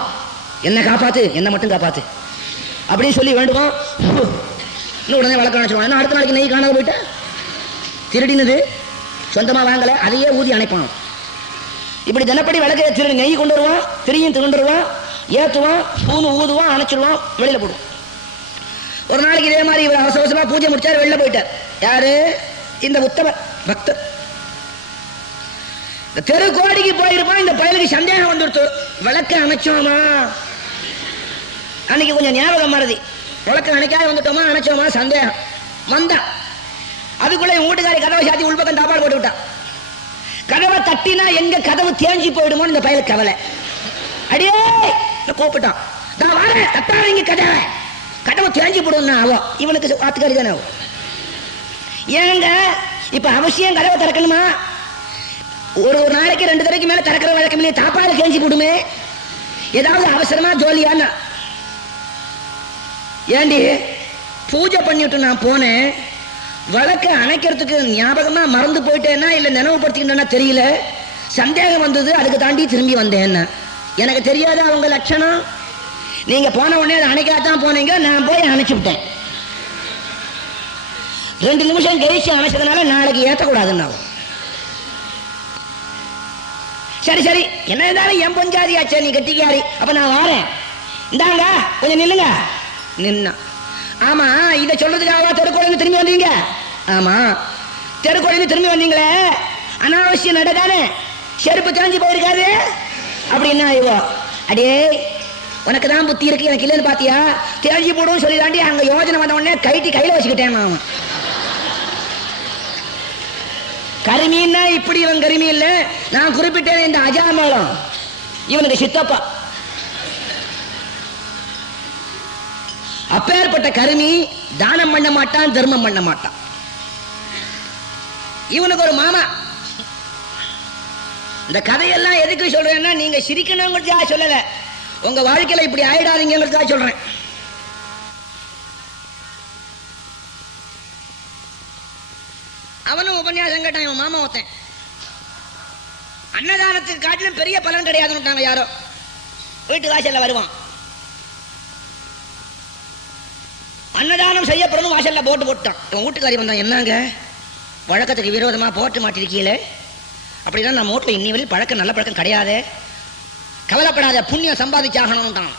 என்ன காப்பாத்து, என்ன மட்டும் காப்பாத்து அப்படின்னு சொல்லி வேண்டுவான். இன்னும் உடனே வழக்கம் நினைச்சுவான். அடுத்த நாளைக்கு நெய் காணாத போயிட்ட, திருடினது சொந்தமா வாங்கல, அதையே ஊதி அணைப்பான். இப்படி தினப்படி விளக்க திருடி நெய் கொண்டு வருவான், திரியும் கொண்டு வருவான், ஏத்துவான், பூனு ஊதுவான், அணைச்சிடுவான், வெளியில போடுவான். ஒரு நாளைக்கு இதே மாதிரி இவர் அவசர அவசரமா பூஜை முடிச்சார், வெளில போயிட்டார். யாரு? இந்த உத்தம பக்தர். தெரு கோடிக்கு போயிருப்பான். இந்த பயலுக்கு சந்தேகம் வந்துடுத்து, விளக்க அணைச்சோமா, அன்னைக்கு கொஞ்சம் ஞாபகம் மறதி, விளக்க அணைக்காத வந்துட்டோமா அணைச்சோமா சந்தேகம் வந்தா. அதுக்குள்ள வீட்டுக்காரி கதவை சாத்தி உள்பக்கம் தாப்பாடு போட்டு விட்டான். கதவை தட்டினா எங்க கதவு தேஞ்சி போயிடுமோ இந்த பயலுக்கு கவலை. அடியே கூப்பிட்டான், நான் வரேன், தட்டாதீங்க கதவை, கதவை தேஞ்சி போடுன்னா அவ இவனுக்கு ஆத்துக்காரி தானே. ஏங்க இப்ப அவசியம் கதவை திறக்கணுமா? ஒரு நாளைக்கு 2 தடவைக்கு மேல திறக்கிற வழக்கம் இல்லையே, தாப்பாடு தேஞ்சி போடுமே, ஏதாவது அவசரமா ஜோலியான்னா. ஏண்டி பூஜை பண்ணிட்டு நான் போனேன், விளக்க அணைக்கிறதுக்கு ஞாபகமா மறந்து போயிட்டேன்னா இல்ல நினைவுபடுத்திக்கிட்டேன்னா தெரியல, சந்தேகம் வந்தது, அதுக்கு தாண்டி திரும்பி வந்தேன். எனக்கு தெரியாத அவங்க லட்சணம். நீங்க போன உடனே அதை அணைக்காதான் போனீங்க, நான் போய் அணைச்சு விட்டேன். 2 நிமிஷம் கழிச்சு அணைச்சதுனால நாளைக்கு ஏற்றக்கூடாதுன்னா. சரி சரி என்ன இருந்தாலும் என் பஞ்சாதியாச்சே, நீ கட்டிக்காரி, அப்ப நான் வாரேன், இந்தாங்க கொஞ்சம் நில்லுங்க. நின்னா, ஆமா இதை சொல்றதுக்காக தெருக்கோழி திரும்பி வந்தீங்க? ஆமா, தெருக்கோழி திரும்பி வந்தீங்களே, அனாவசியம் நடதானே, செருப்பு தேஞ்சு போயிருக்காது அப்படின்னா இவோ, அடே உனக்கு தான் புத்தி இருக்கு, எனக்கு இல்லைன்னு பாத்தியா, தேஞ்சி போடும் சொல்லி தாண்டி அங்க யோஜனை வந்த உடனே கைட்டி கையில வச்சுக்கிட்டேன். மாமா கருமீன்னா இப்படி இவன் கருமி இல்ல, நான் குறிப்பிட்டேன் இந்த அஜாமேளம் இவனுக்கு சித்தப்பா. அப்பேற்பட்ட கருமி தானம் பண்ண மாட்டான், தர்மம் பண்ண மாட்டான். இவனுக்கு ஒரு மாமா. இந்த கதையெல்லாம் எதுக்கு சொல்றேன்னா, நீங்க சிரிக்கணுங்கிறதுக்காக சொல்லல, உங்க வாழ்க்கையில இப்படி ஆயிடாதீங்கிறதுக்காக சொல்றேன். அவனும் உபன்யாசம் கேட்டான், இவன் மாமா ஒருத்தன். அன்னதானத்துக்கு காட்டிலும் பெரிய பலன் கிடையாதுன்னு யாரோ வீட்டு வாசல்ல வருவான். அன்னதானம் செய்யப்படணும் வாசல்ல போட்டு போட்டான். இவன் வீட்டுக்காரி வந்தான், என்னங்க வழக்கத்துக்கு விரோதமா போட்டு மாட்டிருக்கீங்களே, அப்படிதான் நம்ம வீட்டில் இன்னி வரையும் பழக்கம் நல்ல பழக்கம் கிடையாது, கவலைப்படாத புண்ணியம் சம்பாதிச்சாகணும்.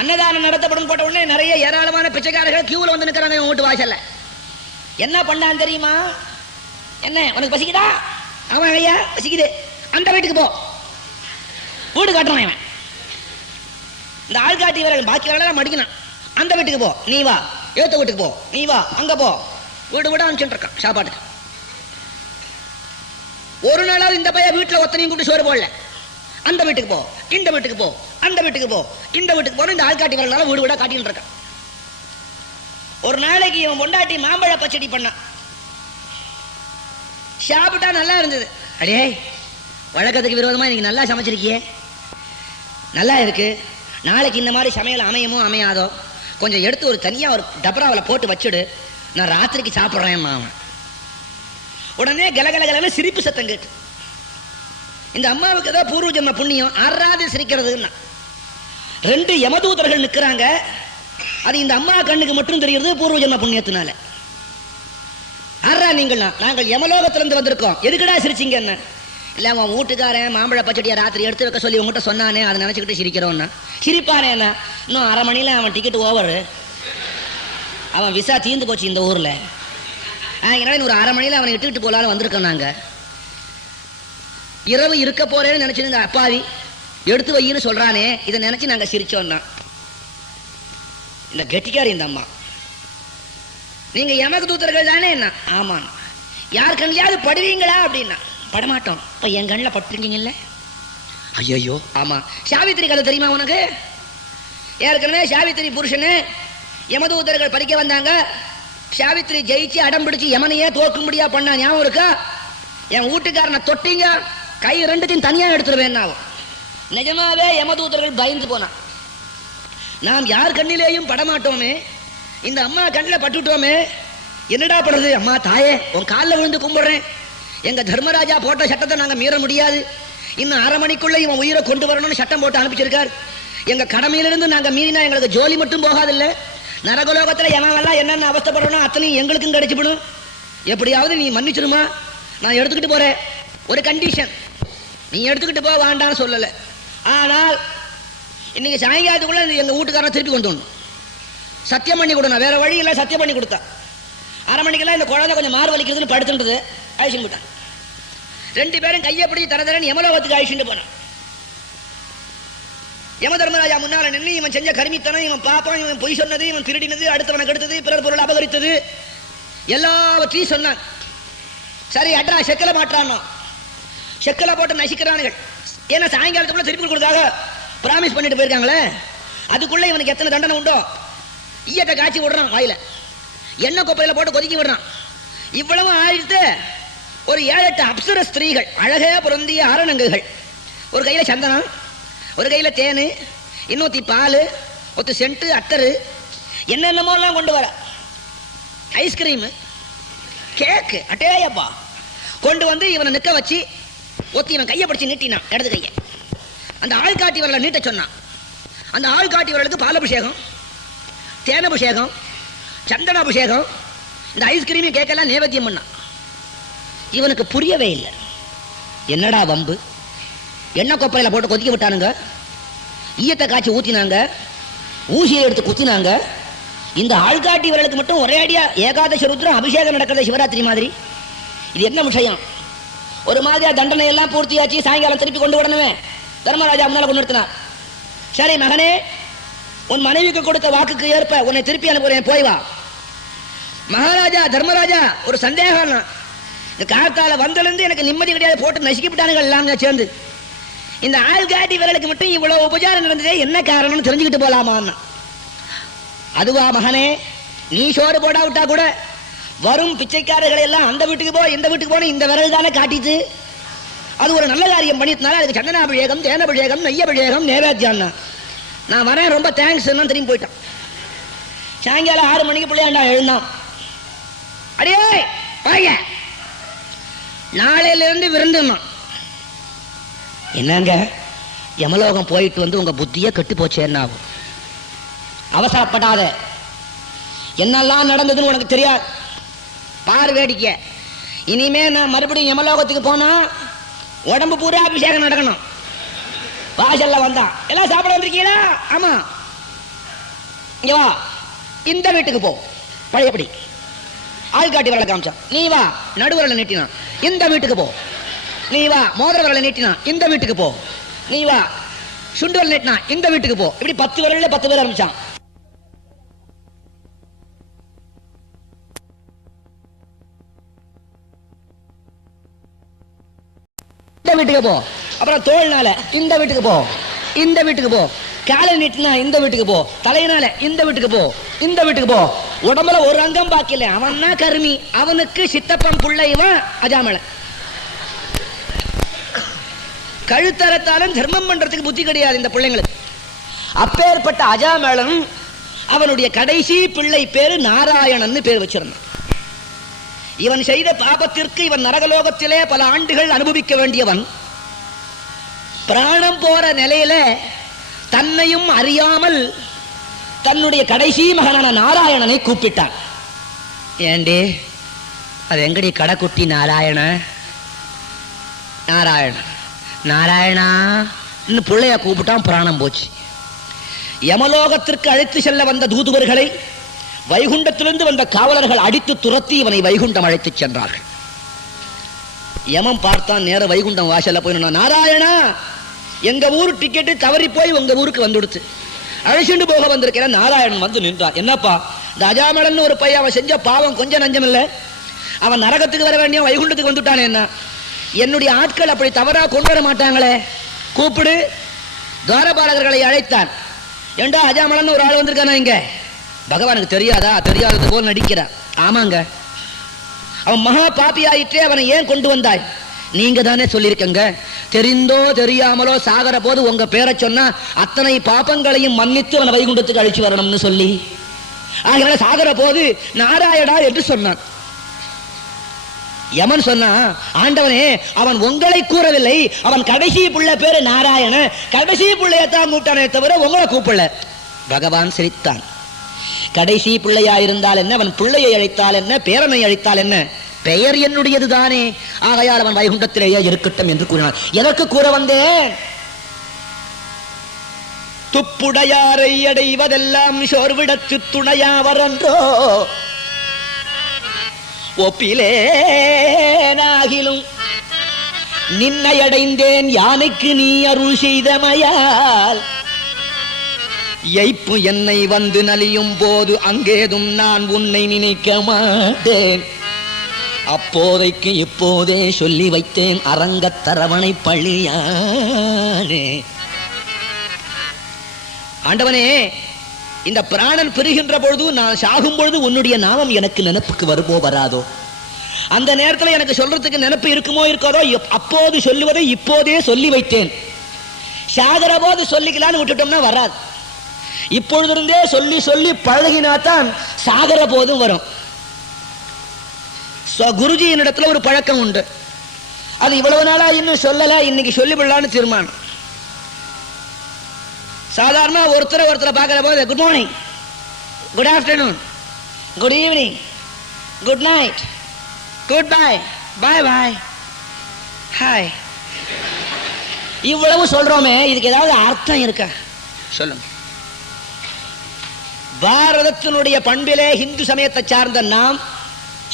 அன்னதானம் நடத்தப்படும் போட்ட உடனே நிறைய ஏராளமான பிச்சைக்காரர்கள் கியூல வந்து நிற்கிறாங்க இவன் வீட்டு வாசல்ல. என்ன பண்ணான்னு தெரியுமா? என்ன உனக்கு பசிக்குதா? அவன் ஐயா பசிக்குது, அந்த வீட்டுக்கு போ. வீடு காட்டுறான் இவன். இந்த ஆள்காட்டி வேற பாக்கி வேலை மடிக்கணும். அந்த வீட்டுக்கு போ, நீ வா. ஏத்த வீட்டுக்கு போ, நீ வா. அங்க போ. வீடு வீட அனுப்பிச்சுட்டு இருக்கான் சாப்பாட்டுக்கு. ஒரு நாளாவது இந்த பையன் வீட்டுல ஒத்தனையும் கூட்டு சோறு போடல. அந்த வீட்டுக்கு போ, இந்த வீட்டுக்கு போ, அந்த வீட்டுக்கு போ, இந்த வீட்டுக்கு போன இந்த ஆள்காட்டி வரனால வீடு வீட காட்டிட்டு இருக்கான். ஒரு நாளைக்கு இவன் பொண்டாட்டி மாம்பழ பச்சடி பண்ணான். சாப்பிட்டா நல்லா இருந்தது. அடே வழக்கத்துக்கு விரோதமா இன்னைக்கு நல்லா சமைச்சிருக்கியே, நல்லா இருக்கு, நாளைக்கு இந்த மாதிரி சமையல் அமையுமோ அமையாதோ, கொஞ்சம் எடுத்து ஒரு தனியா ஒரு டபராவில் போட்டு வச்சுடு, நான் ராத்திரிக்கு சாப்பிட்றேன். அவன் உடனே கலகலகலன்னு சிரிப்பு சத்தம் கேட்டு, இந்த அம்மாவுக்கு ஏதோ பூர்வ ஜென்ம புண்ணியம், ஆறாவது சிரிக்கிறதுன்னா. 2 யமதூதர்கள் நிற்கிறாங்க. அது இந்த அம்மா கண்ணுக்கு மட்டும் தெரிகிறது பூர்வ ஜென்ம புண்ணியத்தினால. ஆறா நீங்களா? நாங்கள் யமலோகத்திலிருந்து வந்திருக்கோம். எதுக்குடா சிரிச்சிங்க? என்ன இல்லை, அவன் வீட்டுக்காரன் மாம்பழ பச்சடியை ராத்திரி எடுத்து வைக்க சொல்லி உங்ககிட்ட சொன்னானே, அதை நினச்சிக்கிட்டு சிரிக்கிறோன்னா. சிரிப்பானே என்ன? இன்னும் அரை மணியில் அவன் டிக்கெட் ஓவரு, அவன் விசா தீர்ந்து போச்சு இந்த ஊரில். அதனால ஒரு அரை மணியில் அவனை இட்டுக்கிட்டு போகலான்னு வந்திருக்கோம். நாங்கள் இரவு இருக்க போறேன்னு நினைச்சிருங்க. அப்பாவி எடுத்து வையின்னு சொல்றானே, இதை நினைச்சு நாங்கள் சிரிச்சோம்னா. இந்த கெட்டிக்காரி இந்த அம்மா, நீங்க யமக தூதர்கள் தானே? என்ன? ஆமா. யார் கண்ணியாவது படுவீங்களா அப்படின்னா, படமாட்டோம். இப்ப என் கண்ணில் பட்டுருக்கீங்கல்ல. ஐயோ ஆமா. சாவித்திரி கதை தெரியுமா உனக்கு? ஏற்கனவே சாவித்திரி புருஷனு யமதூதர்கள் பறிக்க வந்தாங்க. சாவித்திரி ஜெயிச்சு அடம் பிடிச்சு யமனையே தோக்கும்படியா பண்ணா, ஞாபகம் இருக்கா? என் வீட்டுக்காரனை தொட்டிங்க, கை 2த்தையும் தனியா எடுத்துருவேன். நிஜமாவே யமதூதர்கள் பயந்து போனான். நாம் யார் கண்ணிலேயும் படமாட்டோமே, இந்த அம்மா கண்ணில் பட்டுட்டோமே, என்னடா பண்றது? அம்மா தாயே, உன் காலில் விழுந்து கும்பிடுறேன். எங்க தர்மராஜா போட்ட சட்டத்தை நாங்க மீற முடியாது. இன்னும் அரை மணிக்குள்ள இவன் உயிரை கொண்டு வரணும்னு சட்டம் போட்டு அனுப்பிச்சிருக்கார். எங்க கடமையிலிருந்து நாங்க மீறினா எங்களுக்கு ஜோலி மட்டும் போகாதில்லை, நரகலோகத்துல எவெல்லாம் என்னென்ன அவஸ்தைப்படுறோம் அத்தனையும் எங்களுக்கும் கிடைச்சிவிடும். எப்படியாவது நீ மன்னிச்சிருமா, நான் எடுத்துக்கிட்டு போறேன். ஒரு கண்டிஷன், நீ எடுத்துக்கிட்டு போக வேண்டான்னு சொல்லலை, ஆனால் இன்னைக்கு சாயங்காலத்துக்குள்ள எங்க வீட்டுக்காரனை திருப்பி கொண்டு வரணும். சத்தியம் பண்ணி கொடுனா, வேற வழி இல்லை. சத்தியம் பண்ணி கொடுத்தா. அரை மணிக்கெல்லாம் இந்த குழந்தை கொஞ்சம் மாறு வலிக்கிறதுன்னு படுத்துன்றது அழிச்சுட்டு போட்டான். 2 பேரும் கையப்படி தரதரன்னு யமலோகத்துக்கு அழிச்சுட்டு போனான். யம தர்மராஜா முன்னால நின்று இவன் செஞ்ச கருமித்தனம், இவன் பாப்பான், இவன் பொய் சொன்னது, இவன் திருடினது, அடுத்தவனை கெடுத்தது, பிறர் பொருள் அபகரித்தது எல்லாவற்றையும் சொன்னான். சரி அட்ரா செக்கல மாட்டானோ, செக்கல போட்டு நசிக்கிறானுகள். ஏன்னா சாயங்காலத்துக்குள்ள திருப்பி கொடுத்தாக பிராமிஸ் பண்ணிட்டு போயிருக்காங்களே, அதுக்குள்ள இவனுக்கு எத்தனை தண்டனை உண்டோ ஈயத்தை காய்ச்சி விடுறான், வாயில எண்ணெய் கொப்பையில போட்டு கொதிக்கி விடுறான். இவ்வளவு ஆயிடுத்து. ஒரு 7-8 அப்சர ஸ்திரீகள், அழகே பொருந்திய ஆரணங்குகள், ஒரு கையில சந்தனம், ஒரு கையில தேனு, இன்னொத்தி பால், ஒத்து சென்ட்டு, அத்தரு, என்னென்னமோலாம் கொண்டு வர, ஐஸ்கிரீமு, கேக்கு, அட்டேயப்பா கொண்டு வந்து இவனை நிற்க வச்சு ஒத்தி இவன் கையை பிடிச்சி நீட்டினான், இடது கையை. அந்த ஆள் காட்டி வரல நீட்ட சொன்னான். அந்த ஆள் காட்டி வரலுக்கு பாலபிஷேகம், தேனபிஷேகம், சந்தனாபிஷேகம், இந்த ஐஸ்கிரீமையும் கேட்கலாம் நேவேத்தியம் பண்ணான். இவனுக்கு புரியவே இல்லை. என்னடா வம்பு? எண்ணெய் கொப்பையில போட்டு கொதிக்க விட்டானுங்க, ஈயத்தை காய்ச்சி ஊத்தினாங்க, ஊசியை எடுத்து குத்தினாங்க. இந்த ஆள்காட்டி வரலுக்கு மட்டும் ஒரே அடியா ஏகாதசி ருத்ரம் அபிஷேகம் நடக்கிறது சிவராத்திரி மாதிரி. இது என்ன விஷயம்? ஒரு மாதிரியா தண்டனை எல்லாம் பூர்த்தியாச்சு. சாயங்காலம் திருப்பி கொண்டு விடணுமே. தர்மராஜா முன்னால கொண்டு நிறுத்தினார். சரி மகனே, உன் மனைவிக்கு கொடுத்த வாக்குக்கு ஏற்ப உன்னை திருப்பி அனுப்புறேன், போய் வா. மகாராஜா தர்மராஜா, ஒரு சந்தேகம். இந்த காலத்தால வந்திலிருந்து எனக்கு நிம்மதி கிடையாது, போட்டு நசுக்கிவிட்டானுங்கள் எல்லாம் சேர்ந்து. இந்த ஆள்காட்டி விரலுக்கு மட்டும் இவ்வளவு உபச்சாரம் நடந்ததே, என்ன காரணம்னு தெரிஞ்சுக்கிட்டு போலாமா? அதுவா மகனே, நீ சோறு போடா விட்டா கூட வரும் பிச்சைக்காரர்களை எல்லாம் அந்த வீட்டுக்கு போ இந்த வீட்டுக்கு போன இந்த விரல் தானே காட்டிட்டு, அது ஒரு நல்ல காரியம் பண்ணிட்டுனால அதுக்கு சந்தனாபிஷேகம், தேனபிஷேகம், நெய்யபிஷேகம், நேவேத்தியம். நான் வரேன், ரொம்ப தேங்க்ஸ் திரும்பி போயிட்டான். சாயங்காலம் 6 மணிக்கு பிள்ளையாண்டா எழுந்தான். அடியே வாங்க, நாளையிலிருந்து விருந்துமா. என்னங்க யமலோகம் போயிட்டு வந்து உங்க புத்தியே கெட்டு போச்சு, என்ன ஆகும்? அவசரப்படாத. என்னெல்லாம் நடந்ததுன்னு உனக்கு தெரியாது. பாரு வேடிக்கை. இனிமே நான் மறுபடியும் யமலோகத்துக்கு போனா உடம்பு பூரா அபிஷேகம் நடக்கணும். வாசல்ல வந்தா எல்லாம் சாப்பிட வந்திருக்கீங்களா? ஆமா. இங்க வா, இந்த வீட்டுக்கு போ. பழையபடி ஆள்காட்டி வரல காமிச்சா. நீ வா, நடுவரல நீட்டினா இந்த வீட்டுக்கு போ. நீ வா, மோதிர வரல நீட்டினா இந்த வீட்டுக்கு போ. நீ வா, சுண்டு வரல நீட்டினா இந்த வீட்டுக்கு போ. இப்படி 10 வரல 10 பேர் ஆரம்பிச்சான். இந்த வீட்டுக்கு போ. அப்புறம் தோள்னால இந்த வீட்டுக்கு போ, இந்த வீட்டுக்கு போ. காலை நீட்டினா இந்த வீட்டுக்கு போ. தலையினால இந்த வீட்டுக்கு போ, இந்த வீட்டுக்கு போ. உடம்புல ஒரு அங்கம் பாக்கல. அவன்னா கருமி. அவனுக்கு சித்தப்பன் புள்ள இவன் அஜாமளன். கழுத்தரத்தாலும் தர்மம் பண்றதுக்கு புத்தி கிடையாது இந்த பிள்ளைங்களுக்கு. அப்பேற்பட்ட அஜாமளன் அவனுடைய கடைசி பிள்ளை பேரு நாராயணன் பேர் வச்சிருந்தான். இவன் செய்த பாபத்திற்கு இவன் நரகலோகத்திலே பல ஆண்டுகள் அனுபவிக்க வேண்டியவன். பிராணம் போற நிலையில தன்னையும் அறியாமல் தன்னுடைய கடைசி மகனான நாராயணனை கூப்பிட்டான். ஏண்டி அது எங்கடி கடைக்குட்டி நாராயண நாராயண நாராயணா பிள்ளைய கூப்பிட்டான். பிராணம் போச்சு. யமலோகத்திற்கு அழைத்து செல்ல வந்த தூதுவர்களை வைகுண்டத்திலிருந்து வந்த காவலர்கள் அடித்து துரத்தி இவனை வைகுண்டம் அழைத்து சென்றார்கள். யமன் பார்த்தான். நேர வைகுண்டம் வாசல்ல போய் நாராயணா, எங்க ஊர் டிக்கெட்டு தவறி போய் உங்க ஊருக்கு வந்துடுச்சு, அழைச்சிட்டு போக வந்திருக்கிற. நாராயணன் வந்து நின்றான். என்னப்பா, இந்த அஜாமளன் ஒரு பையன், அவன் செஞ்ச பாவம் கொஞ்சம் நஞ்சம் இல்லை. அவன் நரகத்துக்கு வர வேண்டிய வைகுண்டத்துக்கு வந்துட்டானே. என்ன என்னுடைய ஆட்கள் அப்படி தவறா கொண்டு வர மாட்டாங்களே, கூப்பிடு. துவாரபாலகர்களை அழைத்தான். ஏண்டா அஜாமளன் ஒரு ஆள் வந்திருக்கானா இங்க? பகவானுக்கு தெரியாதா? தெரியாதது போல் நடிக்கிறான். ஆமாங்க, அவன் மகா பாப்பி ஆயிற்றே, அவனை ஏன் கொண்டு வந்தாய்? நீங்க தானே சொல்லியிருக்கங்க, தெரிந்தோ தெரியாமலோ சாகர போது உங்க பேரை சொன்னா அத்தனை பாப்பங்களையும் மன்னித்து அவனை வைகுண்டத்துக்கு அழிச்சு வரணும்னு சொல்லி, ஆகினால சாகர போது நாராயணா என்று சொன்னான். யமன் சொன்னா, ஆண்டவனே அவன் உங்களை கூறவில்லை, அவன் கடைசி பிள்ளை பேரு நாராயண, கடைசி பிள்ளையத்தான் கூப்பிட்டானே தவிர உங்களை கூப்பிடல. பகவான் சிரித்தான். கடைசி பிள்ளையா இருந்தால் என்ன, அவன் பிள்ளையை அழைத்தால் என்ன, பேரனை அழைத்தால் என்ன, பெயர் என்னுடையது தானே, ஆகையால் அவன் வைகுண்டத்திலேயே இருக்கட்டும் என்று கூறினான். எதற்கு கூற வந்தேன்? துப்புடையாரை அடைவதெல்லாம் சோர்விடத்து துணையாவரன்றோ, ஒப்பிலேனாகிலும் நின்னை அடைந்தேன் யானைக்கு நீ அருள் செய்தமையால், எய்ப்பு என்னை வந்து நலியும் போது அங்கேதும் நான் உன்னை நினைக்க மாட்டேன். அப்போதைக்கு இப்போதே சொல்லி வைத்தேன் அரங்கத்தரவணை பள்ளியானே. ஆண்டவனே, இந்த பிராணன் பெறுகின்ற பொழுது, நான் சாகும் பொழுது உன்னுடைய நாமம் எனக்கு நினைப்புக்கு வருமோ வராதோ? அந்த நேரத்தில் எனக்கு சொல்றதுக்கு நினைப்பு இருக்குமோ இருக்காதோ? அப்போது சொல்லுவதை இப்போதே சொல்லி வைத்தேன். சாகர போது சொல்லிக்கலான்னு விட்டுட்டோம்னா வராது. இப்பொழுதிருந்தே சொல்லி சொல்லி பழகினாத்தான் சாகர போதும் வரும். குருஜியின் இடத்துல ஒரு பழக்கம் உண்டு. அது இவ்வளவு நாளா இன்னும் சொல்லல, இன்னைக்கு சொல்லிவிடலான்னு தீர்மானம். சாதாரண ஒருத்தரை பார்க்கிற போது good morning, good afternoon, good evening, good night, good bye, bye bye, hi, இவ்வளவு சொல்றோமே, இதுக்கு ஏதாவது அர்த்தம் இருக்கா சொல்லுங்க. பாரதத்தினுடைய பண்பிலே இந்து சமயத்தை சார்ந்த நாம்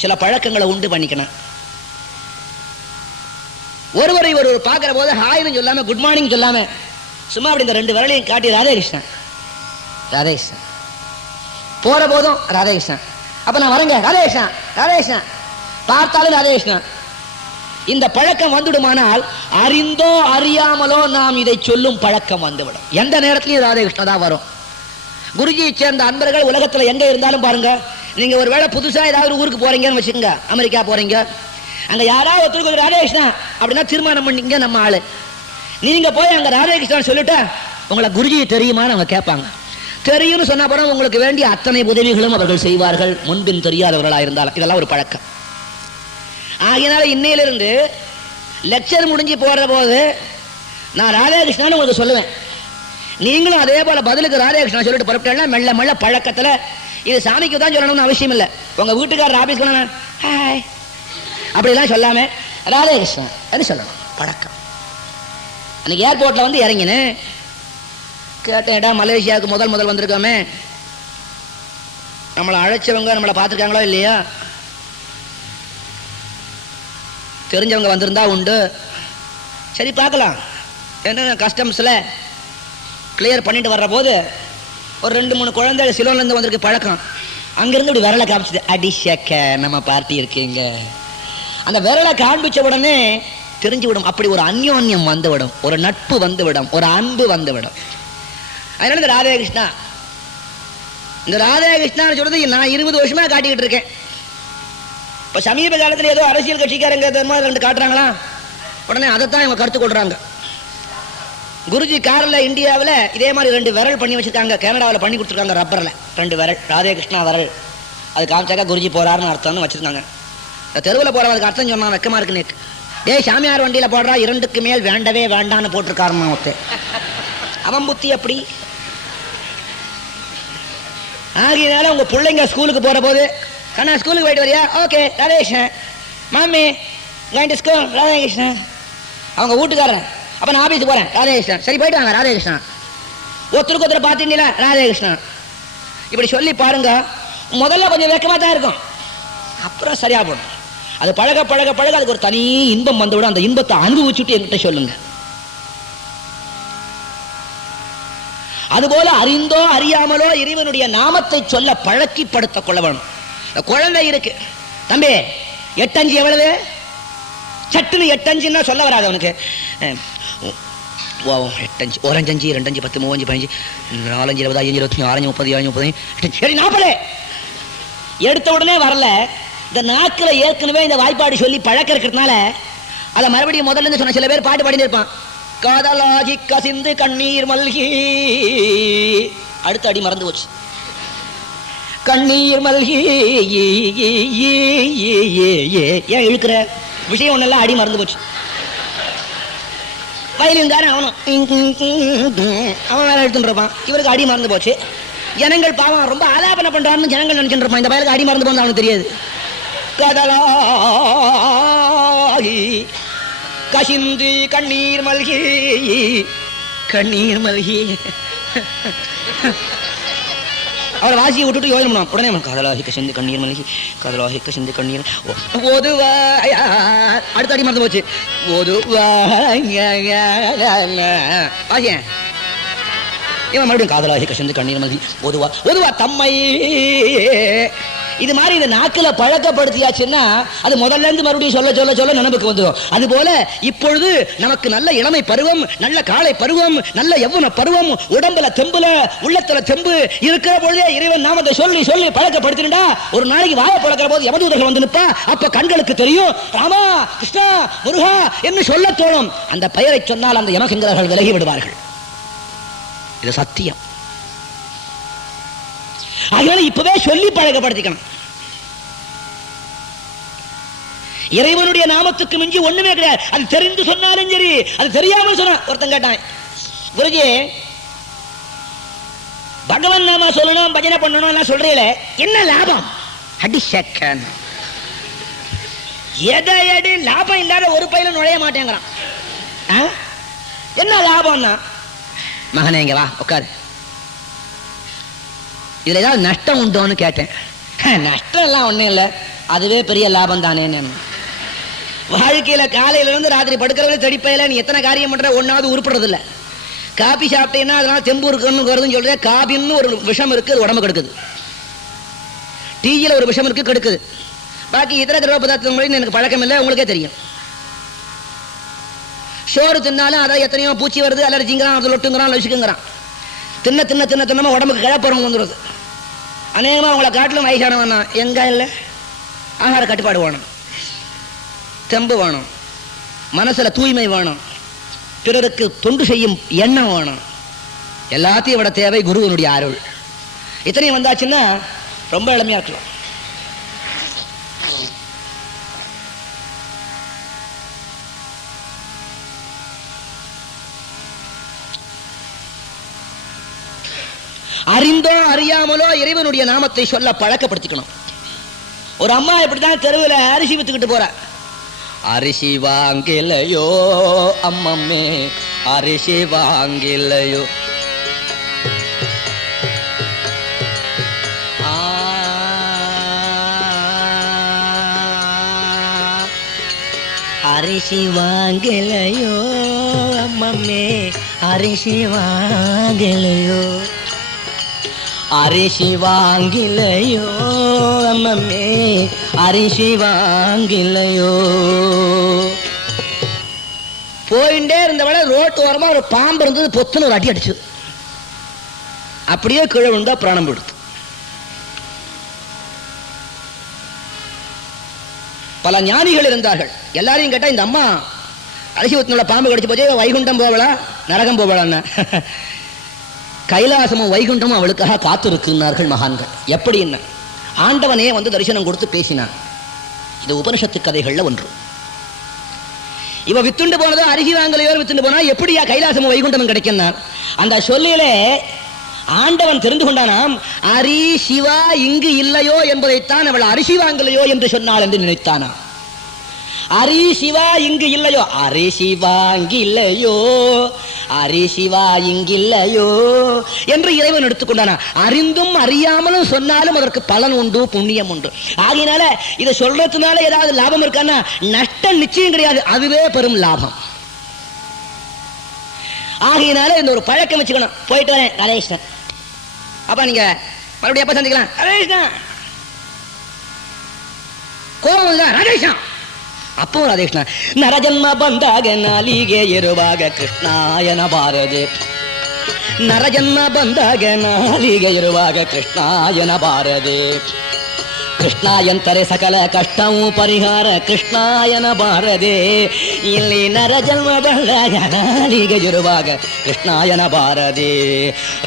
சில பழக்கங்களை உண்டு பண்ணிக்கணும். ஒருவரை ஒருவர் பார்க்கிற போது ஹாய்னு சொல்லாம குட் மார்னிங் சொல்லாம சும்மா அப்படி இந்த 2 விரலையும் காட்டி ராதேகிருஷ்ணன் ராதேகிருஷ்ணன், போற போதும் ராதேகிருஷ்ணன், அப்ப நான் வரங்க ராதேகிருஷ்ணன் ராதேகிருஷ்ணன், பார்த்தாலும் ராதேகிருஷ்ணன். இந்த பழக்கம் வந்துடுமானால் அறிந்தோ அறியாமலோ நாம் இதை சொல்லும் பழக்கம் வந்துவிடும். எந்த நேரத்திலையும் ராதேகிருஷ்ணன் தான் வரும். குருஜியை சேர்ந்த அன்பர்கள் உலகத்துல எங்க இருந்தாலும் பாருங்க, நீங்க ஒரு வேளை புதுசா ஏதாவது ஊருக்கு போறீங்கன்னு வச்சுக்கோங்க, அமெரிக்கா போறீங்க, அங்க யாராவது ஒருத்தருக்கு ராதேகிருஷ்ணா அப்படின்னா தீர்மானம் பண்ணிங்க நம்ம ஆளு. நீங்க போய் அங்க ராதேகிருஷ்ணன் சொல்லிட்டு உங்களை குருஜி தெரியுமான்னு அவங்க கேட்பாங்க. தெரியும்னு சொன்ன அப்புறம் உங்களுக்கு வேண்டிய அத்தனை உதவிகளும் அவர்கள் செய்வார்கள், முன்பின் தெரியாதவர்களா இருந்தாலும். இதெல்லாம் ஒரு பழக்கம். ஆகையினால இன்னையிலிருந்து லெக்சர் முடிஞ்சு போற போது நான் ராதாகிருஷ்ணன் உங்களுக்கு சொல்லுவேன். நீங்களும் அதே போல பதிலுக்கு ராதே கிருஷ்ணா சொல்லிட்டு புறப்பட்டா மெல்ல மெல்ல பழக்கத்துல இது சாமிக்கு தான் சொல்லணும்னு அவசியம் இல்லை. உங்க வீட்டுக்காரர் ஆபீஸ் ஹாய் அப்படிலாம் சொல்லாம ராதே கிருஷ்ணா சொல்லணும் பழக்கம். அன்னைக்கு ஏர்போர்ட்ல வந்து இறங்கினேன், கேட்டேன்டா மலேசியாவுக்கு முதல் வந்திருக்கோமே, நம்மளை அழைச்சவங்க நம்மளை பார்த்துருக்காங்களோ இல்லையா, தெரிஞ்சவங்க வந்திருந்தா உண்டு, சரி பார்க்கலாம் என்ன கஸ்டம்ஸில் கிளியர் பண்ணிட்டு வர்ற போது ஒரு 2-3 குழந்தைகள் சிலோன்லேருந்து வந்திருக்கு பழக்கம். அங்கேருந்து இப்படி விரலை காமிச்சது, அடிஷக்க நம்ம பார்ட்டி இருக்கீங்க. அந்த விரலை காண்பிச்ச உடனே தெரிஞ்சு விடும், அப்படி ஒரு அந்யோன்யம் வந்துவிடும், ஒரு நட்பு வந்துவிடும், ஒரு அன்பு வந்துவிடும். அதனால இந்த ராதே கிருஷ்ணா சொல்றது நான் 20 வருஷமா காட்டிக்கிட்டு இருக்கேன். இப்ப சமீப காலத்தில் ஏதோ அரசியல் கட்சிக்காரங்க 2 காட்டுறாங்களா, உடனே அதைத்தான் இவங்க கருத்து கொள்றாங்க. குருஜி கார்ல இந்தியாவில் இதே மாதிரி 2 விரல் பண்ணி வச்சிருக்காங்க, கனடாவில் பண்ணி கொடுத்துருக்காங்க ரப்பரில் 2 விரல், ராதே கிருஷ்ணா விரல். அது காமிச்சாக்கா குருஜி போறாருன்னு அர்த்தம்னு வச்சிருக்காங்க. தெருவில் போறவங்களுக்கு அர்த்தம் சொன்னா வெக்கமா இருக்குன்னு, டே சாமியார் வண்டியில போடுறா 2க்கு மேல் வேண்டவே வேண்டான்னு போட்டிருக்காருமா ஒருத்தன். அவன் புத்தி அப்படி. ஆகியனால உங்க பிள்ளைங்க ஸ்கூலுக்கு போற போது, கண்ணா ஸ்கூலுக்கு போயிட்டு வரியா, ஓகே ராதேகிருஷ்ணன், மாமி கோயிங் டு ஸ்கூல் ராதேகிருஷ்ணன். அவங்க வீட்டுக்காரன், அப்ப நான் ஆபீஸுக்கு போறேன் ராதேகிருஷ்ணன், சரி போயிட்டு வாங்க ராதேகிருஷ்ணன். ஒருத்தருக்கு பார்த்தீங்களா ராதேகிருஷ்ணன். இப்படி சொல்லி பாருங்க, முதல்ல கொஞ்சம் வெக்கமா தான் இருக்கும், அப்புறம் சரியா போடும். அது பழக பழக பழக அதுக்கு ஒரு தனி இன்பம் வந்துவிடும். அந்த இன்பத்தை அனுபவிச்சுட்டு என்கிட்ட சொல்லுங்க. அதுபோல அறிந்தோ அறியாமலோ இறைவனுடைய நாமத்தை சொல்ல பழக்கிப்படுத்த கொள்ள வேணும். குழந்தை இருக்கு, தம்பி 8 5 எவ்வளவு, சட்டுன்னு 8 5 சொல்ல வராது அவனுக்கு. 8 5 1 5 2 5 10 3 5 15 4 5 20 5 25 6 30 30, சரி 40 எடுத்த உடனே வரல. இந்த நாக்கில் ஏற்கனவே இந்த வாய்ப்பாடு சொல்லி பழக்க இருக்கிறதுனால அதை மறுபடியும் முதல்ல இருந்து சொன்ன. சில பேர் பாட்டு பாடினே இருப்பான், காதலாகி கசிந்து கண்ணீர் மல்கி, அடுத்த அடி மறந்து போச்சு, கண்ணீர் மல்கி ஏன் இழுக்கிற விஷயம் ஒன்னெல்லாம் அடி மறந்து போச்சு. வயலின் தானே அவனும் அவன் வேலை எடுத்துட்டு இருப்பான், இவருக்கு அடி மறந்து போச்சு. ஜனங்கள் பாவம் ரொம்ப ஆலாபனை பண்றான்னு ஜனங்கள் நினைச்சுட்டு இருப்பான், இந்த வயலுக்கு அடி மறந்து போன்னு அவனுக்கு தெரியாது. கதலாகி கசிந்து கண்ணீர் மல்கி, கண்ணீர் மல்கி அவரை வாசியை விட்டுட்டு யோஜனை பண்ணுவான். உடனே கதலாகி கசிந்து கண்ணீர் மல்கி, கதலாகி கசிந்து கண்ணீர் ஓதுவாய், அடுத்த அடி மறந்து போச்சு, ஓதுவாய் வாசியன். இவன் மறுபடியும் காதலாகி கசிந்து கண்ணீர் மல்கி ஓதுவா ஓதுவா தம்மை. இது மாதிரி இந்த நாக்கில் பழக்கப்படுத்தியாச்சுன்னா அது முதல்ல இருந்து மறுபடியும் சொல்ல சொல்ல சொல்ல நினைவுக்கு வந்துடும். அது போல இப்பொழுது நமக்கு நல்ல இளமை பருவம், நல்ல காலை பருவம், நல்ல யௌவன பருவம், உடம்புல தெம்புல உள்ளத்துல தெம்பு இருக்கிற பொழுதே இறைவன் நாமத்தை சொல்லி சொல்லி பழக்கப்படுத்தினா ஒரு நாளைக்கு வாயை பழக்கிற போது யமதூதர்கள் வந்து நிற்பா. அப்ப கண்களுக்கு தெரியும் ராமா கிருஷ்ணா முருகா என்று சொல்ல தோணும். அந்த பெயரை சொன்னால் அந்த யமகிங்கரர்கள் விலகி விடுவார்கள். இது சத்தியம். அதனால இப்பவே சொல்லி பழக்கப்படுத்திக்கணும். இறைவனுடைய நாமத்துக்கு மிஞ்சி ஒண்ணுமே கிடையாது. அது தெரிந்து சொன்னாலும் சரி, அது தெரியாமல் சொன்ன. ஒருத்தன் கேட்டான், குருஜி பகவான் நாம சொல்லணும், பஜனை பண்ணணும் எல்லாம் சொல்றீங்களே, என்ன லாபம்? அடி செக்கன் எதை லாபம் இல்லாத ஒரு பையில நுழைய மாட்டேங்கிறான். என்ன லாபம்னா, மகனே இங்க வா உட்காரு, இதுல ஏதாவது நஷ்டம் உண்டோன்னு கேட்டேன். நஷ்டம் எல்லாம் ஒண்ணும் இல்லை, அதுவே பெரிய லாபம் தானே. வாழ்க்கையில காலையில இருந்து ராத்திரி படுக்கிறவங்க தடிப்பையில நீ எத்தனை காரியம் பண்ற, ஒன்னாவது உருப்படுறது இல்ல. காபி சாப்பிட்டீங்கன்னா அதனால தெம்பு இருக்குன்னு சொல்ற. காபின்னு ஒரு விஷம் இருக்கு, அது உடம்பு கெடுக்குது. டீயில ஒரு விஷம் இருக்கு, கெடுக்குது. பாக்கி இதர திரவ பதார்த்தம் எனக்கு பழக்கம் இல்லை, உங்களுக்கே தெரியும். சோறு தின்னாலும் அதான் எத்தனையோ பூச்சி வருது, அலர்ஜிங்கிறான், அது லொட்டுங்கிறான், லசிக்குங்கிறான். தின்ன தின்ன தின்ன தின்னமா உடம்புக்கு கிழப்பறம் வந்துடுது. அநேகமாக உங்களை காட்டிலும் வயசானவன் எங்க இல்லை. ஆகார கட்டுப்பாடு வேணும், தெம்பு வேணும், மனசுல தூய்மை வேணும், பிறருக்கு தொண்டு செய்யும் எண்ணம் வேணும். எல்லாத்தையும் விட தேவை குருவனுடைய அருள். இத்தனையும் வந்தாச்சுன்னா ரொம்ப எளிமையா இருக்கலாம். அறிந்தோ அறியாமலோ இறைவனுடைய நாமத்தை சொல்ல பழக்கப்படுத்திக்கணும். ஒரு அம்மா இப்படிதான் தெருவில் அரிசி வித்துக்கிட்டு போற. அரிசி வாங்கிலையோ அம்மம்மே, அரிசி வாங்கிலையோ, அரிசி வாங்கலையோ அம்மம்மே, அரிசி வாங்கலையோ, அரிசி வாங்கிலையோ அம்மம்மே, அரிசி வாங்கிலையோ. போயிட்டே இருந்தவள ரோட்டு ஓரமா ஒரு பாம்பு இருந்தது, பொத்துன்னு ஒரு அடி அடிச்சு அப்படியே கீழே விழுந்தா பிராணம் போடுது. பல ஞானிகள் இருந்தார்கள். எல்லாரையும் கேட்டா இந்த அம்மா அரிசி ஊத்தினுள்ள பாம்பு கடிச்சு போச்சு, வைகுண்டம் போவளா நரகம் போவளான்னு. கைலாசமும் வைகுண்டமும் அவளுக்காக காத்திருக்கிறார்கள் மகான்கள். எப்படின்னு ஆண்டவனே வந்து தரிசனம் கொடுத்து பேசினான். இது உபனிஷத்து கதைகள்ல ஒன்று. இவ வித்துண்டு போனதோ அரிசி வாங்கலையோ வித்துண்டு போனா எப்படியா கைலாசமும் வைகுண்டமும் கிடைக்கும்? அந்த சொல்லிலே ஆண்டவன் தெரிந்து கொண்டானாம், அரி சிவா இங்கு இல்லையோ என்பதைத்தான் அவள் அரிசி வாங்கலையோ என்று சொன்னாள் என்று நினைத்தானா. அரி சிவா இங்கு இல்லையோ, அரிசி வாங்கில்லையோ, அரிசி வா இங்கில்லையோ என்று இறைவன் எடுத்துக்கொண்டானா. அறிந்தும் அறியாமலும் சொன்னாலும் அதற்கு பலன் உண்டு, புண்ணியம் உண்டு. ஆகையினால இதை சொல்றதுனால ஏதாவது லாபம் இருக்கான்னா நஷ்டம் நிச்சயம் கிடையாது, அதுவே பெரும் லாபம். ஆகையினால இந்த ஒரு பழக்கம் வச்சுக்கணும். போயிட்டு வரேன் ராதேகிருஷ்ணன், அப்பா நீங்க மறுபடியும் எப்ப சந்திக்கலாம்? ராதேகிருஷ்ணன் கோபம் ராதேகிருஷ்ணன், அப்போ ராதேகிருஷ்ணன் நரஜன்ಮ ಬಂದಾಗ ನಾಲಿಗೆ ಇರುವಾಗ ಕೃಷ್ಣಾಯನ ಬಾರದೆ, ನರಜನ್ಮ ಬಂದಾಗ ನಾಲಿಗೆ ಇರುವಾಗ ಕೃಷ್ಣಾಯನ ಬಾರದೆ, ಕೃಷ್ಣಾಯಂತರೆ ಸಕಲ ಕಷ್ಟವೂ ಪರಿಹಾರ ಕೃಷ್ಣಾಯನ ಬಾರದೆ, ಇಲ್ಲಿ ನರಜನ್ಮ ಬಂದಾಗ ನಾಲಿಗೆ ಇರುವಾಗ ಕೃಷ್ಣಾಯನ ಬಾರದೆ,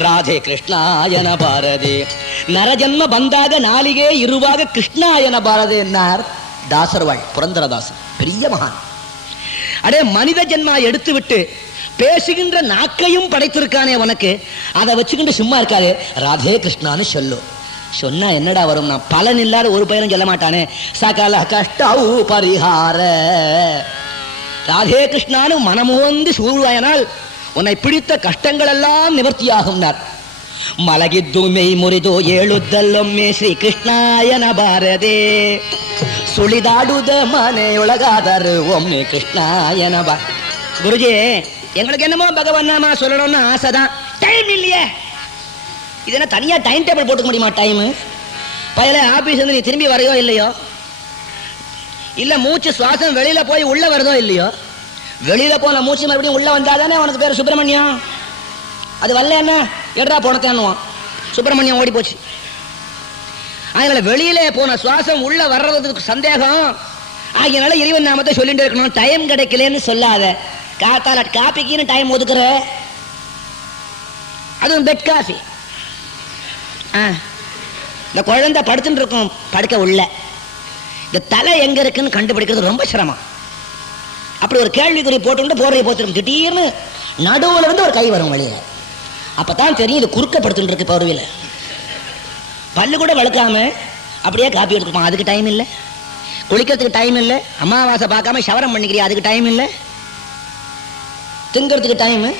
ರಾಧೆ ಕೃಷ್ಣಾಯನ ಬಾರದೆ, ನರಜನ್ಮ ಬಂದಾಗ ನಾಲಿಗೆ ಇರುವಾಗ ಕೃಷ್ಣಾಯನ ಬಾರದೆ என்னார் தாசர்வாள், புரந்தரதாசன், பெரிய மகான். அடே மனித ஜென்மா எடுத்து விட்டு பேசுகின்ற நாக்கையும் படைத்திருக்கானே உனக்கு, அதை வச்சுக்கிட்டு சும்மா இருக்காது. ராதே கிருஷ்ணான்னு சொல்லு. சொன்னா என்னடா வரும்? நான் பலன் இல்லாத ஒரு பயிரும் சொல்ல மாட்டானே. சகல கஷ்டவு பரிகார, ராதே கிருஷ்ணானு மனமுவந்து சூழ்வாயனால் உன்னை பிடித்த கஷ்டங்கள் எல்லாம் நிவர்த்தியாகும். ಮಲಗಿದ್ದು ಮೈ ಮುರಿದು ಏಳುದ್ದಲ್ಲೊಮ್ಮೆ ಶ್ರೀ ಕೃಷ್ಣಾಯನ ಬಾರದೆ, ಸುಳಿದಾಡುದ ಮನೆಯೊಳಗಾದರು ಒಮ್ಮೆ ಕೃಷ್ಣಾಯನ ಬಾ. குருஜி எங்களுக்கு என்னமோ பகவான் நாமா சொல்லணும்னு ஆசைதான், டைம் இல்லையே. இது என்ன தனியா டைம் டேபிள் போட்டுக்க முடியுமா? டைமு பயில ஆபீஸ் வந்து நீ திரும்பி வரையோ இல்லையோ, இல்ல மூச்சு சுவாசம் வெளியில போய் உள்ள வருதோ இல்லையோ, வெளியில போன மூச்சு மறுபடியும் உள்ள வந்தாதானே உனக்கு பேர் சுப்பிரமணியம். அது வரல என்ன எடா போனத்தானுவான், சுப்பிரமணியம் ஓடி போச்சு. அதனால வெளியில போன சுவாசம் உள்ள வர்றதுக்கு சந்தேகம். ஆகியனால இறைவன் நாமத்தை சொல்லிட்டு இருக்கணும். டைம் கிடைக்கலன்னு சொல்லாத. காத்தால காப்பிக்குன்னு டைம் ஒதுக்குற, அதுவும் பெட் காஃபி. இந்த குழந்தை படுத்துட்டு இருக்கும், படுக்க உள்ள இந்த தலை எங்க இருக்குன்னு கண்டுபிடிக்கிறது ரொம்ப சிரமம். அப்படி ஒரு கேள்விக்குறி போட்டு போடுறதை போத்துரும், திடீர்னு நடுவுல இருந்து ஒரு கை வரும் வெளியில. அப்பதான் தெரியும் இது குறுக்கப்படுத்துட்டு இருக்கு பருவில. பல்லு கூட வளர்க்காம அப்படியே காப்பி எடுத்துப்பான், அதுக்கு டைம் இல்லை. குளிக்கிறதுக்கு டைம் இல்லை. அமாவாசை பார்க்காம சவரம் பண்ணிக்கிறியா, அதுக்கு டைம் இல்லை. திங்கிறதுக்கு டைமு,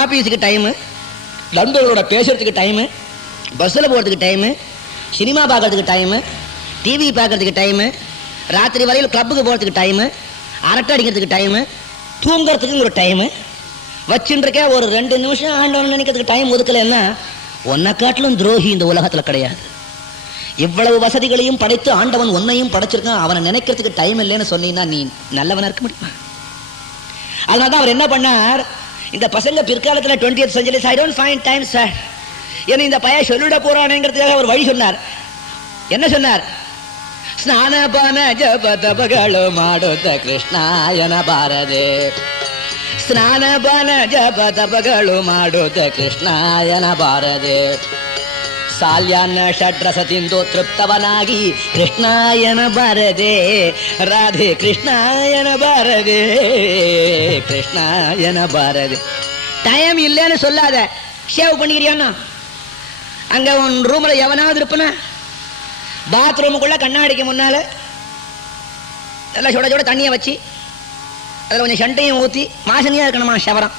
ஆபீஸுக்கு டைமு, நண்பர்களோட பேசுறதுக்கு டைமு, பஸ்ஸில் போகிறதுக்கு டைமு, சினிமா பார்க்கறதுக்கு டைமு, டிவி பார்க்கறதுக்கு டைமு, ராத்திரி வரையில் கிளப்புக்கு போகிறதுக்கு டைமு, அரட்டை அடிக்கிறதுக்கு டைமு, தூங்கிறதுக்கு ஒரு டைமு வச்சுருக்கே. ஒரு 2 நிமிஷம் ஆண்டவன் நினைக்கிறதுக்கு டைம் ஒதுக்கலைன்னா உன்னை காட்டிலும் துரோகி இந்த உலகத்தில் கிடையாது. இவ்வளவு வசதிகளையும் படைத்து ஆண்டவன் உன்னையும் படைச்சிருக்கான், அவனை நினைக்கிறதுக்கு டைம் இல்லைன்னு சொன்னீங்கன்னா நீ நல்லவனா இருக்க முடியுமா? அதனால தான் அவர் என்ன பண்ணார், இந்த பசங்க பிற்காலத்தில் 20th century I don't find time sir என்ன இந்த பைய சொல்லிட போறானேங்கிறதுக்காக ஒரு வழி சொன்னார். என்ன சொன்னார்? ஸ்நானபான ஜப தபಗಳು ಮಾಡುತ್ತ ಕೃಷ್ಣಾಯನ ಬಾರದೆ, ಸ್ನಾನಪಾನ ಜಪ ತಪಗಳು ಮಾಡುತ್ತ ಕೃಷ್ಣಾಯನ ಬಾರದೆ, ಸಾಲ್ಯಾನ್ನ ಷಡ್ರಸ ತಿಂದು ತೃಪ್ತವನಾಗಿ ಕೃಷ್ಣಾಯನ ಬಾರದೆ, ರಾಧೆ ಕೃಷ್ಣಾಯನ ಬಾರದೆ, ಕೃಷ್ಣಾಯನ ಬಾರದೆ. டைம் இல்லைன்னு சொல்லாத. ஷேவ் பண்ணிக்கிறியான்னா அங்க உன் ரூம்ல எவனாவது இருப்பன பாத்ரூமுக்குள்ள கண்ணாடிக்கு முன்னால எல்லாம் சுட சுட தண்ணியை வச்சு அதில் கொஞ்சம் சண்டையும் ஊற்றி மாசனியாக இருக்கணுமா ஷவரம்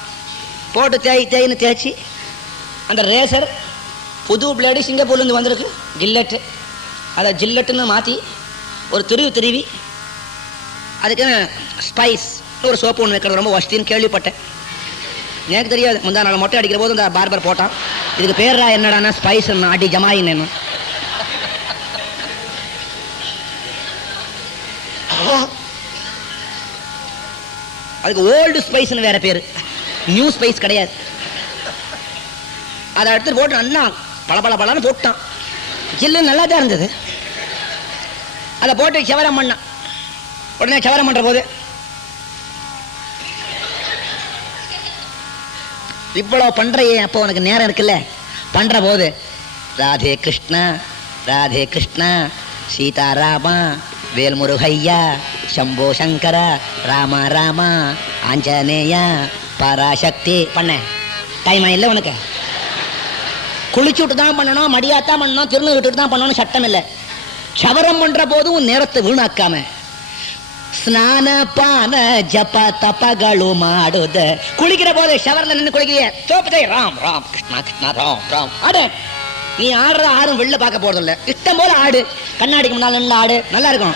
போட்டு தேய்ன்னு தேய்ச்சி அந்த ரேசர் புது பிளேடு சிங்கப்பூர்லேருந்து வந்திருக்கு ஜில்லட்டு, அதை ஜில்லட்டுன்னு மாற்றி ஒரு திருவி அதுக்கு ஸ்பைஸ் ஒரு சோப்பு ஒன்று வைக்கிறது ரொம்ப வசதின்னு கேள்விப்பட்டேன். எனக்கு தெரியாது. முந்தா நாள் மொட்டை அடிக்கிற போது அந்த பார்பர் போட்டான். இதுக்கு பேர்ரா என்னடானா ஸ்பைஸ் அடி ஜமாயின்னு என்ன. அதுக்கு ஓல்டு ஸ்பைஸ்னு வேற பேரு, நியூ ஸ்பைஸ் கிடையாது. அதை எடுத்துட்டு போட்டு நல்லா பளபளன்னு போட்டான். ஜில்லு நல்லா தான் இருந்தது. அதை போட்டு சவரம் பண்ணான். உடனே சவரம் பண்ற போது இவ்வளவு பண்றையே, அப்போ உனக்கு நேரம் இருக்குல்ல, பண்ற போது ராதே கிருஷ்ணா ராதே கிருஷ்ணா சீதாராமா வேல்முருகையா சம்போ சங்கர ராமா ராமா ஆஞ்சநேயா பராசக்தி பண்ண. டைமா இல்லை உனக்கு. குளிச்சு விட்டு தான் பண்ணணும், மடியாத்தான் பண்ணணும், திருநூறு விட்டுட்டு தான் பண்ணணும் சட்டம் இல்லை. சவரம் பண்ற போதும் நேரத்தை வீணாக்காம ஸ்நான பான ஜப தபಗಳು ಮಾಡುದ. குளிக்கிற போது ஷவர்ல நின்று குளிக்கிறிய சோப்பத்தை ராம் ராம் கிருஷ்ணா கிருஷ்ணா ராம் ராம் ஆடு. நீ ஆடுறத ஆடும் வெளில பார்க்க போறது இல்ல, இஷ்டம் போல ஆடு. கண்ணாடிக்கு முன்னால நின்று ஆடு, நல்லா இருக்கும்.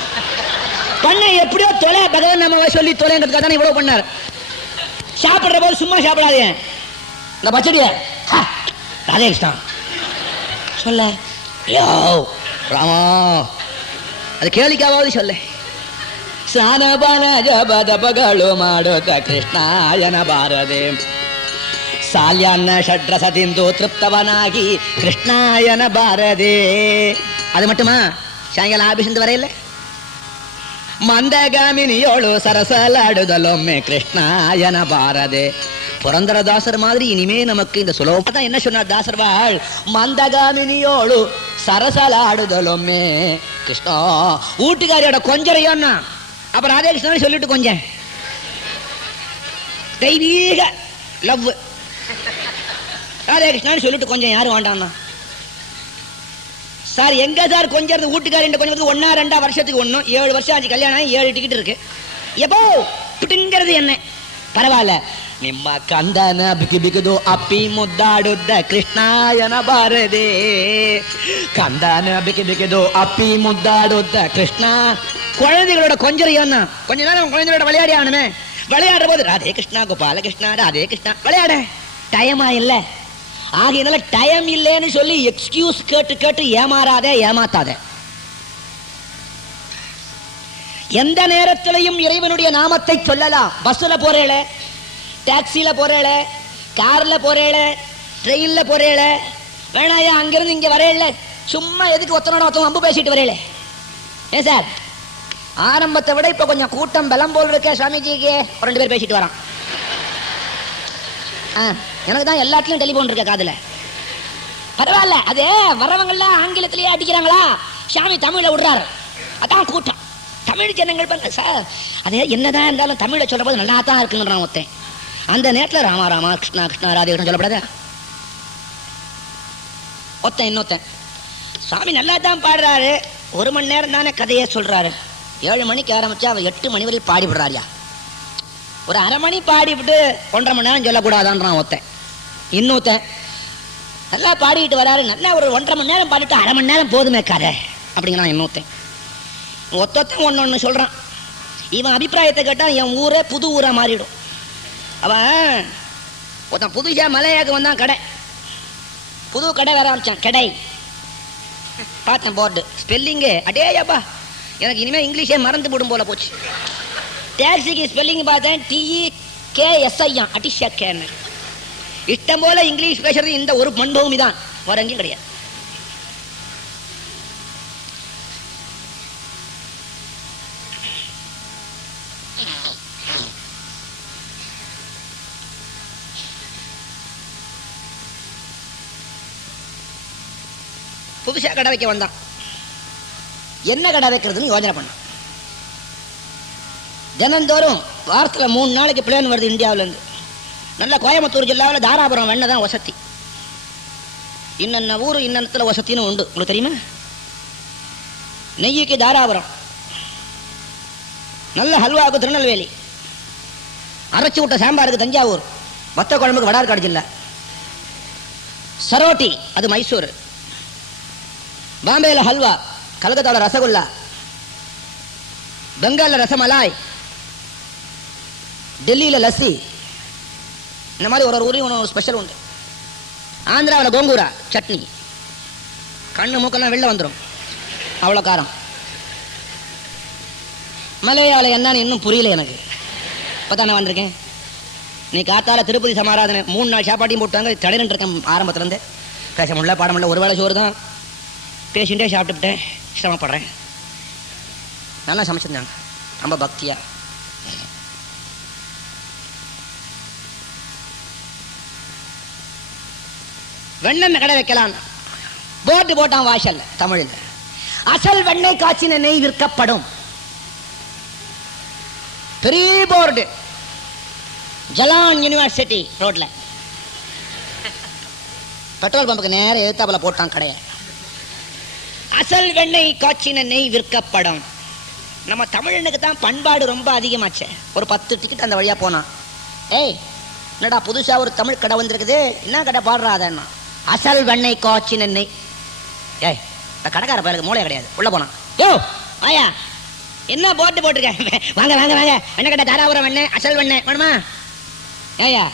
பண்ண எப்படியோ தொலை பகவான் நம்ம சொல்லி தொலைன்றதுக்காக தான் இவ்வளவு பண்ணார். சாப்பிடுற போது சும்மா சாப்பிடாதே. இந்த பச்சடிய ராதே கிருஷ்ணா சொல்ல யோ ராமா, அது கேளிக்காவது சொல்ல. ಸ್ನಾನಪಾನ ಜಪದಪಗಳು ಮಾಡುತ್ತ ಕೃಷ್ಣಾಯನ ಬಾರದೆ ಸಾಲ್ಯಾನ್ನ ಷಡ್ರಸ ತಿಂದು ತೃಪ್ತವನಾಗಿ கிருஷ்ணாயன பாரதே. அது மட்டுமா, சாயங்காலம் ஆபீஸ் வரையில மந்தகாமினியோಳು சரசலாடுதலொம்மே கிருஷ்ணாயன பாரதே. புரந்தரதாசர் மாதிரி இனிமே நமக்கு இந்த சுலோகம் தான். என்ன சொன்னார் தாசர்வாள்? மந்தகாமினியோಳು சரசலாடுதலொம்மே கிருஷ்ணா. வீட்டுக்காரியோட கொஞ்சரையோன்னா அப்புறம் ராதே கிருஷ்ணன் சொல்லிட்டு கொஞ்சம் தெய்வீக லவ் ராதே கிருஷ்ணன் சொல்லிட்டு கொஞ்சம் யாரும் வேண்டாம்னா சார் எங்க சார் கொஞ்சம் வீட்டுக்காரி கொஞ்சம் 1-2 வருஷத்துக்கு 7 வருஷம் ஆச்சு கல்யாணம், 7 டிக்கெட் இருக்கு. எப்போ பிட்டுங்கிறது என்ன பரவாயில்ல. ನಿಮ್ಮ ಕಂದನ ಬಿಗಿ ಬಿಗಿದು ಅಪ್ಪಿ ಮುದ್ದಾಡುದ್ದ ಕೃಷ್ಣಾಯನ ಬಾರದೆ. ಕಂದನ ಬಿಗಿ ಬಿಗಿದು ಅಪ್ಪಿ ಮುದ್ದಾಡುದ್ದ கிருஷ்ணா. குழந்தைகளோட கொஞ்சம் கொஞ்ச நேரம் குழந்தைகளோட விளையாடி ஆகணுமே. விளையாடுற போது ராதே கிருஷ்ணா கோபாலகிருஷ்ணா ராதே கிருஷ்ணா விளையாட டைமா இல்லை. ஆகையினால டைம் இல்லைன்னு சொல்லி எக்ஸ்கியூஸ் கேட்டு ஏமாறாதே, ஏமாத்தாதே. எந்த நேரத்திலையும் இறைவனுடைய நாமத்தை சொல்லலாம். பஸ்ல போறேள, டாக்ஸில போறேள, கார்ல போறேள, ட்ரெயின்ல போறேள, வேணாயா அங்கிருந்து இங்க வரையில சும்மா எதுக்கு ஒத்தனோட ஒருத்தவங்க அம்பு பேசிட்டு வரையில. ஏன் சார் ஆரம்பத்தை விட இப்ப கொஞ்சம் கூட்டம் பலம் போல் இருக்க சுவாமிஜிக்கு 2 பேர் பேசிட்டு வரான். எனக்கு தான் எல்லாத்துலயும் டெலிபோன் இருக்க காதுல. பரவாயில்ல, அதே வரவங்கள்லாம் ஆங்கிலத்திலேயே அடிக்கிறாங்களா, சாமி தமிழ்ல விடுறாரு, அதான் கூட்டம். தமிழ் ஜனங்கள் பண்ண சார் அதே என்னதான் இருந்தாலும் தமிழை சொல்ற போது நல்லா தான் இருக்குங்கிறான் ஒருத்தன். அந்த நேரத்தில் ராமா ராமா கிருஷ்ணா கிருஷ்ணா ராதே கிருஷ்ணன் சொல்லப்படாத ஒருத்தன். இன்னொருத்தன் சுவாமி நல்லா தான் பாடுறாரு, 1 மணி நேரம் தானே கதையே சொல்றாரு. 7 மணிக்கு ஆரம்பிச்சா அவன் 8 மணி வரையும் பாடிவிடுறாரியா. ஒரு அரை மணி பாடிவிட்டு 1.5 மணி நேரம் சொல்லக்கூடாதான்றான் ஒருத்தன். இன்னொருத்தன் நல்லா பாடிட்டு வராரு, நல்லா ஒரு 1.5 மணி நேரம் பாடிட்டு அரை மணி நேரம் போதுமே கதை அப்படிங்கிறான் இன்னொருத்தன். ஒத்தொத்தன் ஒன்று சொல்றான். இவன் அபிப்பிராயத்தை கேட்டா என் ஊரே புது ஊரா மாறிடும். அவன் ஒருத்தன் புதுசா மலையாக்கு வந்தான், கடை புது கடை வேற ஆரம்பிச்சான். கடை பார்த்தேன் போர்டு ஸ்பெல்லிங்கு அடேயப்பா எனக்கு இனிமேல் இங்கிலீஷே மறந்து போடும் போல போச்சு. டாக்ஸிக்கு ஸ்பெல்லிங் பார்த்தேன் TEKSI அட்டிஷக்கேன்னு. இஷ்டம் போல இங்கிலீஷ் பேசுறது இந்த ஒரு மண்பூமி தான், வேற எங்கேயும் கிடையாது. புதுசா கடை வைக்க வந்தான். என்ன கடை வைக்கிறதுன்னு யோசனை பண்ணான். தினந்தோறும் வாரத்தில் 3 நாளைக்கு பிளேன் வருது இந்தியாவிலேருந்து. நல்ல கோயம்புத்தூர் ஜில்லாவில் தாராபுரம் வெண்ணெய் தான் வசதி. இன்னென்ன ஊர் இன்னத்துல வசத்தின்னு உண்டு, உங்களுக்கு தெரியுமா? நெய்யுக்கு தாராபுரம், நல்ல ஹல்வாவுக்கு திருநெல்வேலி, அரைச்சி விட்ட சாம்பாருக்கு தஞ்சாவூர், வத்த குழம்புக்கு வடார்காடு ஜில்லா, சரோட்டி அது மைசூர், பாம்பேல ஹல்வா, கல்கத்தாவில் ரசகுல்லா, பெங்காலில் ரசமலாய், டெல்லியில் லஸ்ஸி. இந்த மாதிரி ஒரு ஊரையும் ஒன்று ஸ்பெஷல் உண்டு. ஆந்திராவில் கோங்கூரா சட்னி, கண்ணு மூக்கெல்லாம் வெளில வந்துடும், அவ்வளோ காரம். மலையாளம் என்னன்னு இன்னும் புரியல எனக்கு, இப்போ தான் நான் வந்திருக்கேன். நீ காத்தால திருப்பதி சமாராதனை 3 நாள் சாப்பாட்டையும் போட்டாங்க, தடையிட்டு இருக்கேன் ஆரம்பத்துலேருந்து. பேச முடியல, பாட முடியல, ஒரு வேளை சோறு தான், பேசிகிட்டே சாப்பிட்டுவிட்டேன், சிரமப்படுறேன். நல்லா சமைச்சிருந்தாங்க, ரொம்ப பக்தியா. வெண்ணெய் கடை வைக்கலாம் போர்டு போட்டான் வாசல் தமிழில். அசல் வெண்ணெய் காய்ச்சின நெய் விற்கப்படும். பெரிய போர்டு, ஜலான் யூனிவர்சிட்டி ரோட்ல, பெட்ரோல் பம்புக்கு நேரம் எதிர்த்தாப்புல போட்டான் கடையை. அசல் வெண்ணெய் காய்ச்சின நெய் விற்கப்படும். நம்ம தமிழனுக்கு தான் பண்பாடு ரொம்ப அதிகமாச்சு. ஒரு 10 டிக்கெட் அந்த வழியா போனான். ஏய் என்னடா புதுசா ஒரு தமிழ் கடை வந்திருக்குது, என்ன கடை பாடுறாதன்னா, அசல் வெண்ணெய் காய்ச்சின நெய். ஏய் இந்த கடைக்கார பயலுக்கு மூளையே கிடையாது, உள்ள போனான். யோ ஆயா என்ன போட்டு போட்டிருக்க, வாங்க வாங்க வாங்க, வெண்ணெய் கடை தாராபுரம் வெண்ணெய், அசல் வெண்ணெய் வேணுமா? ஏயா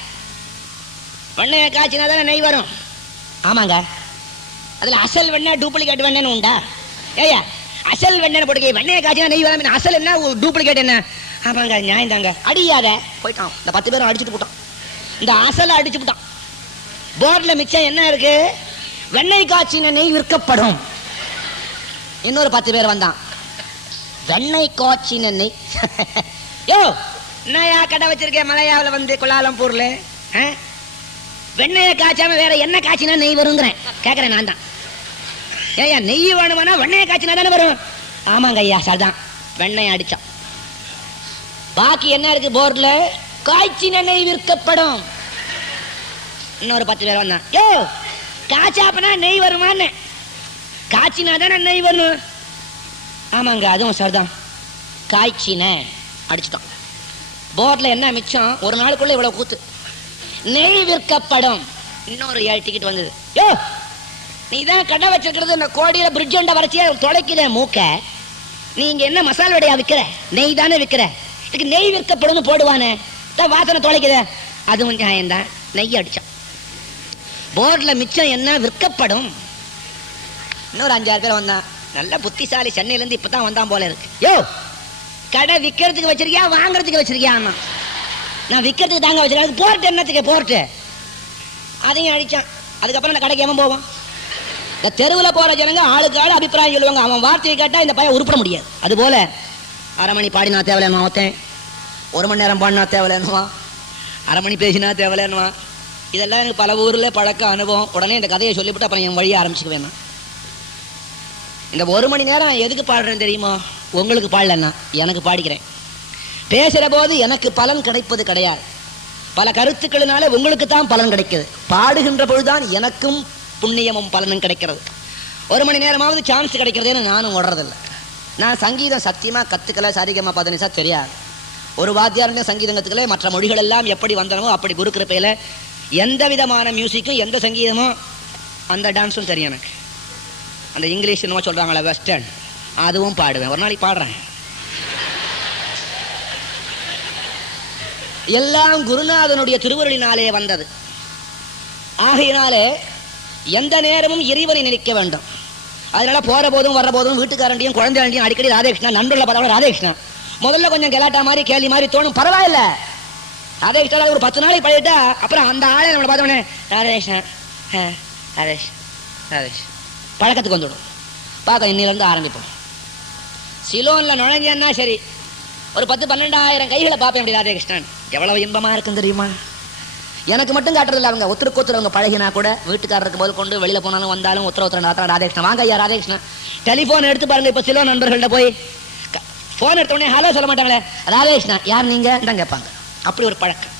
வெண்ணெய் காய்ச்சினா தானே நெய் வரும். ஆமாங்க, அதில் அசல் வெண்ணெய் டூப்ளிகேட் வெண்ணெய்னு உண்டா? ஏயா அசல் வெண்ணெய் போட்டு வெண்ணெய் காய்ச்சினா நெய் வரும், அசல் என்ன டூப்ளிகேட் என்ன? ஆமாங்க நியாயம் தாங்க. அடியாத போயிட்டான். இந்த 10 பேரும் அடிச்சுட்டு போட்டான், இந்த அசலை அடிச்சு போட்டான். போர்டில் மிச்சம் என்ன இருக்கு? வெண்ணெய் காய்ச்சின நெய் விற்கப்படும். இன்னொரு 10 பேர் வந்தான், வெண்ணெய் காய்ச்சின நெய். யோ என்னையா கடை வச்சிருக்கேன் மலையாவில் வந்து குலாலம்பூர்ல, வெண்ணெயை காய்ச்சாம வேற என்ன காய்ச்சினா நெய் வருங்கிறேன். கேட்கறேன் நான் தான். ஏயா நெய் வேணுமானா வெண்ணெயை காய்ச்சினா தானே வரும். ஆமாங்க ஐயா சரிதான். வெண்ணெய் அடிச்சான். பாக்கி என்ன இருக்கு போர்டில்? காய்ச்சின நெய் விற்கப்படும். இன்னொரு 10 பேர் வந்தான். யோ காய்ச்சாப்பனா நெய் வருமான்னு? காய்ச்சினா தானே நெய் வரும். ஆமாங்க அதுவும் சரிதான். காய்ச்சின அடிச்சுட்டான். போர்டில் என்ன மிச்சம்? ஒரு நாளுக்குள்ள இவ்வளவு கூத்து. நெய் விற்கப்படும். இன்னொரு 7 டிக்கெட் வந்தது. யோ நீ தான் கடை வச்சிருக்கிறது, இந்த கோடியில பிரிட்ஜ் ஒன்றை வரைச்சியா தொலைக்குத மூக்க. நீங்க என்ன மசாலா வடையா விற்கிற? நெய் தானே விற்கிற. இதுக்கு நெய் விற்கப்படும் போடுவானே, வாசனை தொலைக்குத. அதுவும் நியாயம்தான். நெய் அடிச்சான். போர்டில் மிச்சம் என்ன? விற்கப்படும். இன்னொரு 5-6 பேர் வந்தான். நல்ல புத்திசாலி, சென்னையிலேருந்து இப்போ தான் வந்தான் போல இருக்கு. யோ கடை விற்கிறதுக்கு வச்சிருக்கியா வாங்குறதுக்கு வச்சிருக்கியா? நான் விற்கிறதுக்கு தாங்க வச்சிருக்கேன். போர்ட்டு என்னத்துக்கு போர்ட்டு? அதையும் அடித்தான். அதுக்கப்புறம் அந்த கடைக்கு எவன் போவான்? இந்த தெருவில் போகிற ஜனங்க ஆளுக்கு ஆள் அபிப்பிராயம் சொல்லுவாங்க. அவன் வார்த்தையை கேட்டால் இந்த பையன் உருப்பட முடியாது. அதுபோல் 1/2 மணி பாடினா தேவையில்லைன்னு ஒருத்தன், 1 மணி நேரம் பாடினா தேவையில்லைன்னுவான், 1/2 மணி பேசினா தேவையில்லைன்னுவான். இதெல்லாம் எனக்கு பல ஊரில் பழக்க அனுபவம். உடனே இந்த கதையை சொல்லிவிட்டு அப்புறம் என் வழியை ஆரம்பிச்சுக்க வேணாம். இந்த 1 மணி நேரம் எதுக்கு பாடுறேன்னு தெரியுமா? உங்களுக்கு பாடலன்னா எனக்கு பாடிக்கிறேன். பேசுகிற போது எனக்கு பலன் கிடைப்பது கிடையாது. பல கருத்துக்களினால உங்களுக்கு தான் பலன் கிடைக்குது. பாடுகின்ற பொழுதுதான் எனக்கும் புண்ணியமும் பலனும் கிடைக்கிறது. 1 மணி நேரமாவது சான்ஸ் கிடைக்கிறதுன்னு நானும் ஓடுறதில்லை. நான் சங்கீதம் சத்தியமாக கற்றுக்கல, சரிகமா பதினிசா தெரியாது. ஒரு வாத்தியாரன் சங்கீதம் கற்றுக்கல. மற்ற மொழிகள் எல்லாம் எப்படி வந்தனமோ அப்படி குரு கிருப்பையில் எந்த விதமான மியூசிக்கும் எந்த சங்கீதமும் அந்த டான்ஸும் தெரியும் எனக்கு. அந்த இங்கிலீஷ் என்னமோ சொல்கிறாங்களே வெஸ்டர்ன், அதுவும் பாடுவேன். ஒரு நாளைக்கு பாடுறேன். எல்லாம் குருநாதனுடைய திருவருளினாலே வந்தது. ஆகையினாலே எந்த நேரமும் இறைவனை நினைக்க வேண்டும். அதனால போற போதும் வர்ற போதும் வீட்டுக்காரண்டையும் குழந்தைகளையும் அடிக்கடி ராதேகிருஷ்ணா, நண்பர்களை பார்த்தா ராதேகிருஷ்ணா. முதல்ல கொஞ்சம் கெலாட்டா மாதிரி கேள்வி மாதிரி தோணும், பரவாயில்ல. ராதேகிருஷ்ணா ஒரு 10 நாளைக்கு பழகிட்டா அப்புறம் அந்த ஆளை நம்மளை பார்த்தோன்னே ராதேகிருஷ்ணா ராதேஷ் ராதேஷ் பழக்கத்துக்கு வந்துவிடும். பார்க்க இன்னிலேருந்து ஆரம்பிப்போம். சிலோனில் நுழைஞ்சேன்னா சரி, ஒரு 10-12 கைகளை பார்ப்பேன். அப்படி ராதேகிருஷ்ணன் எவ்வளவு இன்பமாக இருக்குன்னு தெரியுமா? எனக்கு மட்டும் காட்டுறதில்ல, அவங்க ஒருத்தருக்கு ஒருத்தர் அவங்க பழகினா கூட வீட்டுக்காரருக்கு முதல் கொண்டு வெளியில் போனாலும் வந்தாலும் ஒருத்தர் ராதேகிருஷ்ணன் வாங்க ஐயா ராதேகிருஷ்ணன். டெலிஃபோன் எடுத்து பாருங்க. இப்போ சிலோ நண்பர்கள்ட்ட போய் ஃபோன் எடுத்தோடனே ஹலோ சொல்ல மாட்டாங்களே, ராதேகிருஷ்ணன் யார் நீங்கள் தான் கேட்பாங்க. அப்படி ஒரு பழக்கம்.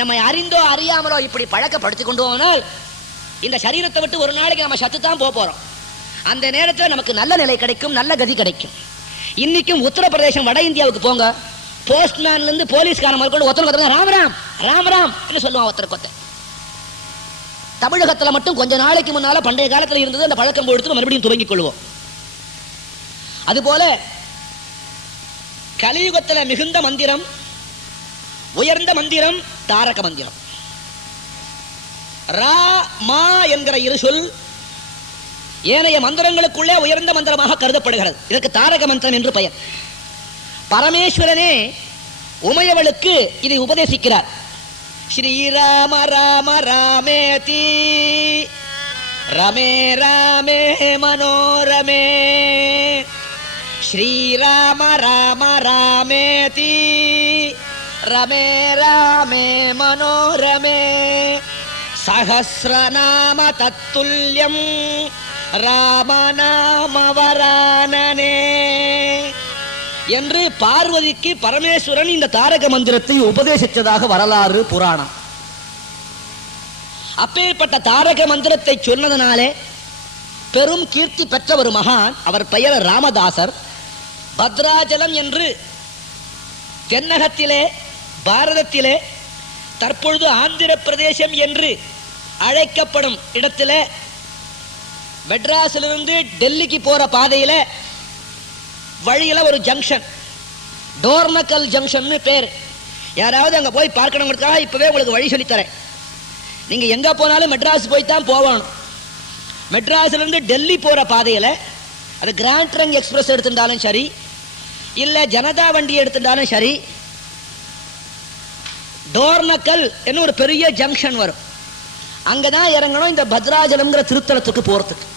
நம்ம அறிந்தோ அறியாமலோ இப்படி பழக்கப்படுத்தி கொண்டு போனால் இந்த சரீரத்தை விட்டு ஒரு நாளைக்கு நம்ம சத்துத்தான் போறோம். அந்த நேரத்தில் நமக்கு நல்ல நிலை கிடைக்கும், நல்ல கதி கிடைக்கும். இன்னைக்கும் உத்தரப்பிரதேசம் வட இந்தியாவுக்கு போங்க, போஸ்ட்மேன்ல இருந்து போலீஸ்காரன் முதற்கொண்டு ஒருத்தர் ராமராம் ராமராம் என்று சொல்லுவான் ஒருத்தருக்கு ஒருத்தர். தமிழகத்தில் மட்டும் கொஞ்ச நாளைக்கு முன்னால பண்டைய காலத்தில் இருந்தது அந்த பழக்கம் கொடுத்து மறுபடியும் துவங்கிக் கொள்வோம். அதுபோல கலியுகத்தில் மிகுந்த மந்திரம், உயர்ந்த மந்திரம் தாரக மந்திரம். ரா மா என்கிற இரு சொல் ஏனைய மந்திரங்களுக்குள்ளே உயர்ந்த மந்திரமாக கருதப்படுகிறது. இதற்கு தாரக மந்திரம் என்று பெயர். பரமேஸ்வரனே உமையவளுக்கு இதை உபதேசிக்கிறார். ஸ்ரீராம ராம ராமேதி ரமே ராமே மனோரமே, ஸ்ரீராம ராம ராமேதி ரமே ராமே மனோரமே, சஹஸ்ரநாம தத்துல்யம் ராமநாம வரானனே என்று பார்வதிக்கு பரமேஸ்வரன் இந்த தாரக மந்திரத்தை உபதேசித்ததாக வரலாறு புராணம். அப்பேற்பட்ட தாரக மந்திரத்தை சொன்னதனாலே பெரும் கீர்த்தி பெற்ற ஒரு மகான், அவர் பெயர் ராமதாசர். பத்ராஜலம் என்று தென்னகத்திலே பாரதத்திலே தற்பொழுது ஆந்திர பிரதேசம் என்று அழைக்கப்படும் இடத்திலே மெட்ராஸிலிருந்து டெல்லிக்கு போற பாதையில வழியில ஒரு ஜங்ஷன், டோர்னக்கல் ஜங்ஷன் பேர். யாராவது அங்க போய் பார்க்கணுங்கிறதுக்காக இப்பவே உங்களுக்கு வழி சொல்லித்தரேன். நீங்க எங்க போனாலும் மெட்ராஸ் போய் தான் போகணும். மெட்ராஸிலிருந்து டெல்லி போற பாதையில அது கிராண்ட் ட்ரங்க் எக்ஸ்பிரஸ் எடுத்துட்டாலும் சரி, இல்ல ஜனதா வண்டி எடுத்துட்டாலும் சரி, டோர்னக்கல் என்ன ஒரு பெரிய ஜங்ஷன் வரும். அங்கதான் இறங்கணும் இந்த பத்ராஜலம்ங்கிற திருத்தலத்துக்கு போறதுக்கு.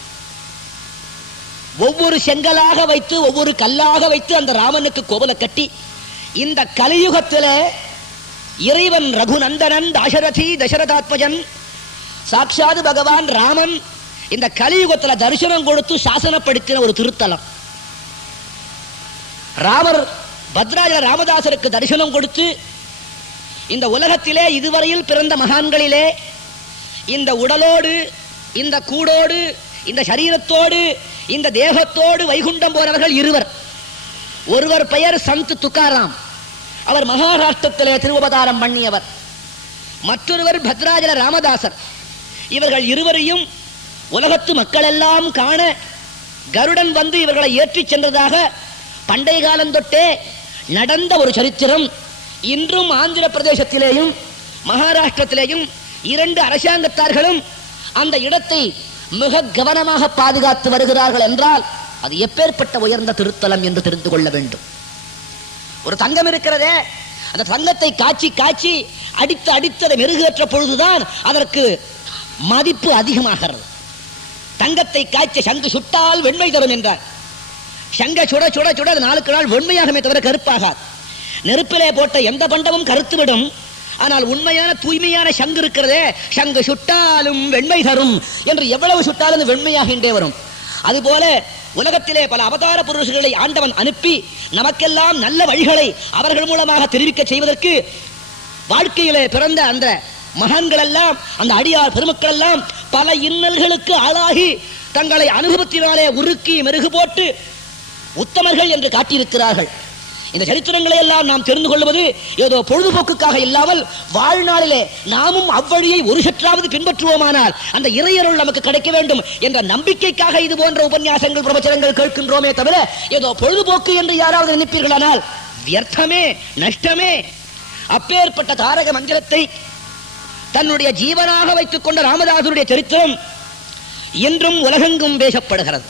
ஒவ்வொரு செங்கலாக வைத்து ஒவ்வொரு கல்லாக வைத்து அந்த ராமனுக்கு கோவிலை கட்டி இந்த கலியுகத்தில் இறைவன் ரகுநந்தனன் தாசரதி தசரதாத்மஜன் சாட்சாது பகவான் ராமன் இந்த கலியுகத்தில் தரிசனம் கொடுத்து சாசனப்படுத்தின ஒரு திருத்தலம். ராமர் பத்ராஜல ராமதாசருக்கு தரிசனம் கொடுத்து இந்த உலகத்திலே இதுவரையில் பிறந்த மகான்களிலே இந்த உடலோடு இந்த கூடோடு இந்த சரீரத்தோடு இந்த தேகத்தோடு வைகுண்டம் போனவர்கள் இருவர். ஒருவர் பெயர் சந்த் துக்காராம், அவர் மகாராஷ்டிரத்திலே திருவதாரம் பண்ணியவர். மற்றொருவர் பத்ராஜல ராமதாசர். இவர்கள் இருவரையும் உலகத்து மக்கள் எல்லாம் காண கருடன் வந்து இவர்களை ஏற்றிச் சென்றதாக பண்டைய காலம் தொட்டே நடந்த ஒரு சரித்திரம் இன்றும் ஆந்திர பிரதேசத்திலேயும் மகாராஷ்டிரத்திலேயும் இரண்டு அரசாங்கத்தார்களும் அந்த இடத்தை மிக கவனமாக பாதுகாத்து வருகிறார்கள் என்றால் அது எப்பேற்பட்ட உயர்ந்த திருத்தலம் என்று தெரிந்து கொள்ள வேண்டும். ஒரு தங்கம் இருக்கிறதே, அந்த தங்கத்தை காய்ச்சி காய்ச்சி அடித்து அடித்து அதை மெருகேற்ற பொழுதுதான் அதற்கு மதிப்பு அதிகமாகிறது. தங்கத்தை காய்ச்ச சங்கு சுட்டால் வெண்மை தரும் என்றார். சங்க சுட சுட சுட நாளுக்கு நாள் வெண்மையாகவே தவிர கருப்பாகாது. நெருப்பிலே போட்ட எந்த பண்டமும் கருத்துவிடும். ஆனால் உண்மையான தூய்மையான சங்கு இருக்கிறதே, சங்கு சுட்டாலும் வெண்மை தரும் என்று எவ்வளவு சுட்டாலும் வெண்மையாகின்றே வரும். அதுபோல உலகத்திலே பல அவதார புருஷர்களை ஆண்டவன் அனுப்பி நமக்கெல்லாம் நல்ல வழிகளை அவர்கள் மூலமாக தெரிவிக்க செய்வதற்கு வாழ்க்கையிலே பிறந்த அந்த மகான்கள் எல்லாம், அந்த அடியார் பெருமக்கள் எல்லாம் பல இன்னல்களுக்கு ஆளாகி தங்களை அனுபவத்தினாலே உருக்கி மெருகு போட்டு உத்தமர்கள் என்று காட்டியிருக்கிறார்கள். இந்த சரித்திரங்களை எல்லாம் நாம் தெரிந்து கொள்வது ஏதோ பொழுதுபோக்குக்காக இல்லாமல் வாழ்நாளிலே நாமும் அவ்வழியை ஒரு சற்றாவது பின்பற்றுவோமானால் அந்த இறையருள் நமக்கு கிடைக்க வேண்டும் என்ற நம்பிக்கைக்காக இது போன்ற உபன்யாசங்கள் பிரவச்சனங்கள் கேட்கின்றோமே தவிர ஏதோ பொழுதுபோக்கு என்று யாராவது நினைப்பீர்களானால் வியர்த்தமே, நஷ்டமே. அப்பேற்பட்ட தாரக மந்திரத்தை தன்னுடைய ஜீவனாக வைத்துக் கொண்ட ராமதாசருடைய சரித்திரம் இன்றும் உலகெங்கும் பேசப்படுகிறது.